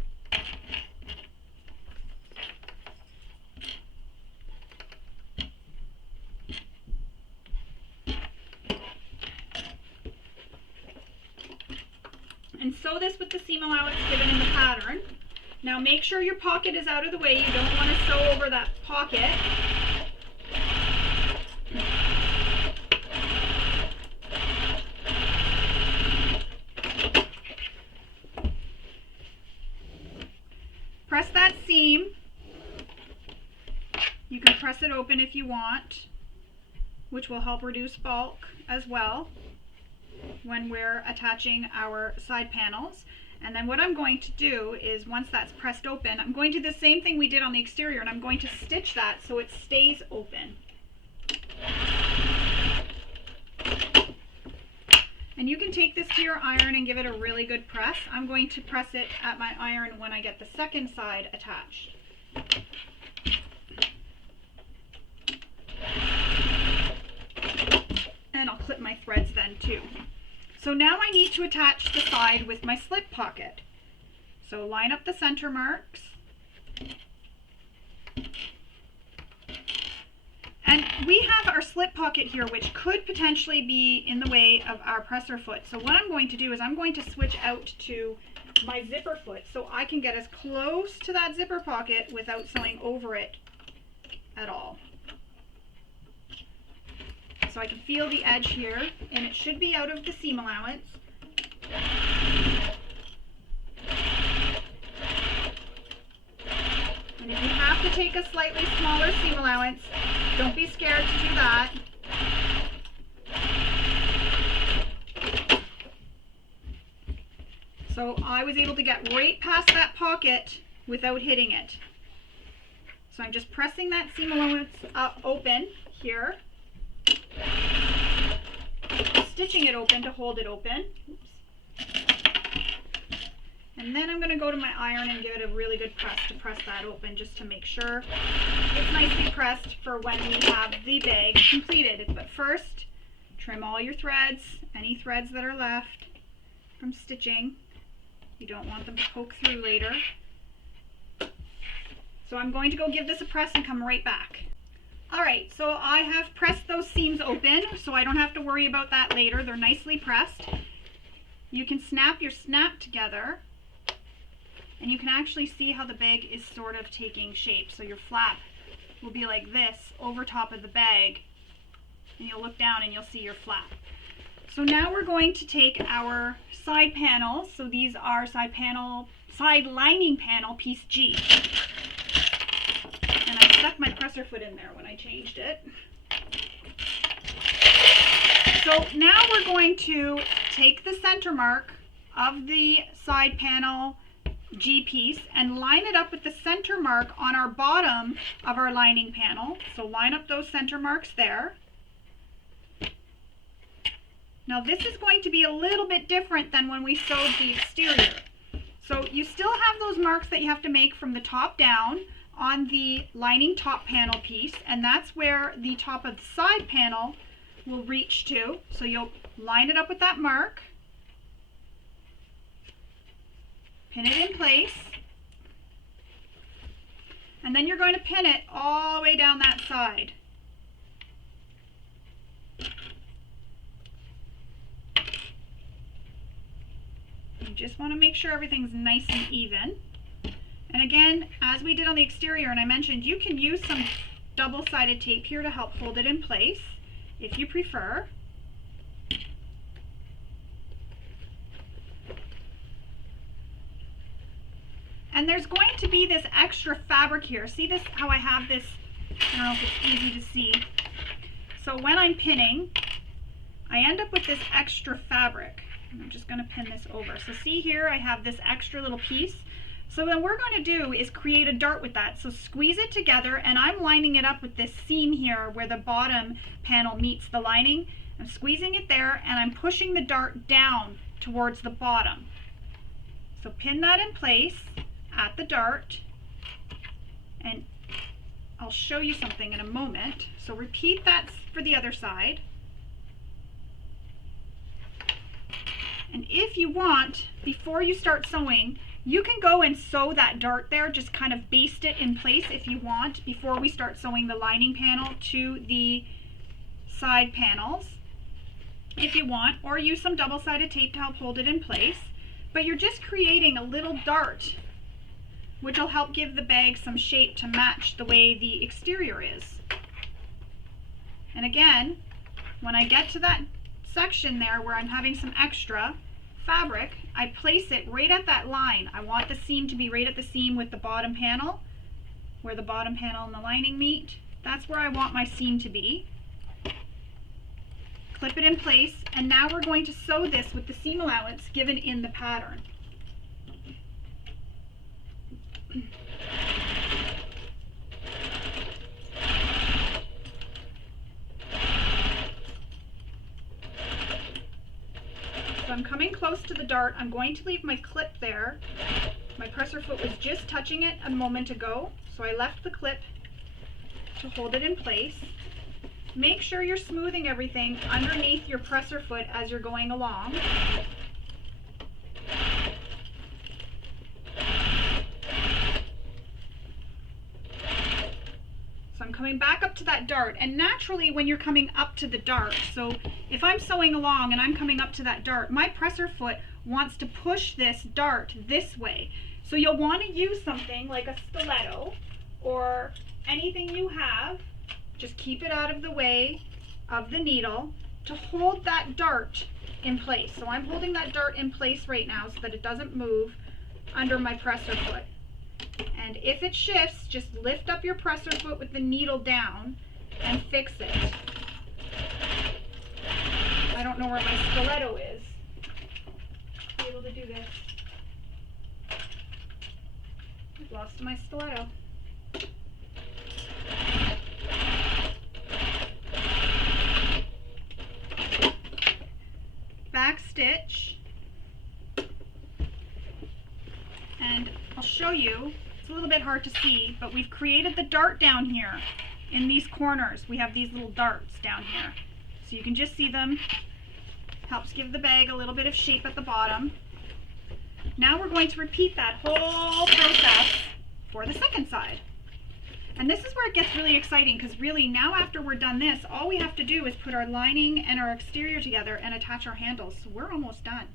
And sew this with the seam allowance given in the pattern. Now make sure your pocket is out of the way. You don't want to sew over that pocket. Press that seam. You can press it open if you want, which will help reduce bulk as well when we're attaching our side panels. And then what I'm going to do is, once that's pressed open, I'm going to do the same thing we did on the exterior, and I'm going to stitch that so it stays open. And you can take this to your iron and give it a really good press. I'm going to press it at my iron when I get the second side attached. And I'll clip my threads then too. So now I need to attach the side with my slip pocket. So line up the center marks. And we have our slip pocket here, which could potentially be in the way of our presser foot. So what I'm going to do is I'm going to switch out to my zipper foot so I can get as close to that zipper pocket without sewing over it at all. So I can feel the edge here, and it should be out of the seam allowance. And if you have to take a slightly smaller seam allowance, don't be scared to do that. So I was able to get right past that pocket without hitting it. So I'm just pressing that seam allowance open here, stitching it open to hold it open. Oops. And then I'm going to go to my iron and give it a really good press to press that open, just to make sure it's nicely pressed for when we have the bag completed. But first, trim all your threads, any threads that are left from stitching. You don't want them to poke through later. So I'm going to go give this a press and come right back. Alright, so I have pressed those seams open, so I don't have to worry about that later. They're nicely pressed. You can snap your snap together, and you can actually see how the bag is sort of taking shape. So your flap will be like this over top of the bag, and you'll look down and you'll see your flap. So now we're going to take our side panels. So these are side lining panel piece G. And I stuck my presser foot in there when I changed it. So now we're going to take the center mark of the side panel G piece and line it up with the center mark on our bottom of our lining panel. So line up those center marks there. Now this is going to be a little bit different than when we sewed the exterior. So you still have those marks that you have to make from the top down on the lining top panel piece, and that's where the top of the side panel will reach to. So you'll line it up with that mark, pin it in place, and then you're going to pin it all the way down that side. You just want to make sure everything's nice and even. And again, as we did on the exterior, and I mentioned, you can use some double-sided tape here to help hold it in place if you prefer. And there's going to be this extra fabric here. See this, how I have this, I don't know if it's easy to see. So when I'm pinning, I end up with this extra fabric. And I'm just going to pin this over. So see here, I have this extra little piece. So what we're going to do is create a dart with that. So squeeze it together, and I'm lining it up with this seam here where the bottom panel meets the lining. I'm squeezing it there, and I'm pushing the dart down towards the bottom. So pin that in place at the dart, and I'll show you something in a moment. So repeat that for the other side. And if you want, before you start sewing, you can go and sew that dart there, just kind of baste it in place if you want, before we start sewing the lining panel to the side panels, if you want, or use some double-sided tape to help hold it in place. But you're just creating a little dart, which will help give the bag some shape to match the way the exterior is. And again, when I get to that section there where I'm having some extra fabric, I place it right at that line. I want the seam to be right at the seam with the bottom panel, where the bottom panel and the lining meet. That's where I want my seam to be. Clip it in place, and now we're going to sew this with the seam allowance given in the pattern. So I'm coming close to the dart. I'm going to leave my clip there. My presser foot was just touching it a moment ago, so I left the clip to hold it in place. Make sure you're smoothing everything underneath your presser foot as you're going along. So I'm coming back up to that dart, and naturally when you're coming up to the dart, so if I'm sewing along and I'm coming up to that dart, my presser foot wants to push this dart this way. So you'll want to use something like a stiletto or anything you have, just keep it out of the way of the needle to hold that dart in place. So I'm holding that dart in place right now so that it doesn't move under my presser foot. And if it shifts, just lift up your presser foot with the needle down and fix it. I don't know where my stiletto is. Be able to do this. I've lost my stiletto. Back stitch, and I'll show you. It's a little bit hard to see, but we've created the dart down here in these corners. We have these little darts down here, so you can just see them. Helps give the bag a little bit of shape at the bottom. Now we're going to repeat that whole process for the second side. And this is where it gets really exciting, because really now after we're done this, all we have to do is put our lining and our exterior together and attach our handles. So we're almost done.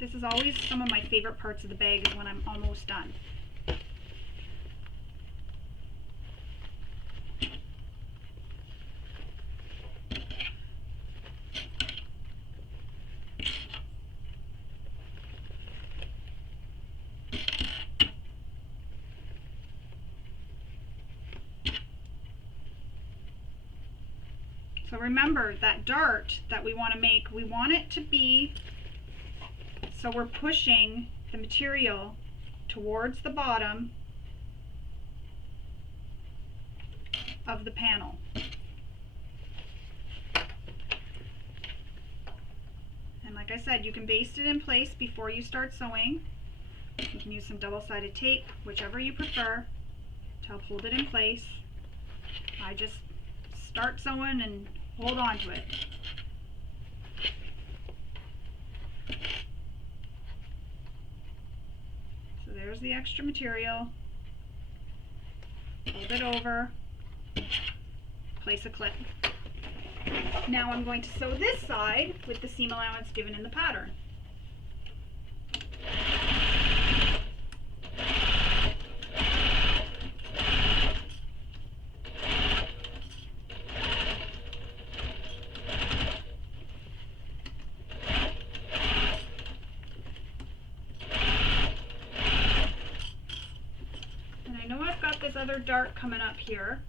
This is always some of my favorite parts of the bag, is when I'm almost done. So remember that dart that we want to make, we want it to be so we're pushing the material towards the bottom of the panel. And like I said, you can baste it in place before you start sewing. You can use some double-sided tape, whichever you prefer, to help hold it in place. I just start sewing and hold on to it. So there's the extra material. Fold it over, place a clip. Now I'm going to sew this side with the seam allowance given in the pattern. This other dart coming up here,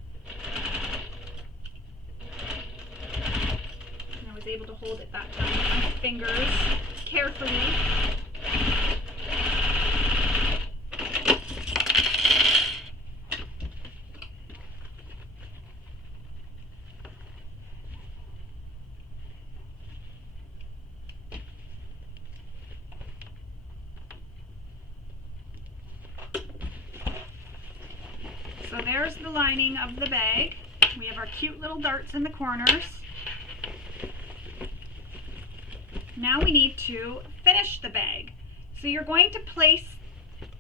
and I was able to hold it that time with my fingers carefully. So there's the lining of the bag. We have our cute little darts in the corners. Now we need to finish the bag. So you're going to place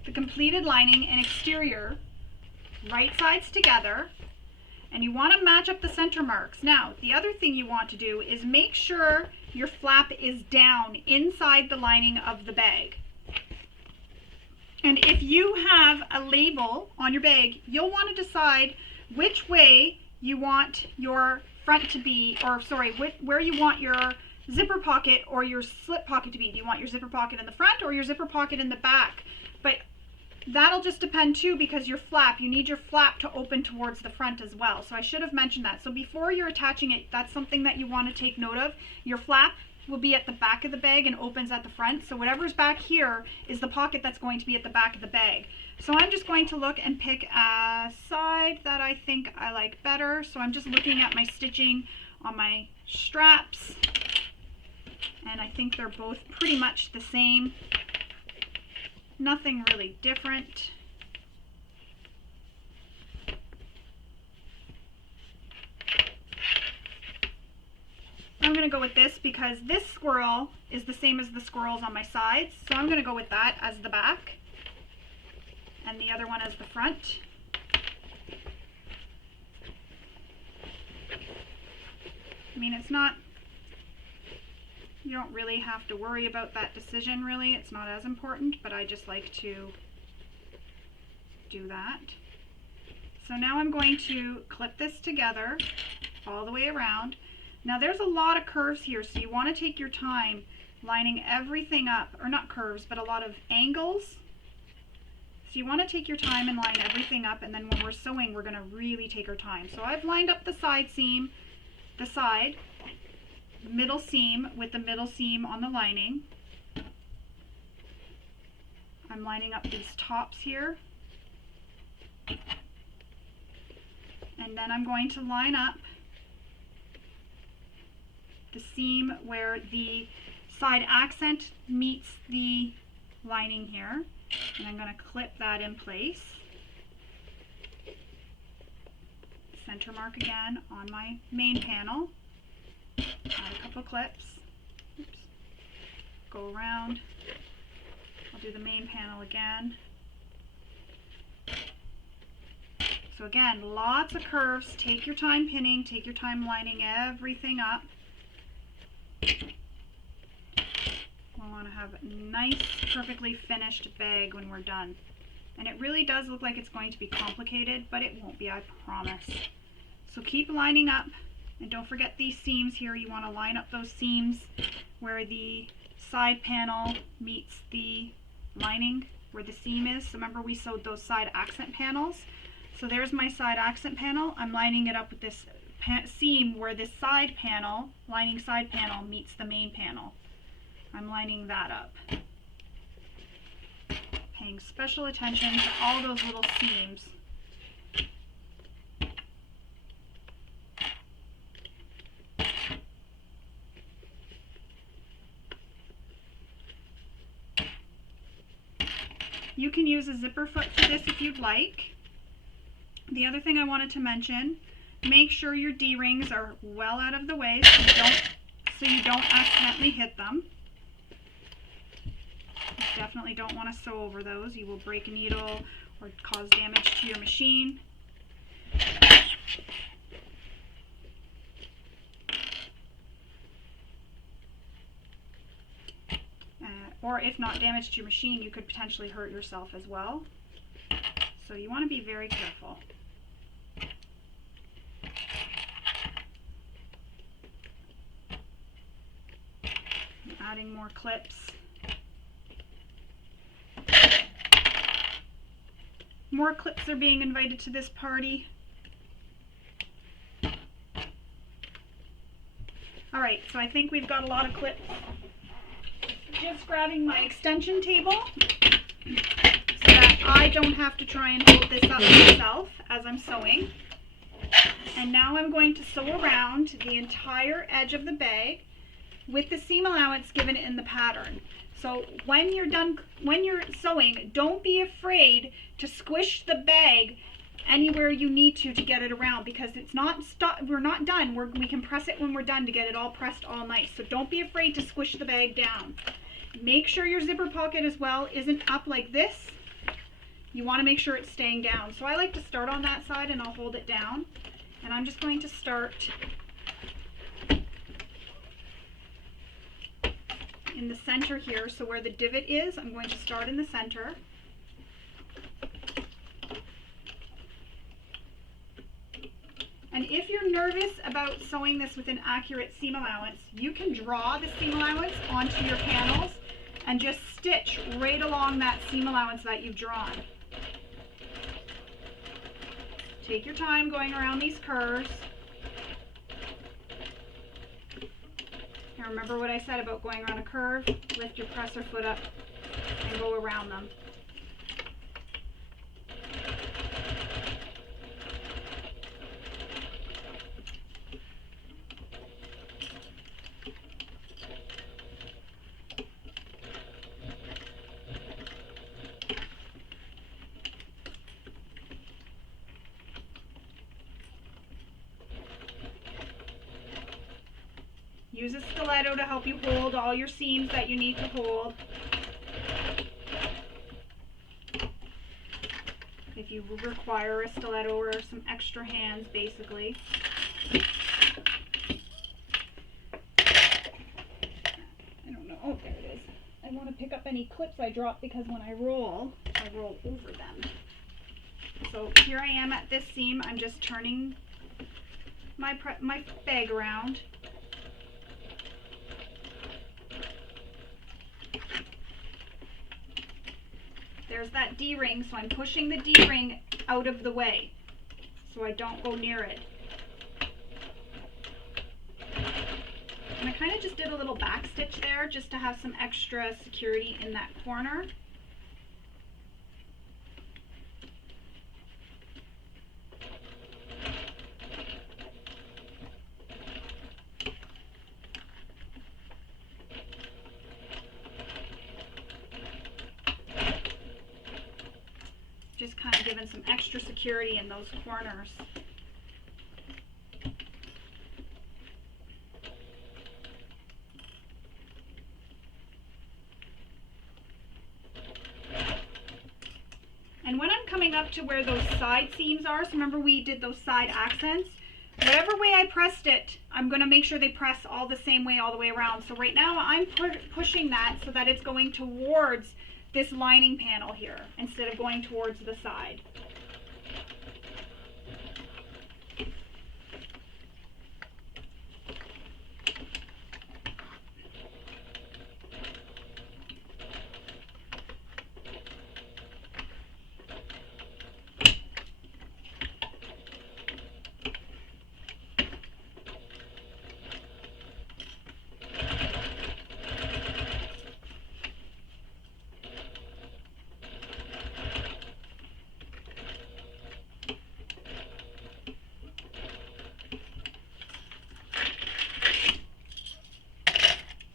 the completed lining and exterior right sides together, and you want to match up the center marks. Now, the other thing you want to do is make sure your flap is down inside the lining of the bag. And if you have a label on your bag, you'll want to decide which way you want your front to be, or sorry, where you want your zipper pocket or your slip pocket to be. Do you want your zipper pocket in the front or your zipper pocket in the back? But that'll just depend too, because your flap, you need your flap to open towards the front as well. So I should have mentioned that. So before you're attaching it, that's something that you want to take note of. Your flap will be at the back of the bag and opens at the front. So whatever's back here is the pocket that's going to be at the back of the bag. So I'm just going to look and pick a side that I think I like better. So I'm just looking at my stitching on my straps, and I think they're both pretty much the same. Nothing really different. I'm going to go with this because this squirrel is the same as the squirrels on my sides. So I'm going to go with that as the back and the other one as the front. I mean, it's not, you don't really have to worry about that decision really. It's not as important, but I just like to do that. So now I'm going to clip this together all the way around. Now there's a lot of curves here, so you want to take your time lining everything up, or not curves, but a lot of angles. So you want to take your time and line everything up, and then when we're sewing, we're going to really take our time. So I've lined up the side seam, the side, middle seam with the middle seam on the lining. I'm lining up these tops here. And then I'm going to line up the seam where the side accent meets the lining here, and I'm going to clip that in place. Center mark again on my main panel. Add a couple clips. Oops. Go around. I'll do the main panel again. So again, lots of curves. Take your time pinning, take your time lining everything up. We want to have a nice, perfectly finished bag when we're done. And it really does look like it's going to be complicated, but it won't be, I promise. So keep lining up, and don't forget these seams here. You want to line up those seams where the side panel meets the lining, where the seam is. So remember we sewed those side accent panels. So there's my side accent panel. I'm lining it up with this seam where the side panel, lining side panel, meets the main panel. I'm lining that up. Paying special attention to all those little seams. You can use a zipper foot for this if you'd like. The other thing I wanted to mention, make sure your D-rings are well out of the way so you don't accidentally hit them. You definitely don't want to sew over those. You will break a needle or cause damage to your machine. Or if not damage to your machine, you could potentially hurt yourself as well. So you want to be very careful. Adding more clips. More clips are being invited to this party. Alright, so I think we've got a lot of clips. Just grabbing my extension table so that I don't have to try and hold this up myself as I'm sewing. And now I'm going to sew around the entire edge of the bag with the seam allowance given in the pattern. So when you're done, when you're sewing, don't be afraid to squish the bag anywhere you need to get it around, because it's not we're not done. We can press it when we're done to get it all pressed all nice. So don't be afraid to squish the bag down. Make sure your zipper pocket as well isn't up like this. You want to make sure it's staying down. So I like to start on that side and I'll hold it down. And I'm just going to start in the center here. So where the divot is, I'm going to start in the center. And if you're nervous about sewing this with an accurate seam allowance, you can draw the seam allowance onto your panels and just stitch right along that seam allowance that you've drawn. Take your time going around these curves. Now remember what I said about going around a curve? Lift your presser foot up and go around them. Use a stiletto to help you hold all your seams that you need to hold. If you require a stiletto or some extra hands, basically. I don't know. Oh, there it is. I want to pick up any clips I dropped because when I roll over them. So here I am at this seam. I'm just turning my bag around. There's that D-ring, so I'm pushing the D-ring out of the way so I don't go near it. And I kind of just did a little back stitch there just to have some extra security in that corner. Just kind of giving some extra security in those corners. And when I'm coming up to where those side seams are, so remember we did those side accents, whatever way I pressed it, I'm going to make sure they press all the same way all the way around. So right now I'm pushing that so that it's going towards this lining panel here instead of going towards the side.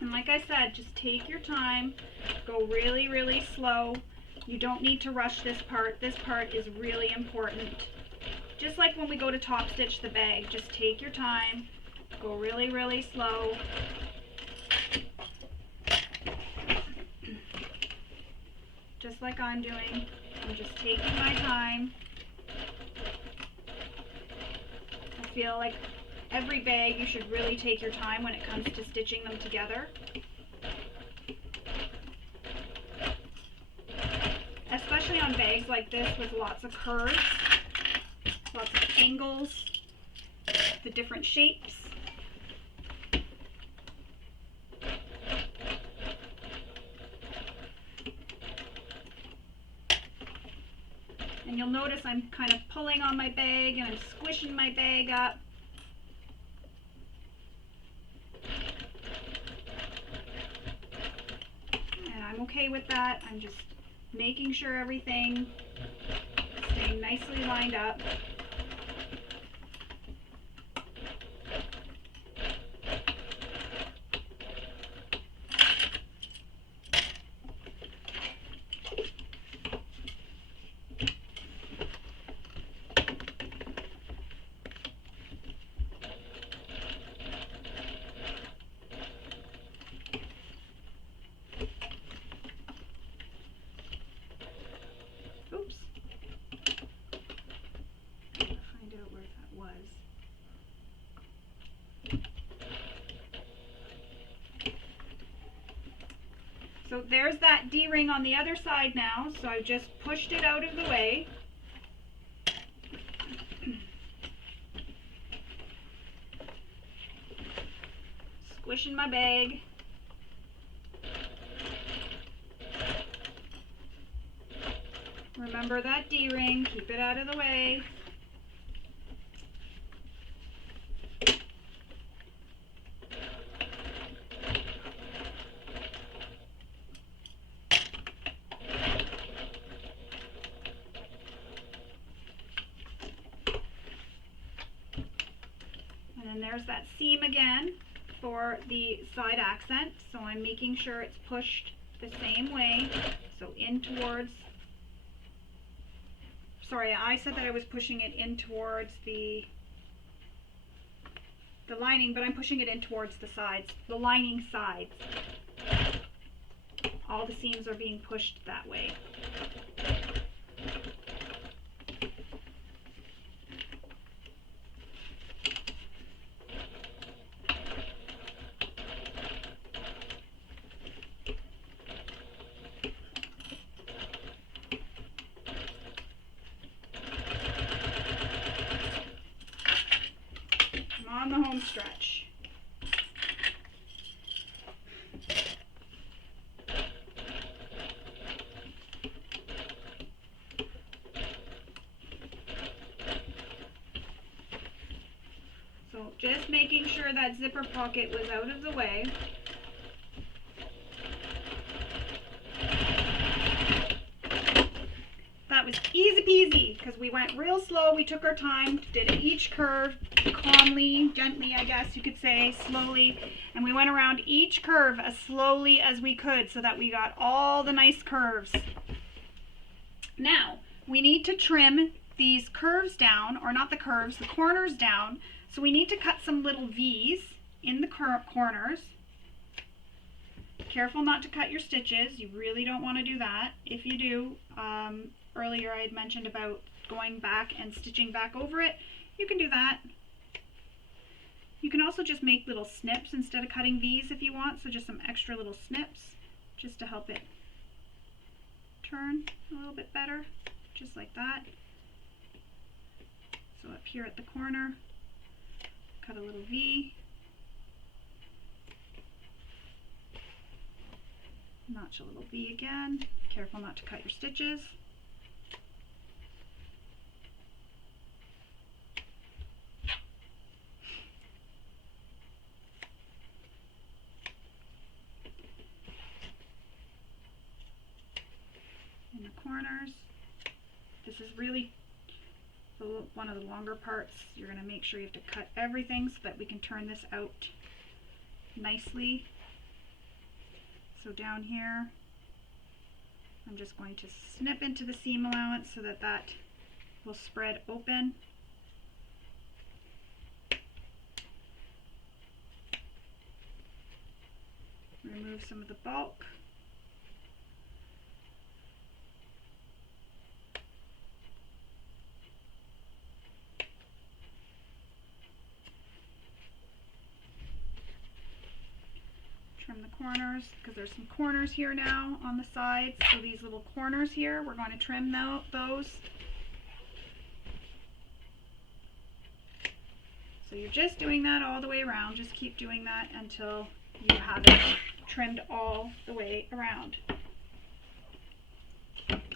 Like I said, just take your time, go really, really slow. You don't need to rush this part. This part is really important. Just like when we go to top stitch the bag, just take your time, go really, really slow. Just like I'm doing, I'm just taking my time. I feel like every bag you should really take your time when it comes to stitching them together. Especially on bags like this with lots of curves, lots of angles, the different shapes. And you'll notice I'm kind of pulling on my bag and I'm squishing my bag up. And I'm okay with that. I'm just making sure everything is staying nicely lined up. Oops. Find out where that was. So there's that D-ring on the other side now, so I've just pushed it out of the way. Squishing my bag. Remember that D-ring, keep it out of the way. there's that seam again for the side accent. So I'm making sure it's pushed the same way. So in towards, sorry, I said that I was pushing it in towards the lining, but I'm pushing it in towards the sides, the lining sides. All the seams are being pushed that way. I'm on the home stretch. So just making sure that zipper pocket was out of the way. That was easy peasy because we went real slow. We took our time, did each curve calmly, gently, I guess you could say, slowly. And we went around each curve as slowly as we could so that we got all the nice curves. Now, we need to trim these curves down, or not the curves, the corners down. So we need to cut some little V's in the corners. Careful not to cut your stitches. You really don't want to do that. If you do, earlier I had mentioned about going back and stitching back over it. You can do that. You can also just make little snips instead of cutting V's if you want. So just some extra little snips just to help it turn a little bit better. Just like that. So up here at the corner, cut a little V. Notch a little V again. Careful not to cut your stitches. In the corners. This is really one of the longer parts. You're going to make sure you have to cut everything so that we can turn this out nicely. So down here, I'm just going to snip into the seam allowance so that that will spread open. Remove some of the bulk. Trim the corners because there's some corners here now on the sides. So these little corners here, we're going to trim those. So you're just doing that all the way around. Just keep doing that until you have it trimmed all the way around.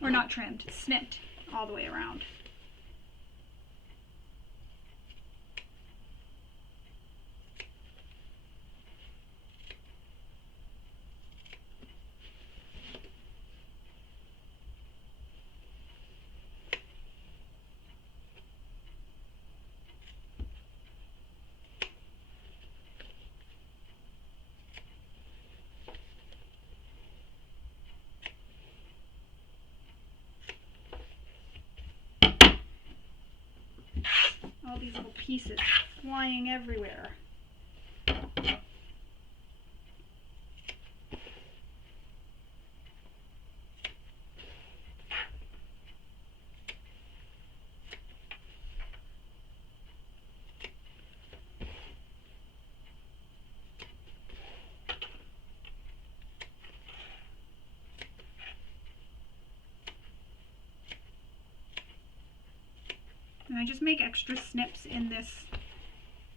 Or not trimmed, snipped all the way around. All these little pieces flying everywhere. And I just make extra snips in this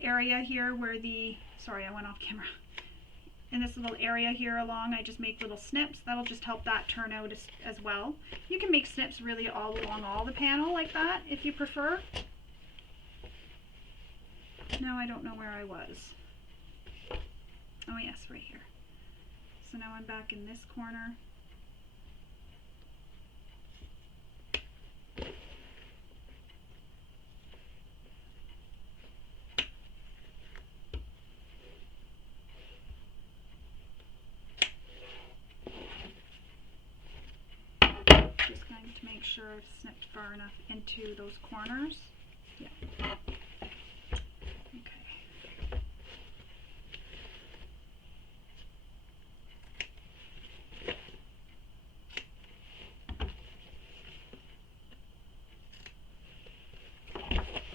area here where the, sorry, I went off camera. In this little area here along, I just make little snips. That'll just help that turn out as well. You can make snips really all along all the panel like that if you prefer. Now I don't know where I was. Oh yes, right here. So now I'm back in this corner. sure I've snipped far enough into those corners. Yeah. Okay.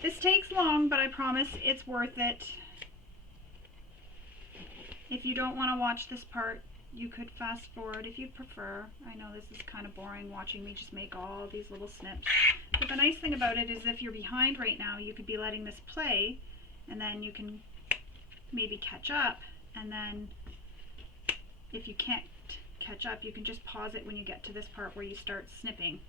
This takes long, but I promise it's worth it. If you don't want to watch this part, you could fast forward if you'd prefer. I know this is kind of boring watching me just make all these little snips. But the nice thing about it is if you're behind right now, you could be letting this play, and then you can maybe catch up, and then if you can't catch up, you can just pause it when you get to this part where you start snipping.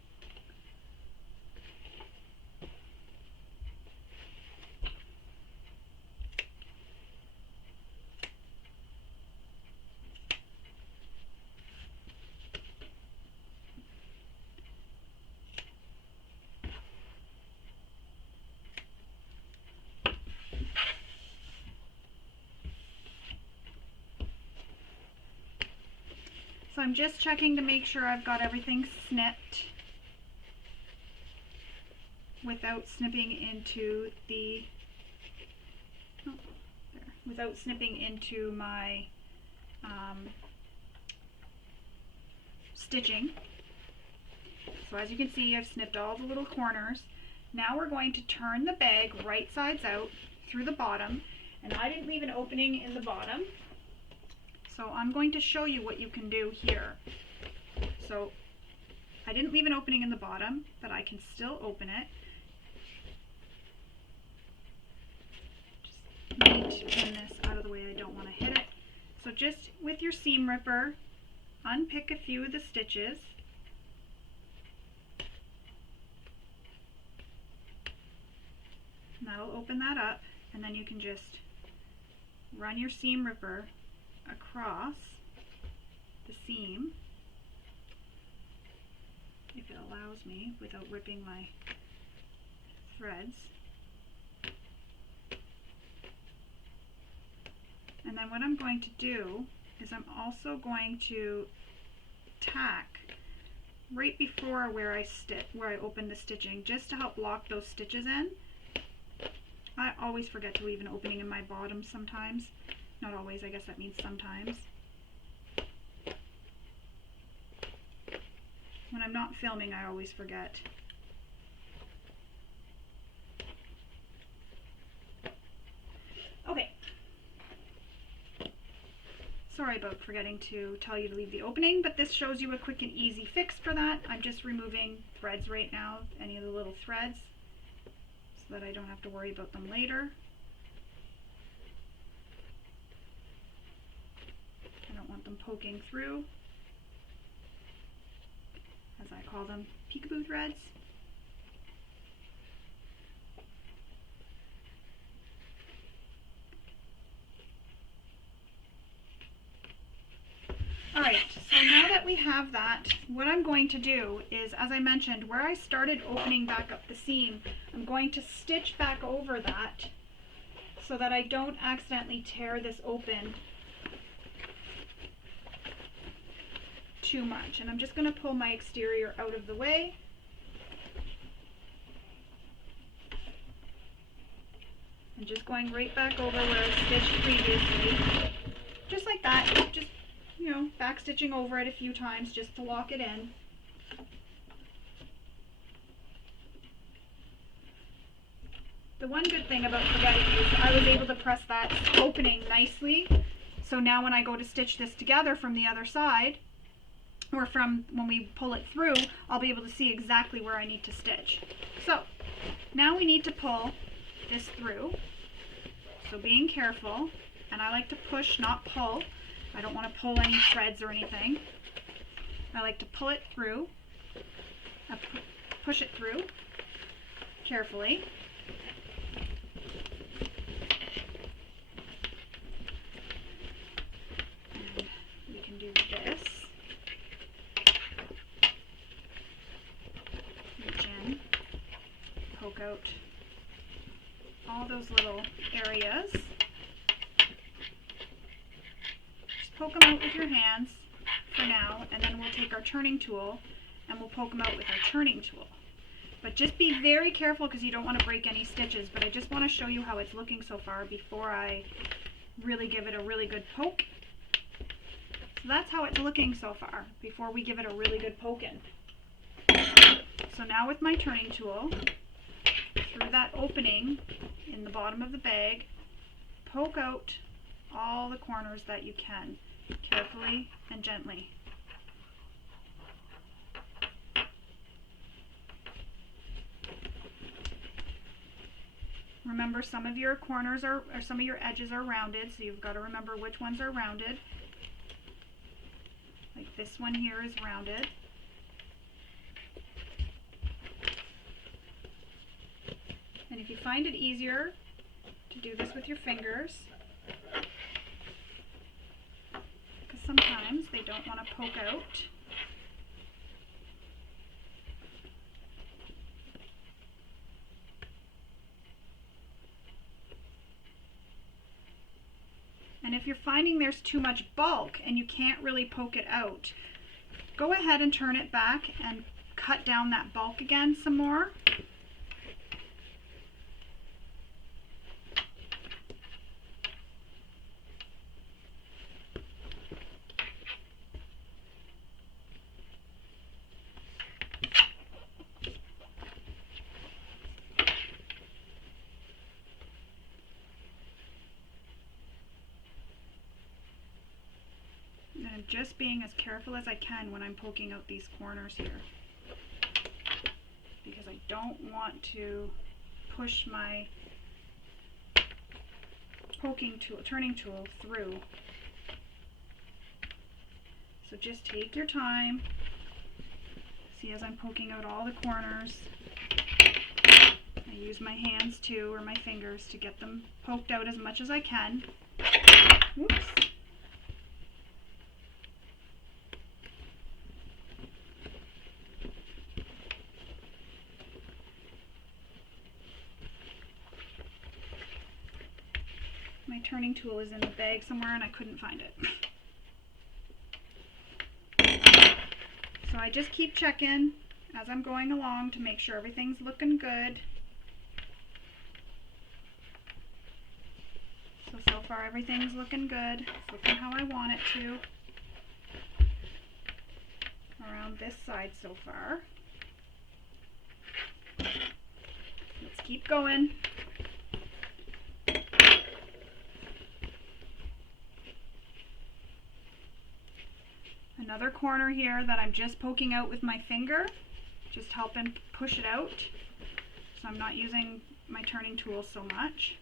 So I'm just checking to make sure I've got everything snipped without snipping into the, without snipping into my stitching. So as you can see, I've snipped all the little corners. Now we're going to turn the bag right sides out through the bottom, and I didn't leave an opening in the bottom. So I'm going to show you what you can do here. So I didn't leave an opening in the bottom, but I can still open it. Just need to pin this out of the way, I don't want to hit it. So just with your seam ripper, unpick a few of the stitches. And that'll open that up, and then you can just run your seam ripper across the seam, if it allows me, without ripping my threads. And then what I'm going to do is I'm also going to tack right before where I open the stitching, just to help lock those stitches in. I always forget to leave an opening in my bottom sometimes. Not always, I guess that means sometimes. When I'm not filming, I always forget. Okay. Sorry about forgetting to tell you to leave the opening, but this shows you a quick and easy fix for that. I'm just removing threads right now, any of the little threads, so that I don't have to worry about them later. I don't want them poking through, as I call them, peekaboo threads. Alright, so now that we have that, what I'm going to do is, as I mentioned, where I started opening back up the seam, I'm going to stitch back over that so that I don't accidentally tear this open too much. And I'm just going to pull my exterior out of the way. I'm just going right back over where I stitched previously. Just like that. Just, you know, back stitching over it a few times just to lock it in. The one good thing about forgetting is I was able to press that opening nicely. So now when I go to stitch this together from the other side, or from when we pull it through, I'll be able to see exactly where I need to stitch. So now we need to pull this through. So being careful, and I like to push, not pull. I don't want to pull any threads or anything. I like to pull it through, push it through carefully. And we can do this. Reach in, poke out all those little areas. Just poke them out with your hands for now, and then we'll take our turning tool and we'll poke them out with our turning tool. But just be very careful because you don't want to break any stitches, but I just want to show you how it's looking so far before I really give it a really good poke. So that's how it's looking so far before we give it a really good poke in. So now with my turning tool, through that opening in the bottom of the bag, poke out all the corners that you can, carefully and gently. Remember, some of your corners or some of your edges are rounded, so you've got to remember which ones are rounded. Like this one here is rounded. And if you find it easier to do this with your fingers, because sometimes they don't want to poke out. And if you're finding there's too much bulk and you can't really poke it out, go ahead and turn it back and cut down that bulk again some more. And I'm just being as careful as I can when I'm poking out these corners here, because I don't want to push my turning tool through. So just take your time. See, as I'm poking out all the corners, I use my hands too, or my fingers, to get them poked out as much as I can. Oops. My turning tool is in the bag somewhere and I couldn't find it. So I just keep checking as I'm going along to make sure everything's looking good. So far everything's looking good. It's looking how I want it to. Around this side so far. Let's keep going. Another corner here that I'm just poking out with my finger, just helping push it out, so I'm not using my turning tool so much.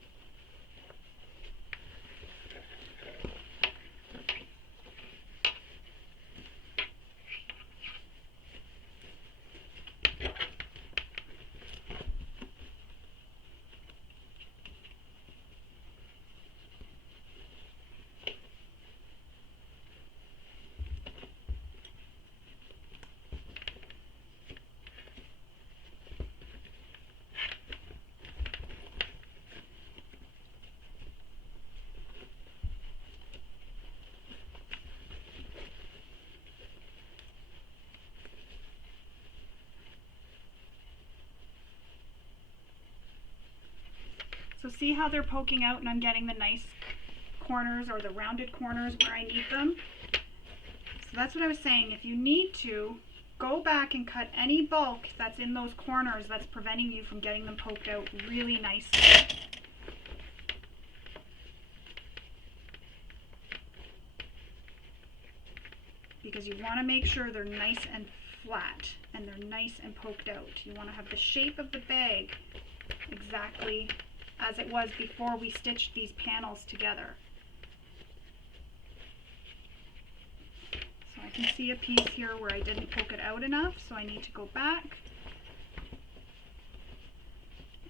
So see how they're poking out and I'm getting the nice corners or the rounded corners where I need them? So that's what I was saying. If you need to, go back and cut any bulk that's in those corners that's preventing you from getting them poked out really nicely. Because you want to make sure they're nice and flat and they're nice and poked out. You want to have the shape of the bag exactly as it was before we stitched these panels together. So I can see a piece here where I didn't poke it out enough, so I need to go back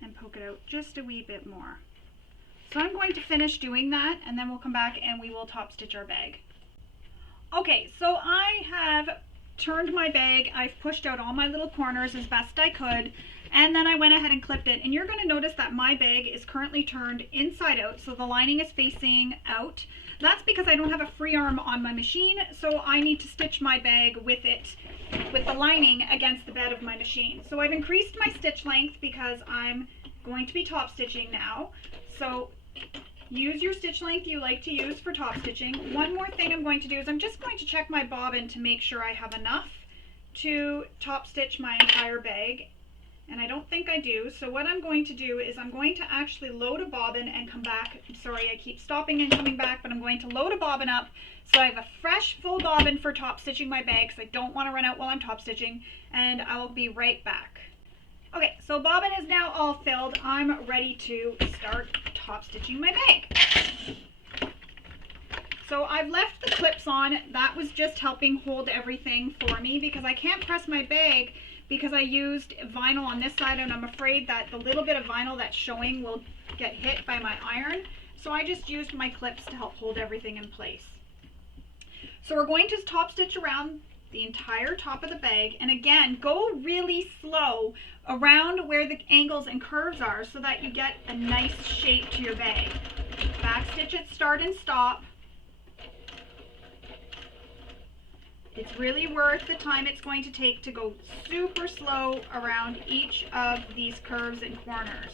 and poke it out just a wee bit more. So I'm going to finish doing that and then we'll come back and we will top stitch our bag. Okay, so I have turned my bag, I've pushed out all my little corners as best I could, and then I went ahead and clipped it. And you're going to notice that my bag is currently turned inside out, so the lining is facing out. That's because I don't have a free arm on my machine, so I need to stitch my bag with it with the lining against the bed of my machine. So I've increased my stitch length because I'm going to be top stitching now. So use your stitch length you like to use for top stitching. One more thing I'm going to do is I'm just going to check my bobbin to make sure I have enough to top stitch my entire bag. And I don't think I do. So what I'm going to do is I'm going to actually load a bobbin and come back. Sorry, I keep stopping and coming back, but I'm going to load a bobbin up so I have a fresh full bobbin for top stitching my bag because I don't want to run out while I'm top stitching, and I will be right back. Okay, so bobbin is now all filled. I'm ready to start top stitching my bag. So I've left the clips on. That was just helping hold everything for me because I can't press my bag because I used vinyl on this side, and I'm afraid that the little bit of vinyl that's showing will get hit by my iron. So I just used my clips to help hold everything in place. So we're going to top stitch around the entire top of the bag, and again, go really slow around where the angles and curves are so that you get a nice shape to your bag. Back stitch at start and stop. It's really worth the time it's going to take to go super slow around each of these curves and corners.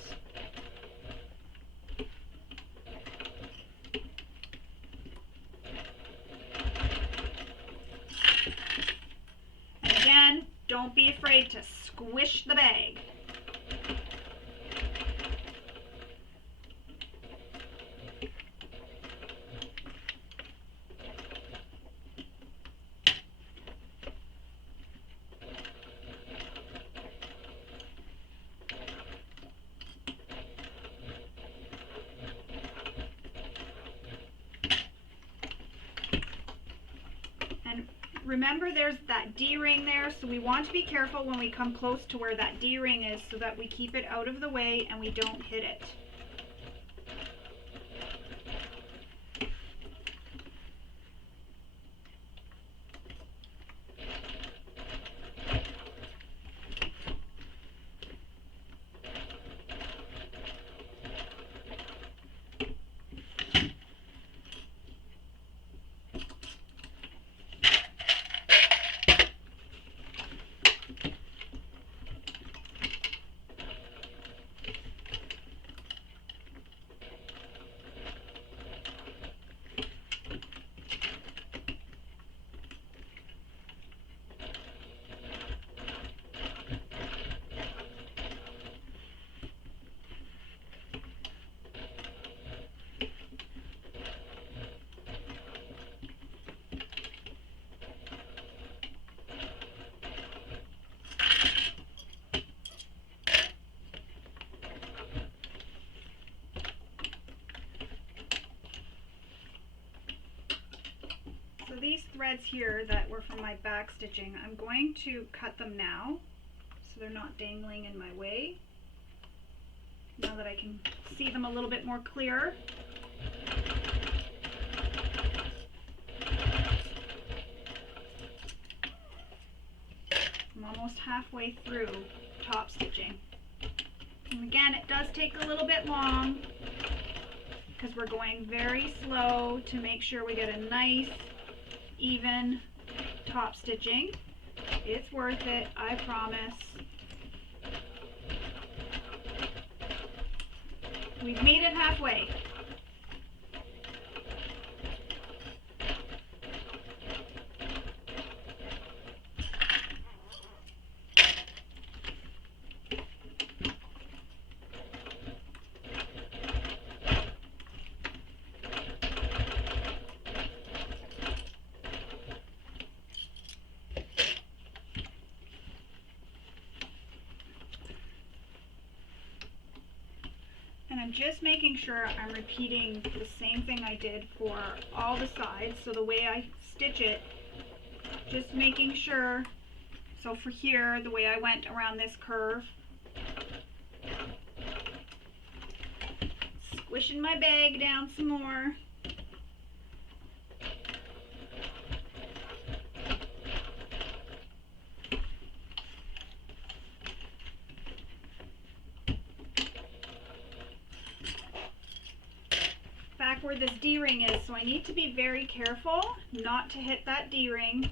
And again, don't be afraid to squish the bag. Remember, there's that D-ring there, so we want to be careful when we come close to where that D-ring is so that we keep it out of the way and we don't hit it. So these threads here that were from my back stitching, I'm going to cut them now so they're not dangling in my way. Now that I can see them a little bit more clear. I'm almost halfway through top stitching. And again, it does take a little bit long because we're going very slow to make sure we get a nice even top stitching. It's worth it, I promise. We've made it halfway. And I'm just making sure I'm repeating the same thing I did for all the sides. So the way I stitch it, just making sure, so for here, the way I went around this curve, squishing my bag down some more. Back where this D-ring is, so I need to be very careful not to hit that D-ring.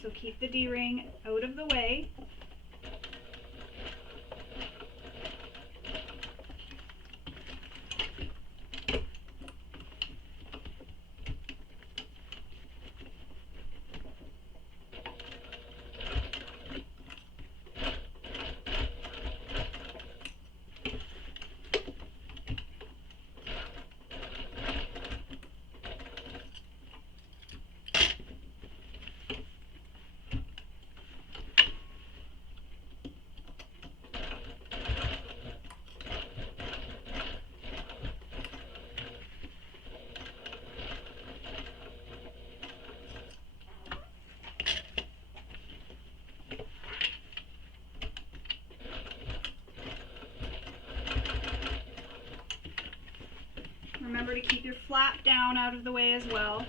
So keep the D-ring out of the way. Remember to keep your flap down out of the way as well.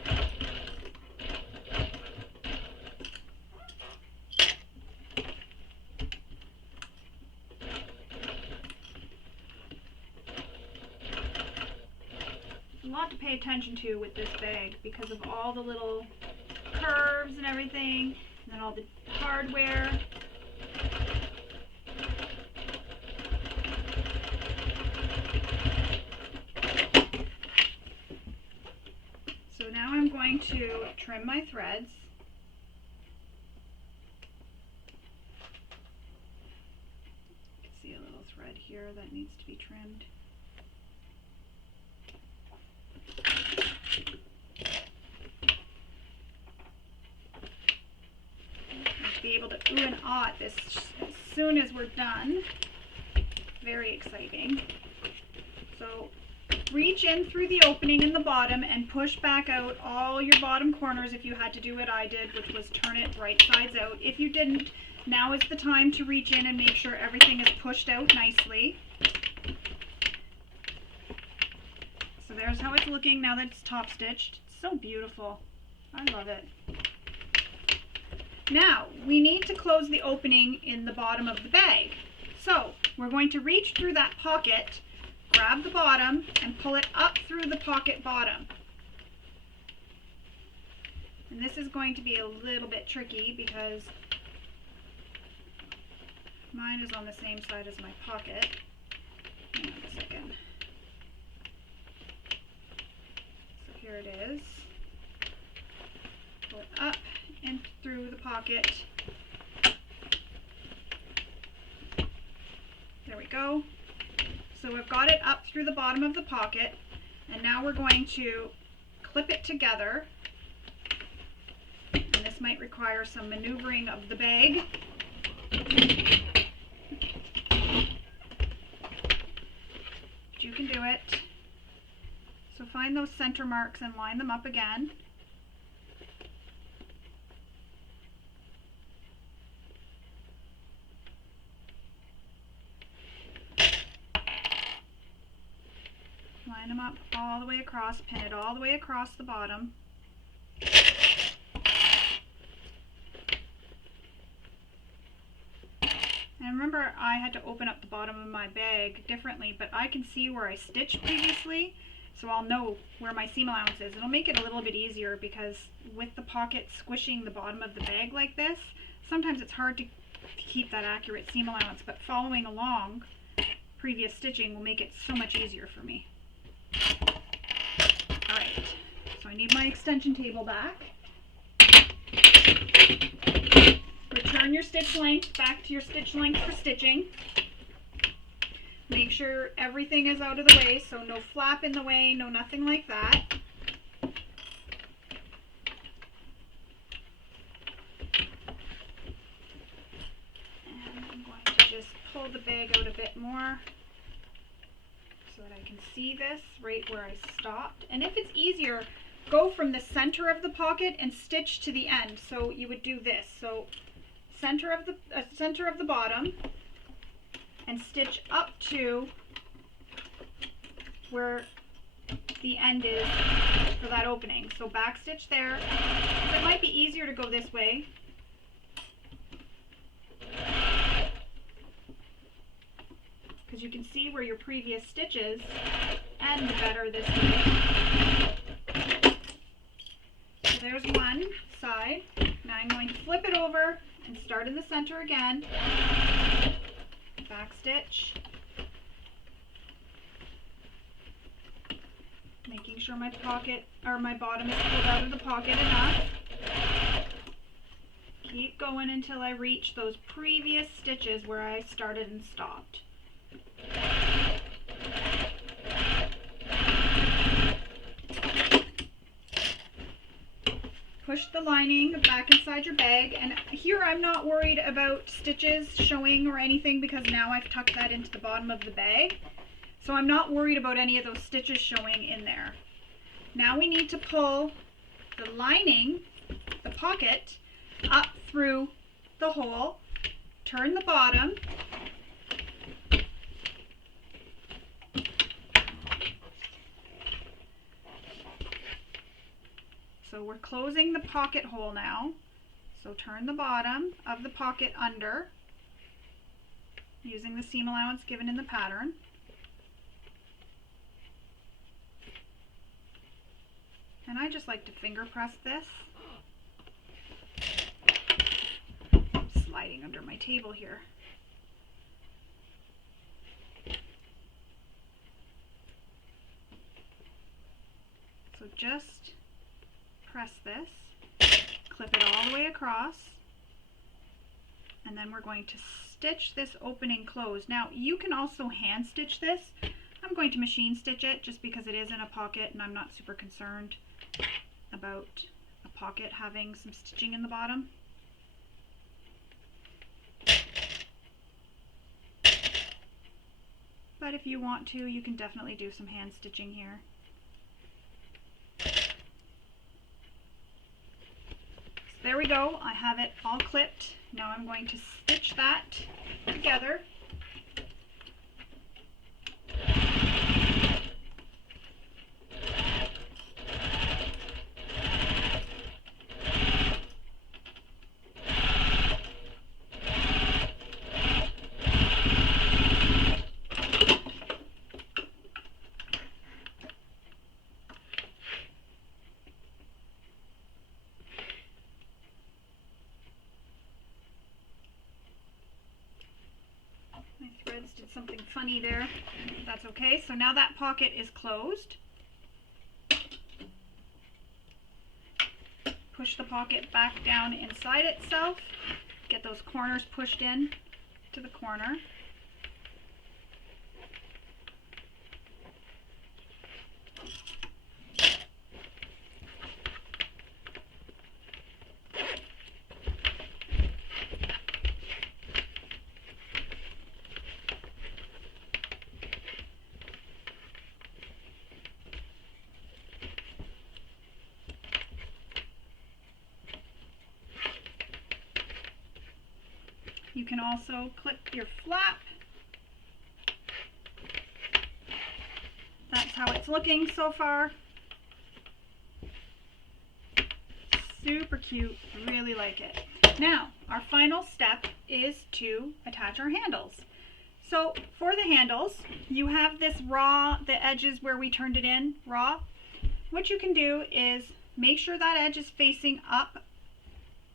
A lot to pay attention to with this bag because of all the little curves and everything, and then all the hardware. So now I'm going to trim my threads. You can see a little thread here that needs to be trimmed. I'll be able to ooh and ah at this as soon as we're done. Very exciting. So reach in through the opening in the bottom and push back out all your bottom corners if you had to do what I did, which was turn it right sides out. If you didn't, now is the time to reach in and make sure everything is pushed out nicely. So there's how it's looking now that it's top stitched. It's so beautiful. I love it. Now we need to close the opening in the bottom of the bag. So we're going to reach through that pocket, grab the bottom, and pull it up through the pocket bottom. And this is going to be a little bit tricky because mine is on the same side as my pocket. Hang on a second. So here it is. Pull it up and through the pocket. There we go. So we've got it up through the bottom of the pocket, and now we're going to clip it together. And this might require some maneuvering of the bag. But you can do it. So find those center marks and line them up again. Line them up all the way across, pin it all the way across the bottom. And remember, I had to open up the bottom of my bag differently, but I can see where I stitched previously, so I'll know where my seam allowance is. It'll make it a little bit easier because with the pocket squishing the bottom of the bag like this, sometimes it's hard to keep that accurate seam allowance, but following along previous stitching will make it so much easier for me. Alright, so I need my extension table back. Return your stitch length back to your stitch length for stitching. Make sure everything is out of the way, so no flap in the way, no nothing like that. And I'm going to just pull the bag out a bit more so that I can see this right where I stopped. And if it's easier, go from the center of the pocket and stitch to the end. So you would do this. So center of the bottom and stitch up to where the end is for that opening. So back stitch there. It might be easier to go this way. Because you can see where your previous stitches end better this way. So there's one side. Now I'm going to flip it over and start in the center again. Back stitch. Making sure my pocket or my bottom is pulled out of the pocket enough. Keep going until I reach those previous stitches where I started and stopped. Push the lining back inside your bag, and here I'm not worried about stitches showing or anything because now I've tucked that into the bottom of the bag. So I'm not worried about any of those stitches showing in there. Now we need to pull the lining, the pocket, up through the hole, turn the bottom, so we're closing the pocket hole now, so turn the bottom of the pocket under using the seam allowance given in the pattern. And I just like to finger press this. I'm sliding under my table here. So just press this, clip it all the way across, and then we're going to stitch this opening closed. Now you can also hand stitch this. I'm going to machine stitch it just because it is in a pocket and I'm not super concerned about a pocket having some stitching in the bottom. But if you want to, you can definitely do some hand stitching here. So there we go, I have it all clipped. Now I'm going to stitch that together. Did something funny there. That's okay. So now that pocket is closed. Push the pocket back down inside itself. Get those corners pushed in to the corner. You can also clip your flap. That's how it's looking so far. Super cute, really like it. Now, our final step is to attach our handles. So for the handles, you have this raw, the edges where we turned it in, raw. What you can do is make sure that edge is facing up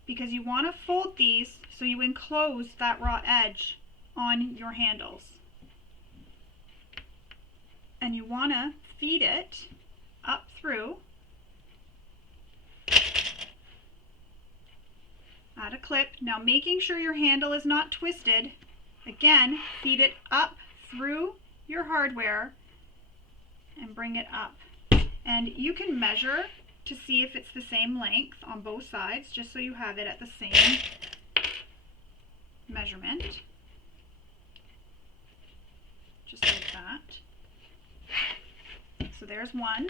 because you want to fold these so you enclose that raw edge on your handles. And you want to feed it up through. Add a clip. Now making sure your handle is not twisted. Again, feed it up through your hardware and bring it up. And you can measure to see if it's the same length on both sides, just so you have it at the same measurement. Just like that. So there's one.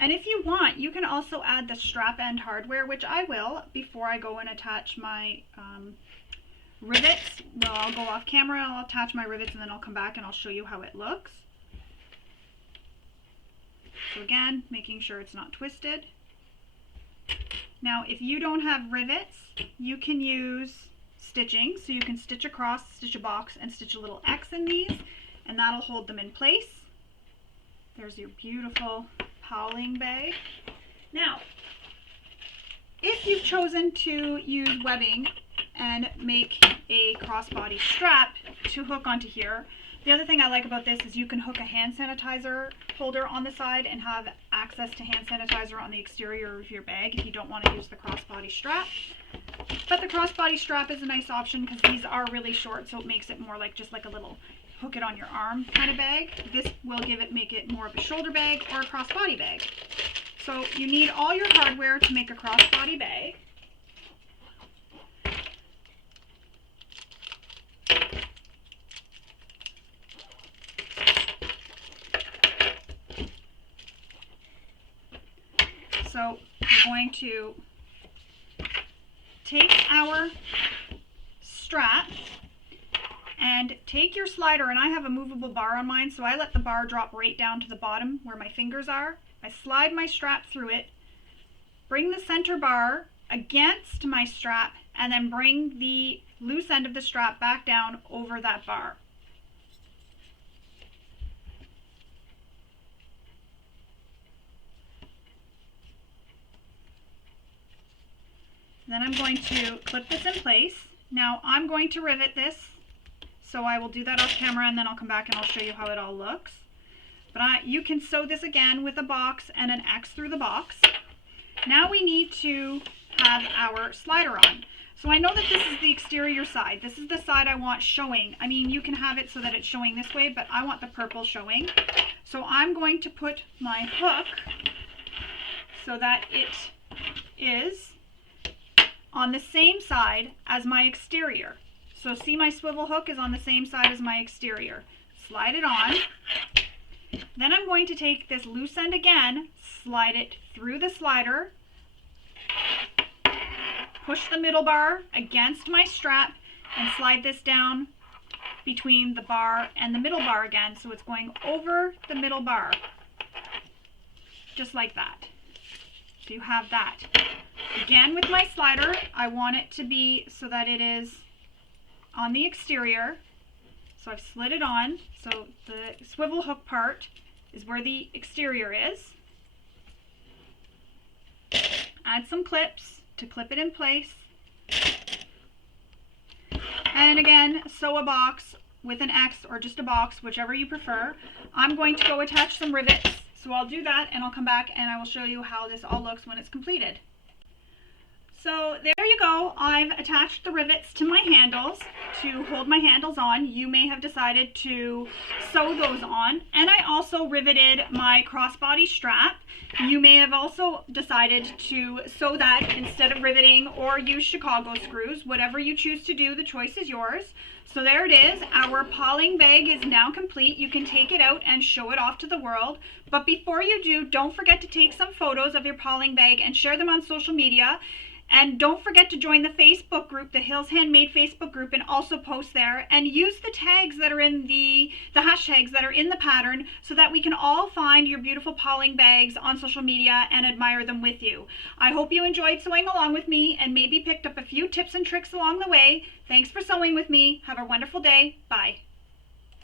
And if you want, you can also add the strap end hardware, which I will before I go and attach my rivets. Well, I'll go off camera and I'll attach my rivets and then I'll come back and I'll show you how it looks. So again, making sure it's not twisted. Now, if you don't have rivets, you can use stitching. So you can stitch across, stitch a box, and stitch a little X in these, and that'll hold them in place. There's your beautiful Pawling bag. Now, if you've chosen to use webbing and make a crossbody strap to hook onto here, the other thing I like about this is you can hook a hand sanitizer holder on the side and have access to hand sanitizer on the exterior of your bag if you don't want to use the crossbody strap. But the crossbody strap is a nice option because these are really short, so it makes it more like just like a little hook it on your arm kind of bag. This will make it more of a shoulder bag or a crossbody bag. So you need all your hardware to make a crossbody bag. So we're going to take our strap and take your slider, and I have a movable bar on mine, so I let the bar drop right down to the bottom where my fingers are. I slide my strap through it, bring the center bar against my strap, and then bring the loose end of the strap back down over that bar. Then I'm going to clip this in place. Now I'm going to rivet this, so I will do that off camera and then I'll come back and I'll show you how it all looks. But you can sew this again with a box and an X through the box. Now we need to have our slider on. So I know that this is the exterior side. This is the side I want showing. I mean, you can have it so that it's showing this way, but I want the purple showing. So I'm going to put my hook so that it is on the same side as my exterior. So see, my swivel hook is on the same side as my exterior. Slide it on. Then I'm going to take this loose end again, slide it through the slider, push the middle bar against my strap, and slide this down between the bar and the middle bar again, so it's going over the middle bar, just like that. So you have that. Again, with my slider, I want it to be so that it is on the exterior. So I've slid it on. So the swivel hook part is where the exterior is. Add some clips to clip it in place. And again, sew a box with an X or just a box, whichever you prefer. I'm going to go attach some rivets. So I'll do that and I'll come back and I will show you how this all looks when it's completed. So there you go. I've attached the rivets to my handles to hold my handles on. You may have decided to sew those on. And I also riveted my crossbody strap. You may have also decided to sew that instead of riveting or use Chicago screws. Whatever you choose to do, the choice is yours. So there it is. Our Pawling bag is now complete. You can take it out and show it off to the world. But before you do, don't forget to take some photos of your Pawling bag and share them on social media. And don't forget to join the Facebook group, the Hills Handmade Facebook group, and also post there. And use the tags that are in the hashtags that are in the pattern so that we can all find your beautiful Pawling bags on social media and admire them with you. I hope you enjoyed sewing along with me and maybe picked up a few tips and tricks along the way. Thanks for sewing with me. Have a wonderful day. Bye.